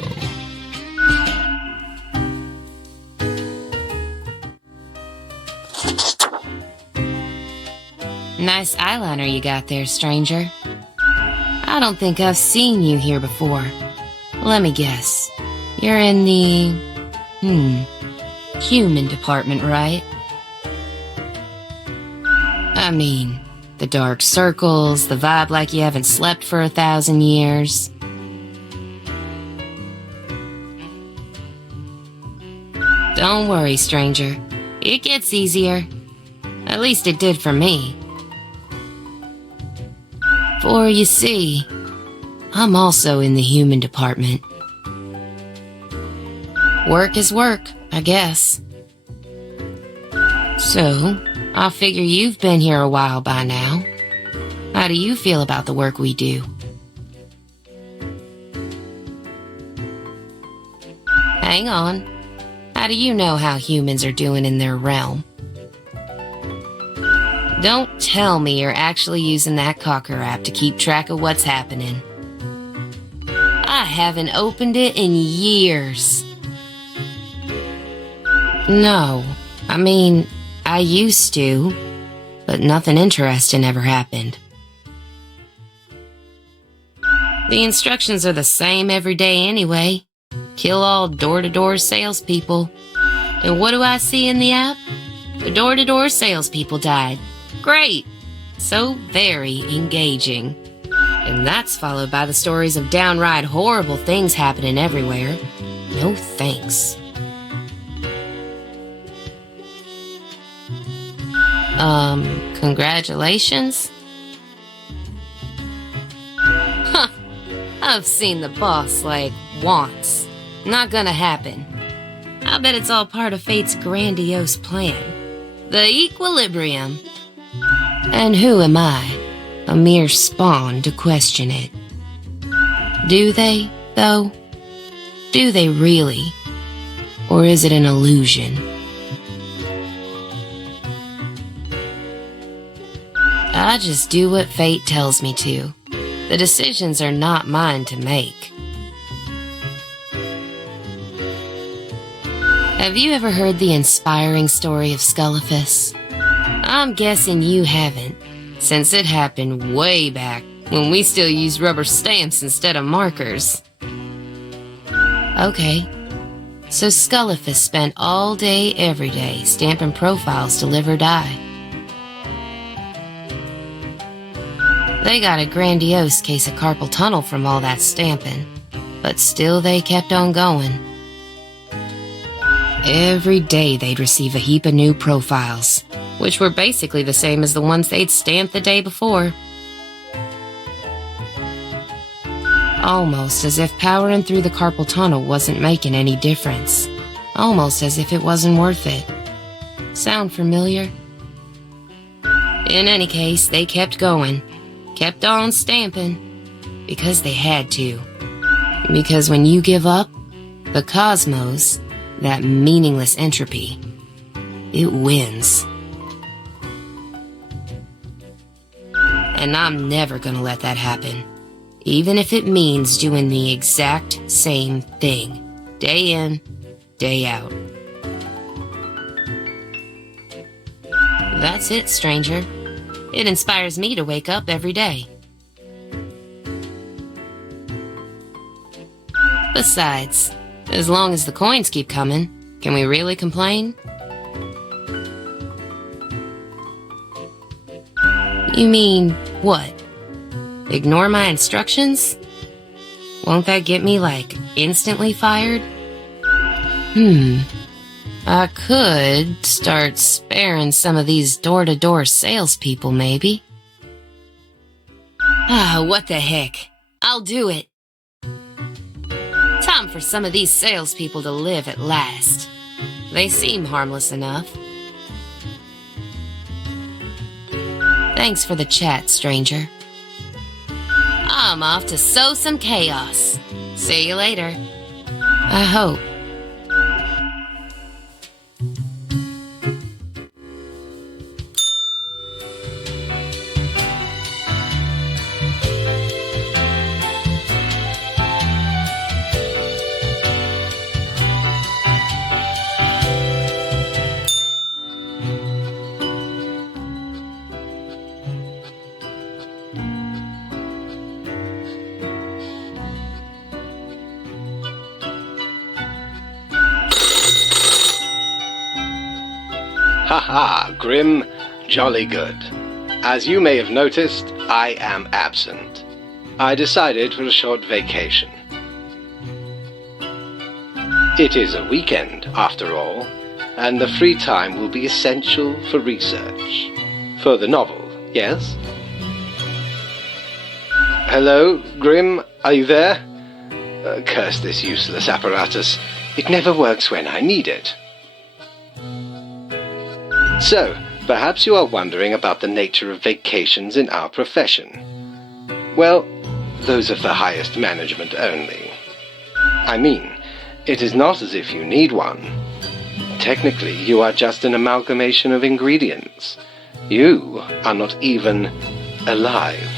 Nice eyeliner you got there, stranger. I don't think I've seen you here before. Let me guess. You're in the... human department, right? I mean, the dark circles, the vibe like you haven't slept for 1,000 years. Don't worry, stranger. It gets easier. At least it did for me. For you see, I'm also in the human department. Work is work, I guess. So, I figure you've been here a while by now. How do you feel about the work we do? Hang on. How do you know how humans are doing in their realm? Don't tell me you're actually using that Cocker app to keep track of what's happening. I haven't opened it in years. No, I mean, I used to, but nothing interesting ever happened. The instructions are the same every day anyway. Kill all door-to-door salespeople. And what do I see in the app? The door-to-door salespeople died. Great! So very engaging. And that's followed by the stories of downright horrible things happening everywhere. No thanks. Congratulations? Huh, I've seen the boss, like, once. Not gonna happen. I bet it's all part of Fate's grandiose plan. The Equilibrium. And who am I? A mere spawn to question it. Do they, though? Do they really? Or is it an illusion? I just do what fate tells me to. The decisions are not mine to make. Have you ever heard the inspiring story of Scullifus? I'm guessing you haven't, since it happened way back when we still used rubber stamps instead of markers. Okay, so Scullifus spent all day every day stamping profiles to live or die. They got a grandiose case of carpal tunnel from all that stamping, but still they kept on going. Every day they'd receive a heap of new profiles, which were basically the same as the ones they'd stamped the day before. Almost as if powering through the carpal tunnel wasn't making any difference. Almost as if it wasn't worth it. Sound familiar? In any case, they kept going. Kept on stamping. Because they had to. Because when you give up, the cosmos, that meaningless entropy, it wins. And I'm never gonna let that happen. Even if it means doing the exact same thing. Day in, day out. That's it, stranger. It inspires me to wake up every day. Besides, as long as the coins keep coming, can we really complain? You mean, what? Ignore my instructions? Won't that get me, instantly fired? I could start sparing some of these door-to-door salespeople, maybe. What the heck. I'll do it. Time for some of these salespeople to live at last. They seem harmless enough. Thanks for the chat, stranger. I'm off to sow some chaos. See you later. I hope. Haha, Grim, jolly good. As you may have noticed, I am absent. I decided for a short vacation. It is a weekend, after all, and the free time will be essential for research. For the novel, yes? Hello, Grim, are you there? Curse this useless apparatus. It never works when I need it. So, perhaps you are wondering about the nature of vacations in our profession. Well, those are for highest management only. I mean, it is not as if you need one. Technically, you are just an amalgamation of ingredients. You are not even alive.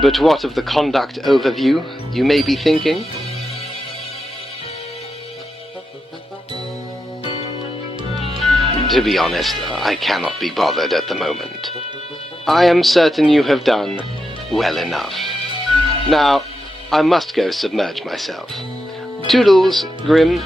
But what of the conduct overview, you may be thinking? To be honest, I cannot be bothered at the moment. I am certain you have done well enough. Now, I must go submerge myself. Toodles, Grim.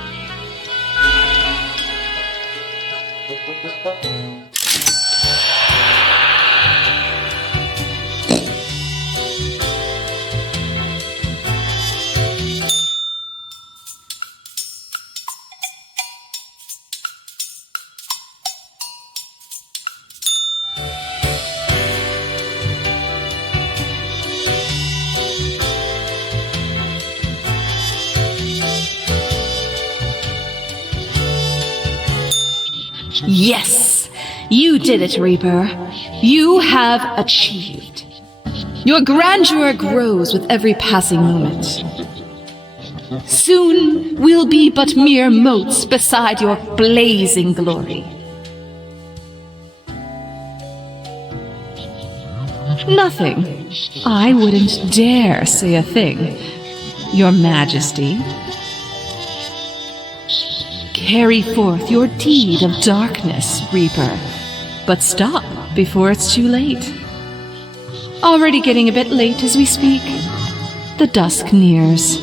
Yes! You did it, Reaper. You have achieved. Your grandeur grows with every passing moment. Soon we'll be but mere motes beside your blazing glory. Nothing. I wouldn't dare say a thing, Your Majesty. Carry forth your deed of darkness, Reaper. But stop before it's too late. Already getting a bit late as we speak. The dusk nears.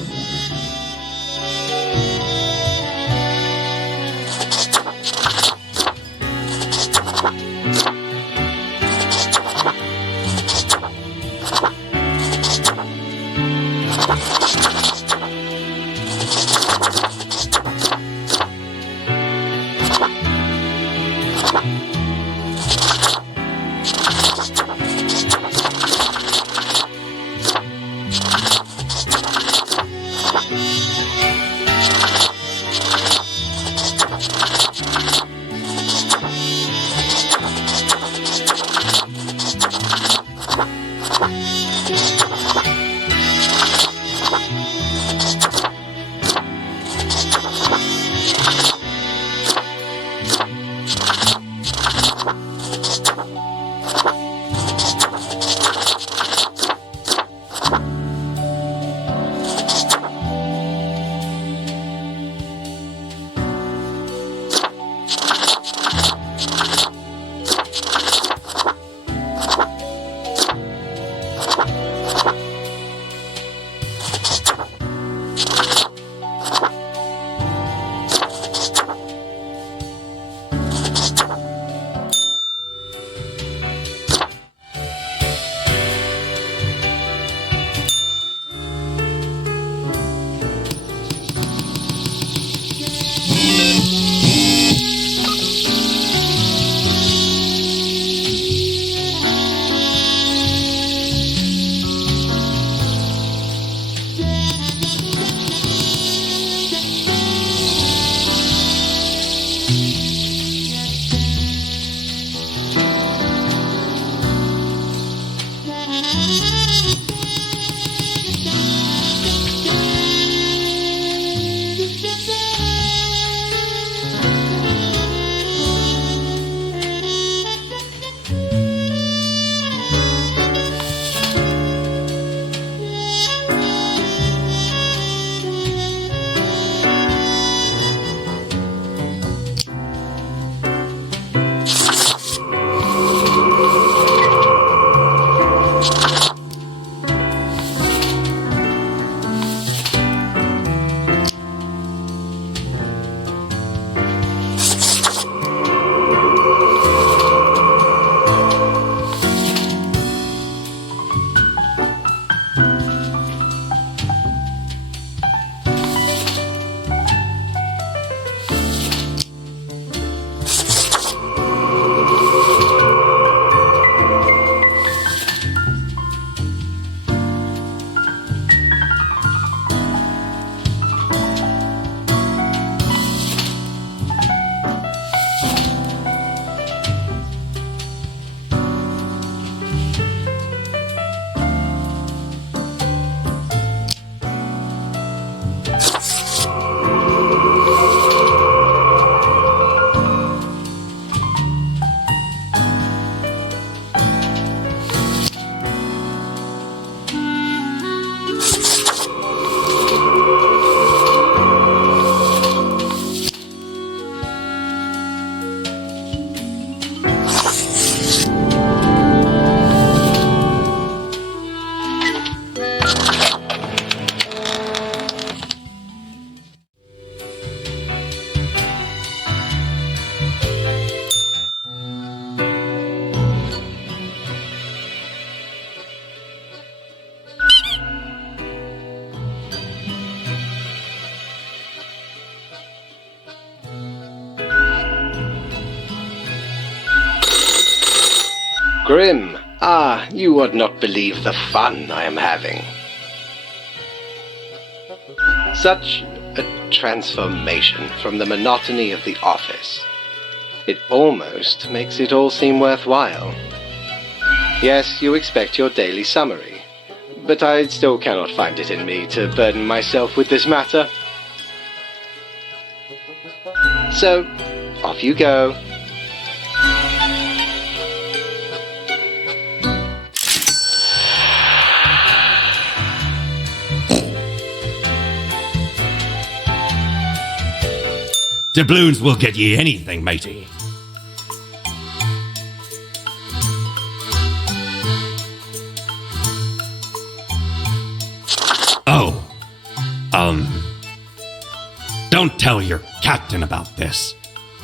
Grim, you would not believe the fun I am having. Such a transformation from the monotony of the office. It almost makes it all seem worthwhile. Yes, you expect your daily summary, but I still cannot find it in me to burden myself with this matter. So, off you go. Doubloons will get ye anything, matey. Oh, don't tell your captain about this.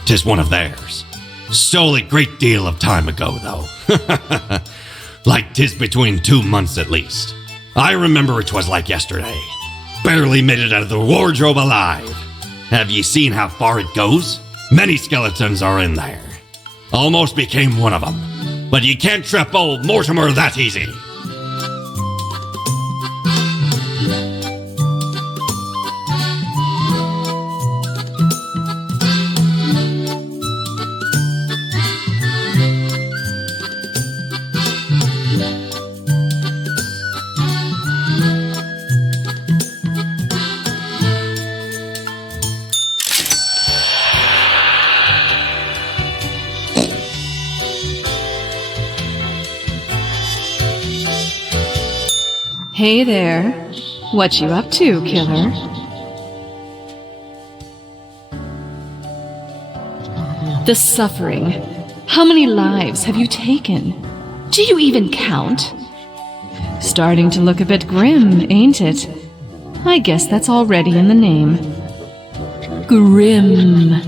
'Tis one of theirs. Stole a great deal of time ago, though. Like 'tis between 2 months at least. I remember it was like yesterday. Barely made it out of the wardrobe alive. Have ye seen how far it goes? Many skeletons are in there. Almost became one of them. But you can't trap old Mortimer that easy. Hey there. What you up to, killer? The suffering. How many lives have you taken? Do you even count? Starting to look a bit grim, ain't it? I guess that's already in the name. Grim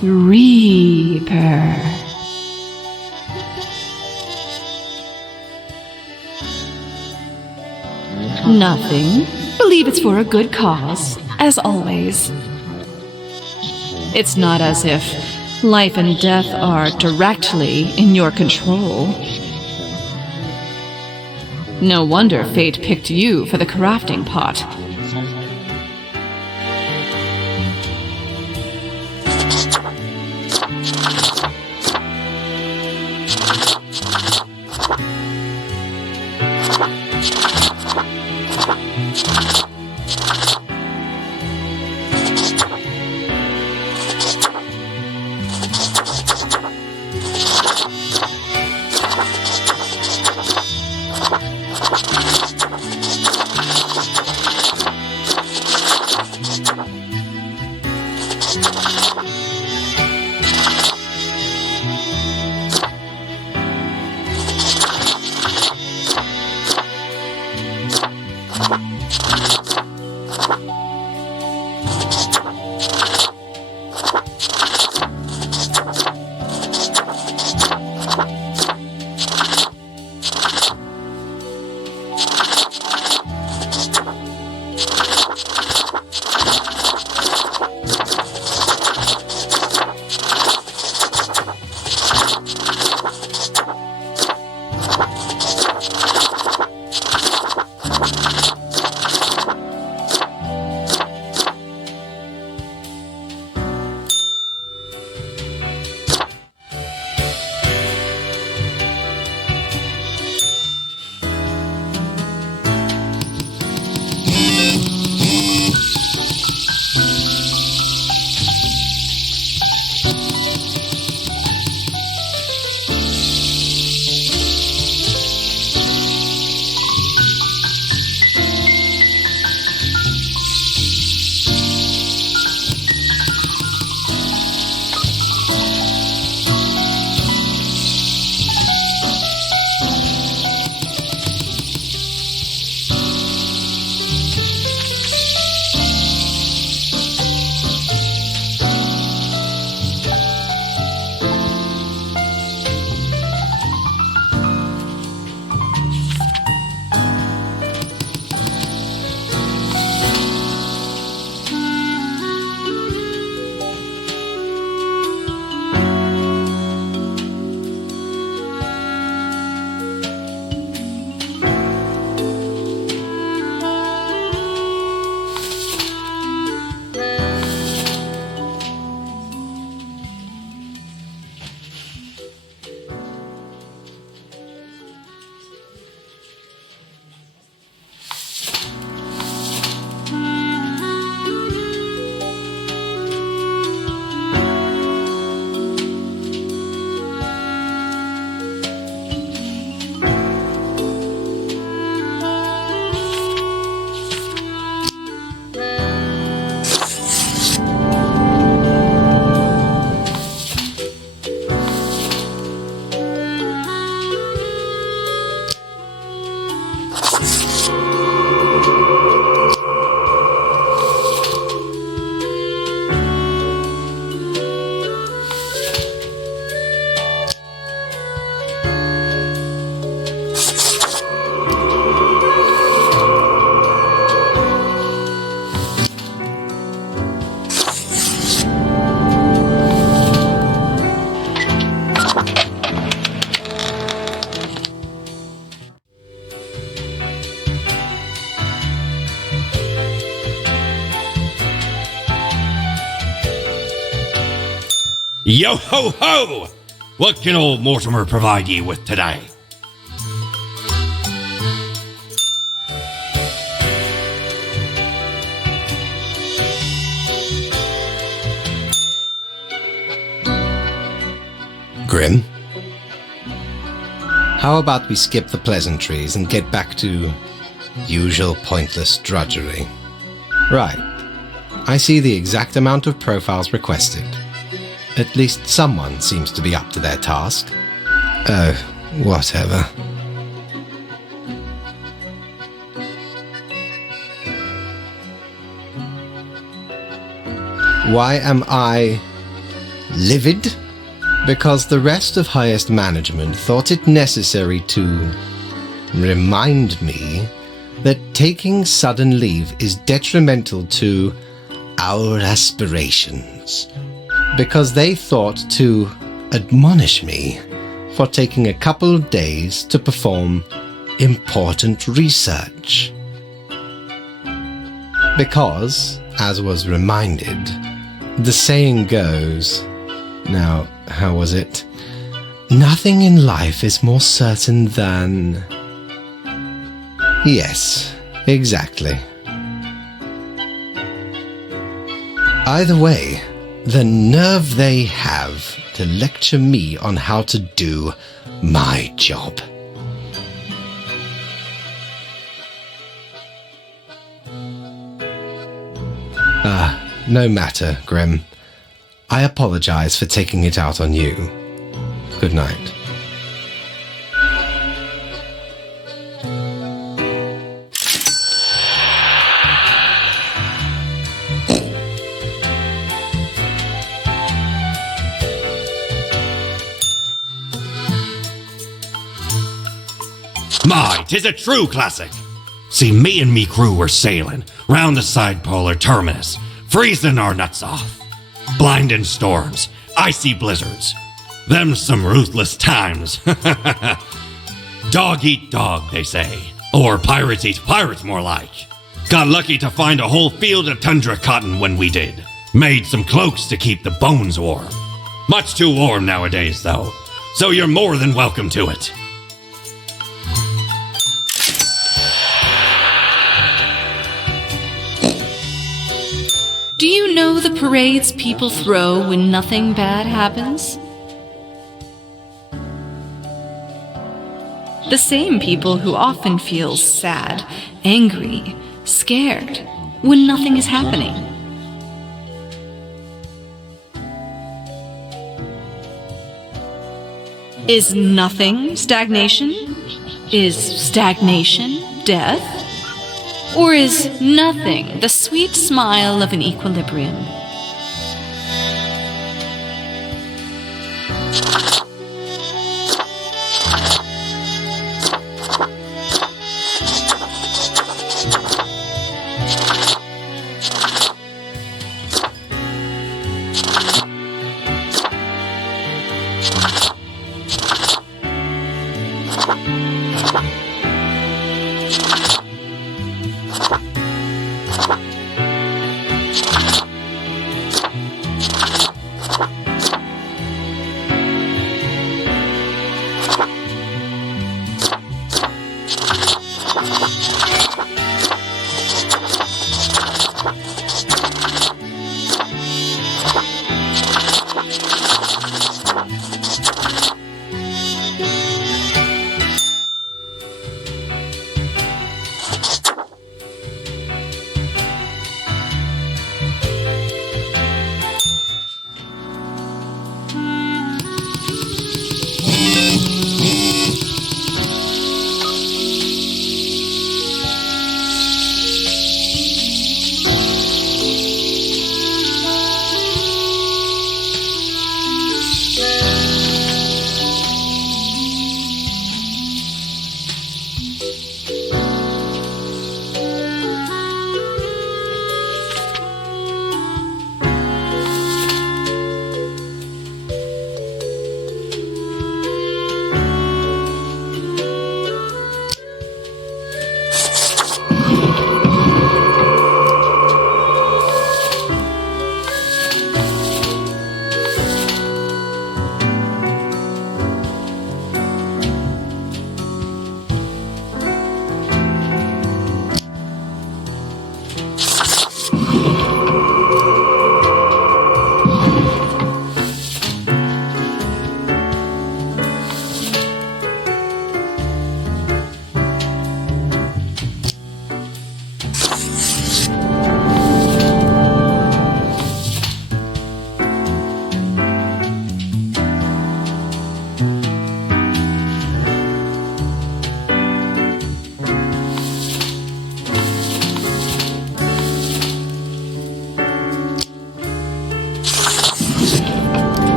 Reaper. Nothing. Believe it's for a good cause, as always. It's not as if life and death are directly in your control. No wonder fate picked you for the crafting pot. Yo ho ho! What can old Mortimer provide ye with today? Grim? How about we skip the pleasantries and get back to usual pointless drudgery? Right. I see the exact amount of profiles requested. At least someone seems to be up to their task. Oh, whatever. Why am I livid? Because the rest of highest management thought it necessary to remind me that taking sudden leave is detrimental to our aspirations. Because they thought to admonish me for taking a couple of days to perform important research. Because, as was reminded, the saying goes, now, how was it? Nothing in life is more certain than... Yes, exactly. Either way, the nerve they have to lecture me on how to do my job. No matter, Grim. I apologize for taking it out on you. Good night. My, 'tis a true classic. See, me and me crew were sailing round the side polar terminus, freezing our nuts off. Blinding storms, icy blizzards. Them's some ruthless times. Dog eat dog, they say. Or pirates eat pirates, more like. Got lucky to find a whole field of tundra cotton when we did. Made some cloaks to keep the bones warm. Much too warm nowadays, though. So you're more than welcome to it. Do you know the parades people throw when nothing bad happens? The same people who often feel sad, angry, scared when nothing is happening. Is nothing stagnation? Is stagnation death? Or is nothing the sweet smile of an equilibrium?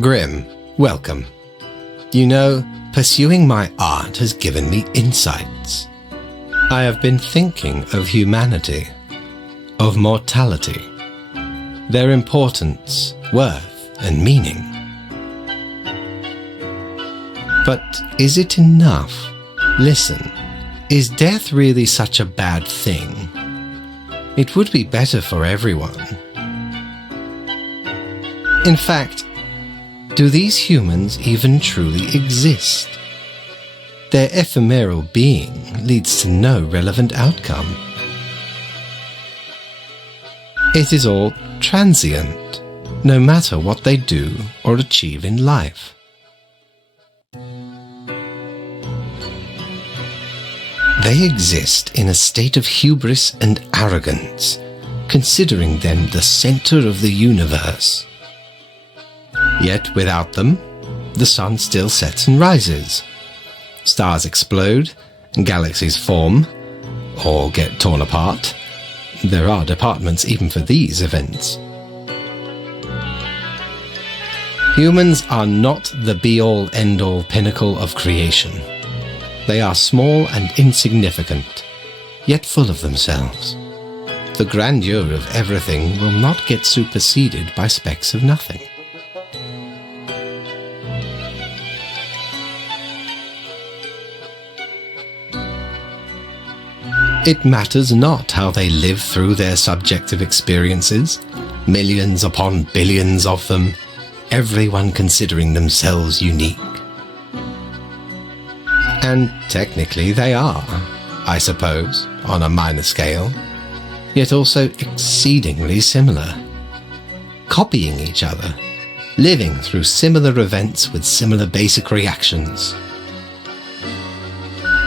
Grim, welcome. You know, pursuing my art has given me insights. I have been thinking of humanity, of mortality, their importance, worth, and meaning. But is it enough? Listen, is death really such a bad thing? It would be better for everyone. In fact, do these humans even truly exist? Their ephemeral being leads to no relevant outcome. It is all transient, no matter what they do or achieve in life. They exist in a state of hubris and arrogance, considering them the center of the universe. Yet without them, the sun still sets and rises. Stars explode, galaxies form, or get torn apart. There are departments even for these events. Humans are not the be-all, end-all pinnacle of creation. They are small and insignificant, yet full of themselves. The grandeur of everything will not get superseded by specks of nothing. It matters not how they live through their subjective experiences, millions upon billions of them, everyone considering themselves unique. And technically they are, I suppose, on a minor scale, yet also exceedingly similar, copying each other, living through similar events with similar basic reactions.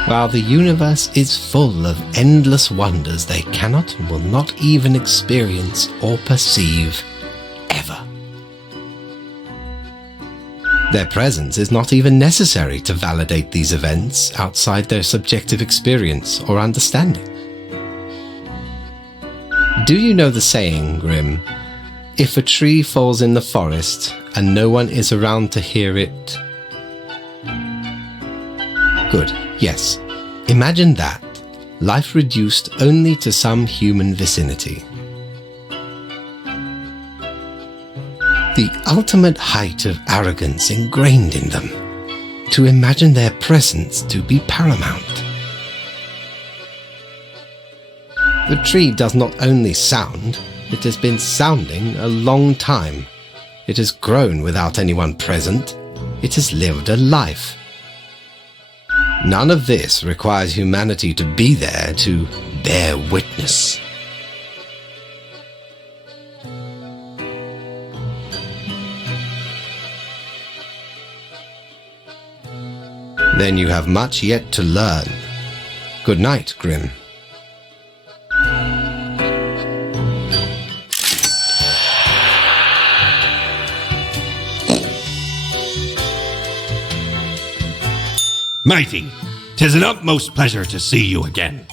While the universe is full of endless wonders they cannot and will not even experience or perceive, ever. Their presence is not even necessary to validate these events outside their subjective experience or understanding. Do you know the saying, Grim, if a tree falls in the forest and no one is around to hear it? Good. Yes, imagine that, life reduced only to some human vicinity. the ultimate height of arrogance ingrained in them, to imagine their presence to be paramount. The tree does not only sound, it has been sounding a long time. It has grown without anyone present. It has lived a life. None of this requires humanity to be there to bear witness. Then you have much yet to learn. Good night, Grim. Mighty, 'tis an utmost pleasure to see you again.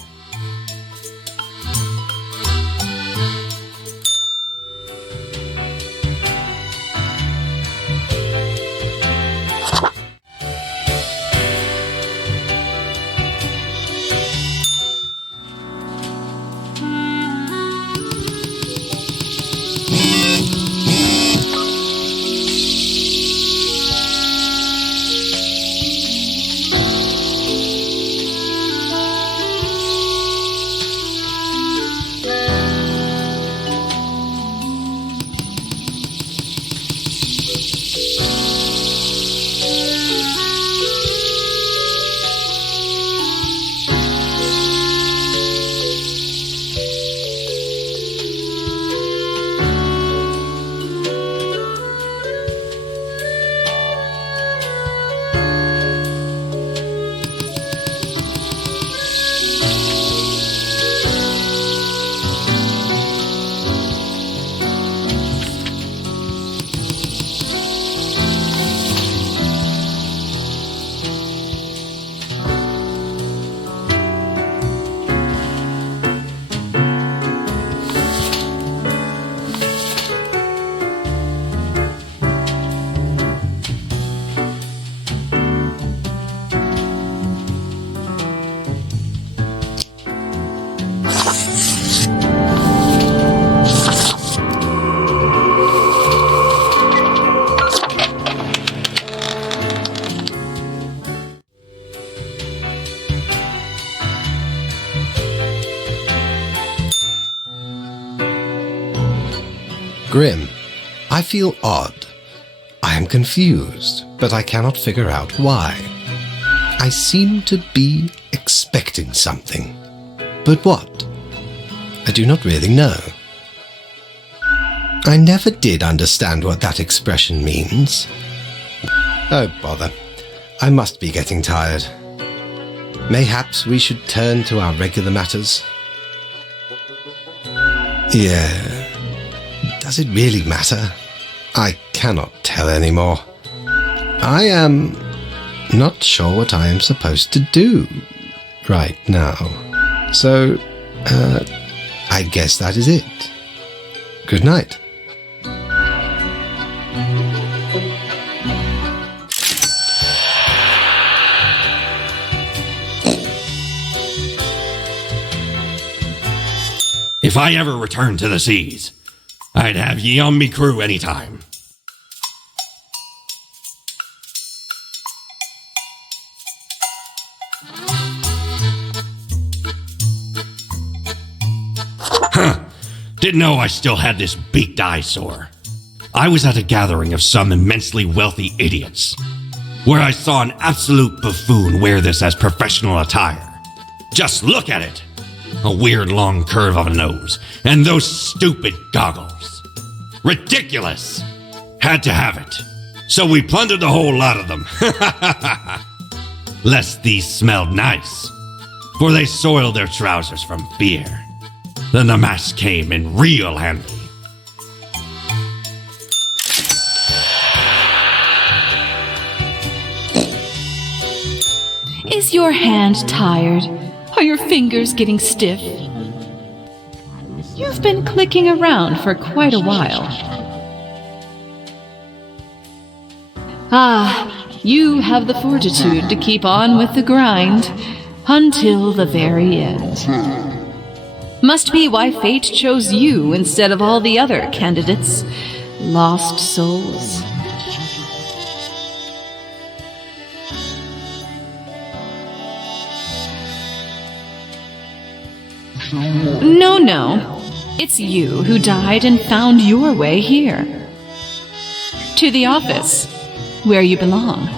Grim, I feel odd. I am confused, but I cannot figure out why. I seem to be expecting something. But what? I do not really know. I never did understand what that expression means. Oh, bother. I must be getting tired. Mayhaps we should turn to our regular matters. Yeah. Does it really matter? I cannot tell anymore. I am not sure what I am supposed to do right now. So, I guess that is it. Good night. If I ever return to the seas, I'd have ye on me crew anytime. Huh. Didn't know I still had this beaked eyesore. I was at a gathering of some immensely wealthy idiots, where I saw an absolute buffoon wear this as professional attire. Just look at it! A weird long curve of a nose, and those stupid goggles. Ridiculous! Had to have it. So we plundered the whole lot of them. Lest these smelled nice, for they soiled their trousers from beer. Then the mask came in real handy. Is your hand tired? Are your fingers getting stiff? You've been clicking around for quite a while. Ah, you have the fortitude to keep on with the grind until the very end. Must be why fate chose you instead of all the other candidates. lost souls. No. It's you who died and found your way here. To the office, where you belong.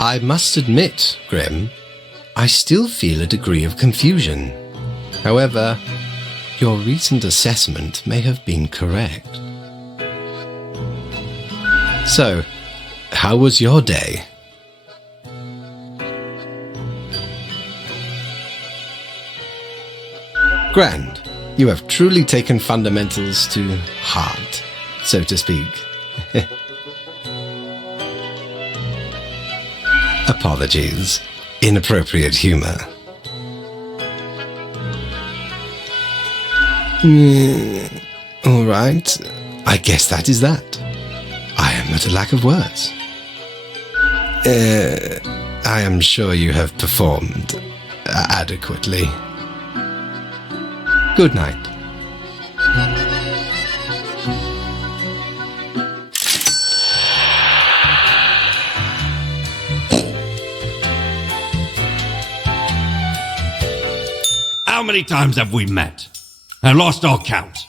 I must admit, Grim, I still feel a degree of confusion. However, your recent assessment may have been correct. So, how was your day? Grand. You have truly taken fundamentals to heart, so to speak. Apologies. Inappropriate humor. All right. I guess that is that. I am at a lack of words. I am sure you have performed adequately. Good night. How many times have we met? I lost all count.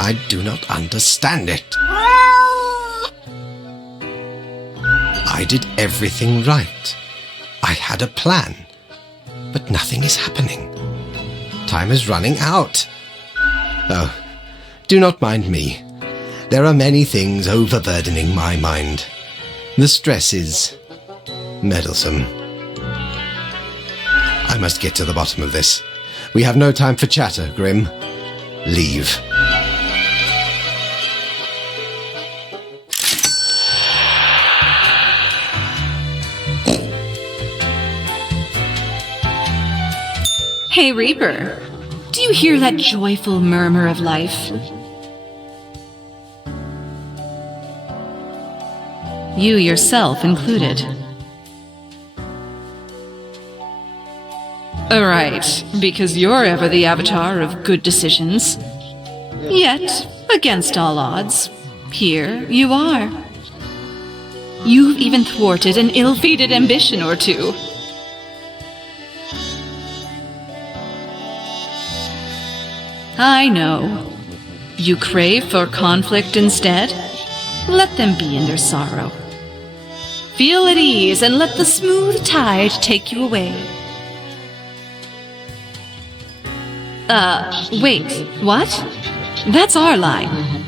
I do not understand it. I did everything right. I had a plan. But nothing is happening. Time is running out. Oh, do not mind me. There are many things overburdening my mind. The stress is meddlesome. I must get to the bottom of this. We have no time for chatter, Grim. Leave. Hey, Reaper. Do you hear that joyful murmur of life? You yourself included. Right, because you're ever the avatar of good decisions. Yet, against all odds, here you are. You've even thwarted an ill-fated ambition or two. I know. You crave for conflict instead? Let them be in their sorrow. Feel at ease and let the smooth tide take you away. Wait, what? That's our line.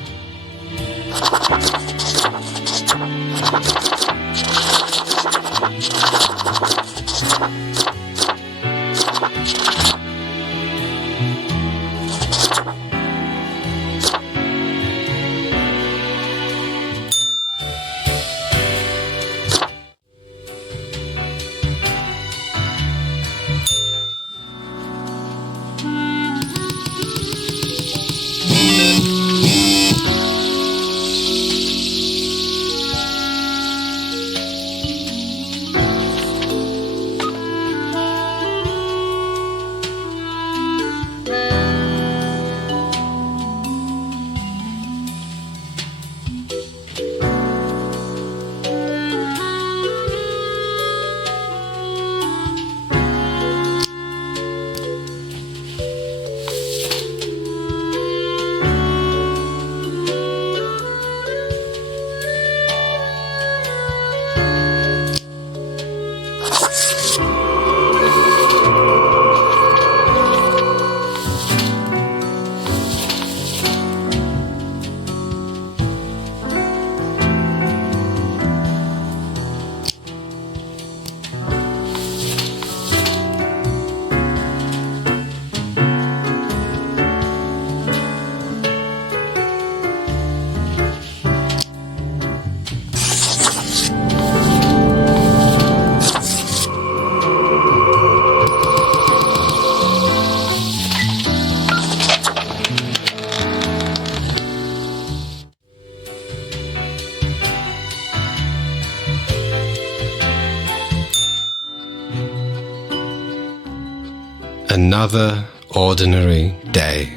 Another ordinary day.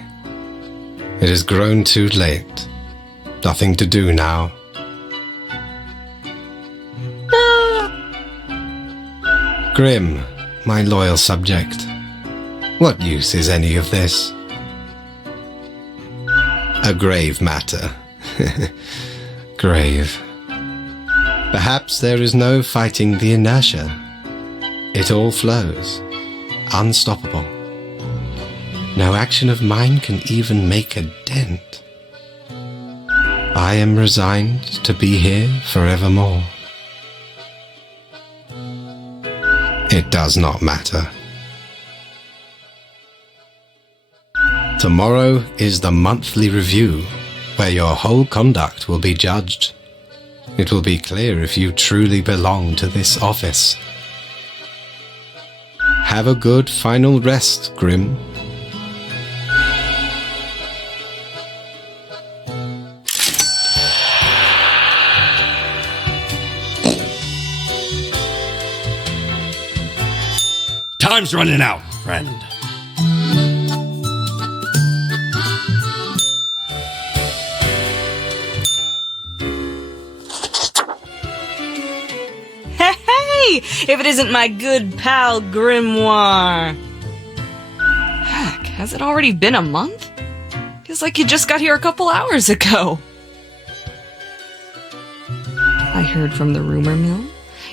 It has grown too late. Nothing to do now. Grim, my loyal subject. What use is any of this? A grave matter. Grave. Perhaps there is no fighting the inertia. It all flows. Unstoppable. No action of mine can even make a dent. I am resigned to be here forevermore. It does not matter. Tomorrow is the monthly review, where your whole conduct will be judged. It will be clear if you truly belong to this office. Have a good final rest, Grim. Time's running out, friend. if it isn't my good pal Grimoire. Heck, has it already been a month? Feels like you just got here a couple hours ago. I heard from the rumor mill.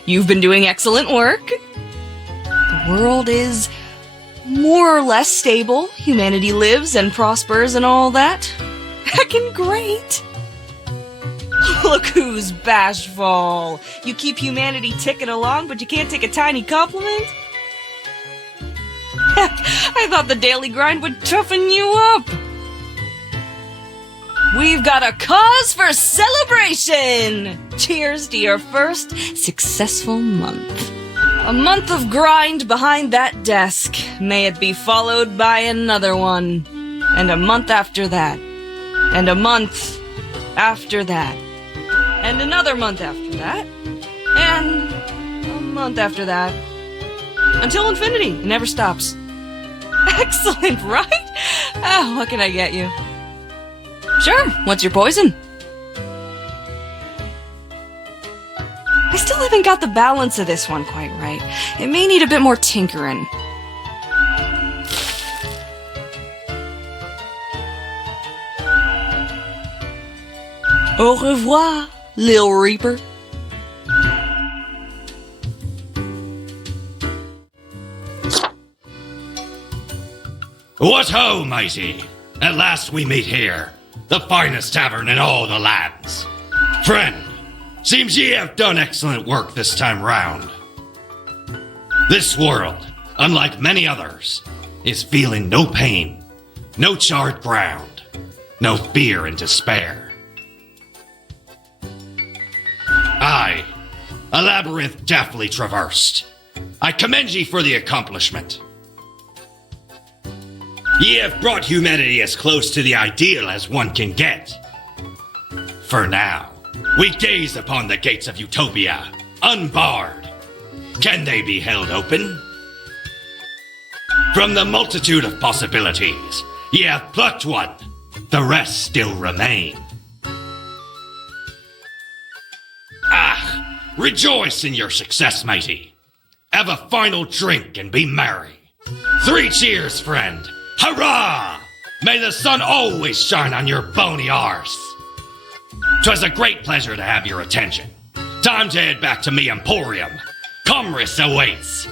You've been doing excellent work. The world is more or less stable. Humanity lives and prospers and all that. Heckin' great. Look who's bashful. You keep humanity ticking along, but you can't take a tiny compliment? Heck, I thought the daily grind would toughen you up. We've got a cause for celebration! Cheers to your first successful month. A month of grind behind that desk. May it be followed by another one. And a month after that. And a month after that. And another month after that. And a month after that. Until infinity. It never stops. Excellent, right? Oh, what can I get you? Sure, what's your poison? I still haven't got the balance of this one quite right. It may need a bit more tinkering. Au revoir, Lil Reaper. What ho, matey! At last we meet here, the finest tavern in all the lands. Friend, seems ye have done excellent work this time round. This world, unlike many others, is feeling no pain, no charred ground, no fear and despair. Aye, a labyrinth deftly traversed. I commend ye for the accomplishment. Ye have brought humanity as close to the ideal as one can get. For now, we gaze upon the gates of utopia, unbarred. Can they be held open? From the multitude of possibilities, ye have plucked one. The rest still remain. Ah, rejoice in your success, matey. Have a final drink and be merry. 3 cheers, friend. Hurrah! May the sun always shine on your bony arse. 'Twas a great pleasure to have your attention. Time to head back to me Emporium. Commerce awaits.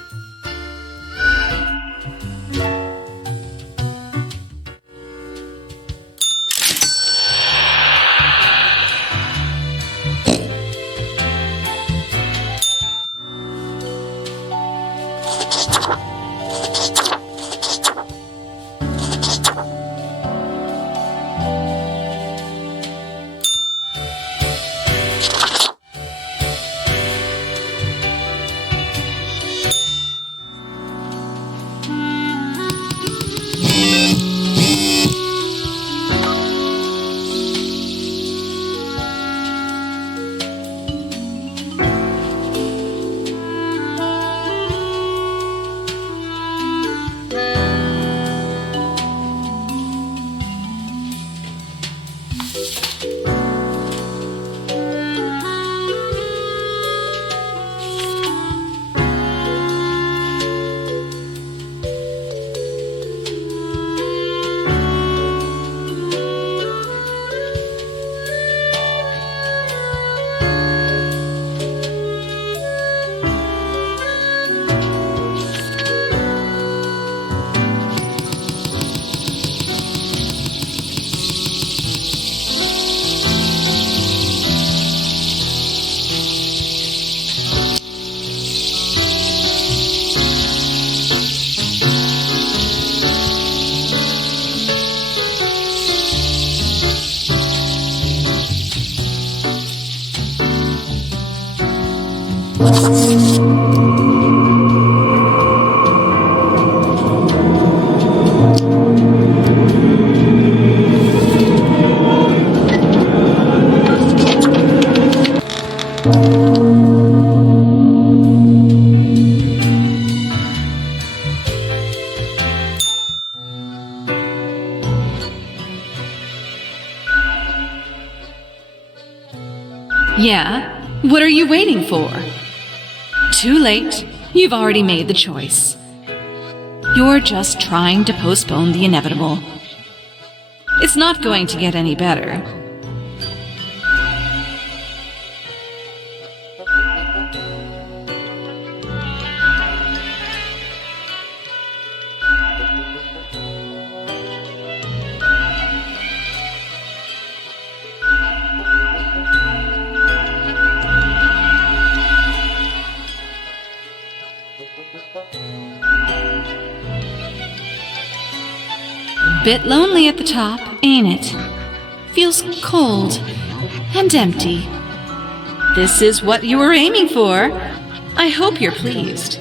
Yeah? What are you waiting for? Too late. You've already made the choice. You're just trying to postpone the inevitable. It's not going to get any better. Bit lonely at the top, ain't it? Feels cold and empty. This is what you were aiming for. I hope you're pleased.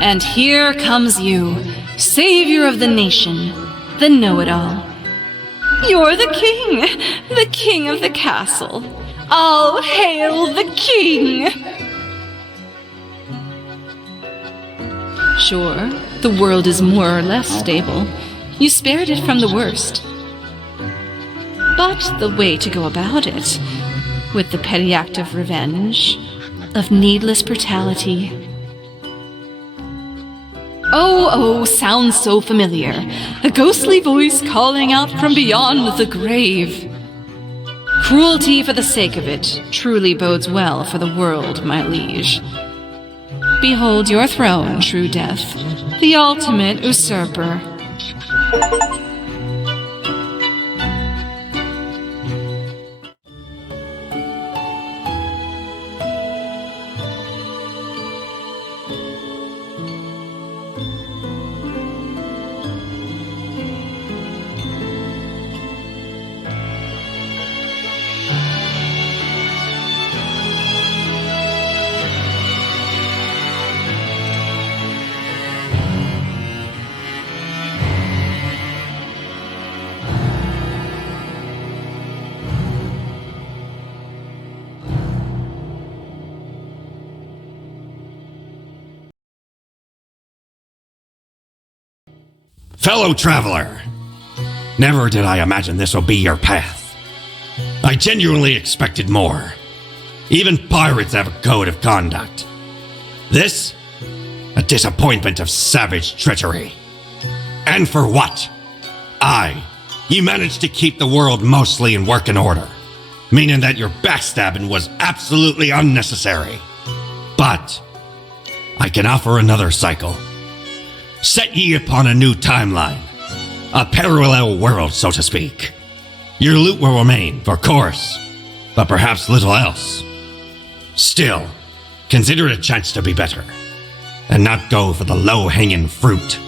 And here comes you, savior of the nation, the know-it-all. You're the king of the castle. All hail the king! Sure, the world is more or less stable. You spared it from the worst. But the way to go about it, with the petty act of revenge, of needless brutality. Oh, sounds so familiar. A ghostly voice calling out from beyond the grave. Cruelty for the sake of it truly bodes well for the world, my liege. Behold your throne, true death, the ultimate usurper. Fellow traveler, never did I imagine this would be your path. I genuinely expected more. Even pirates have a code of conduct. This, a disappointment of savage treachery. And for what? You managed to keep the world mostly in working order, meaning that your backstabbing was absolutely unnecessary. But I can offer another cycle. Set ye upon a new timeline, a parallel world, so to speak. Your loot will remain, of course, but perhaps little else. Still, consider it a chance to be better, and not go for the low-hanging fruit.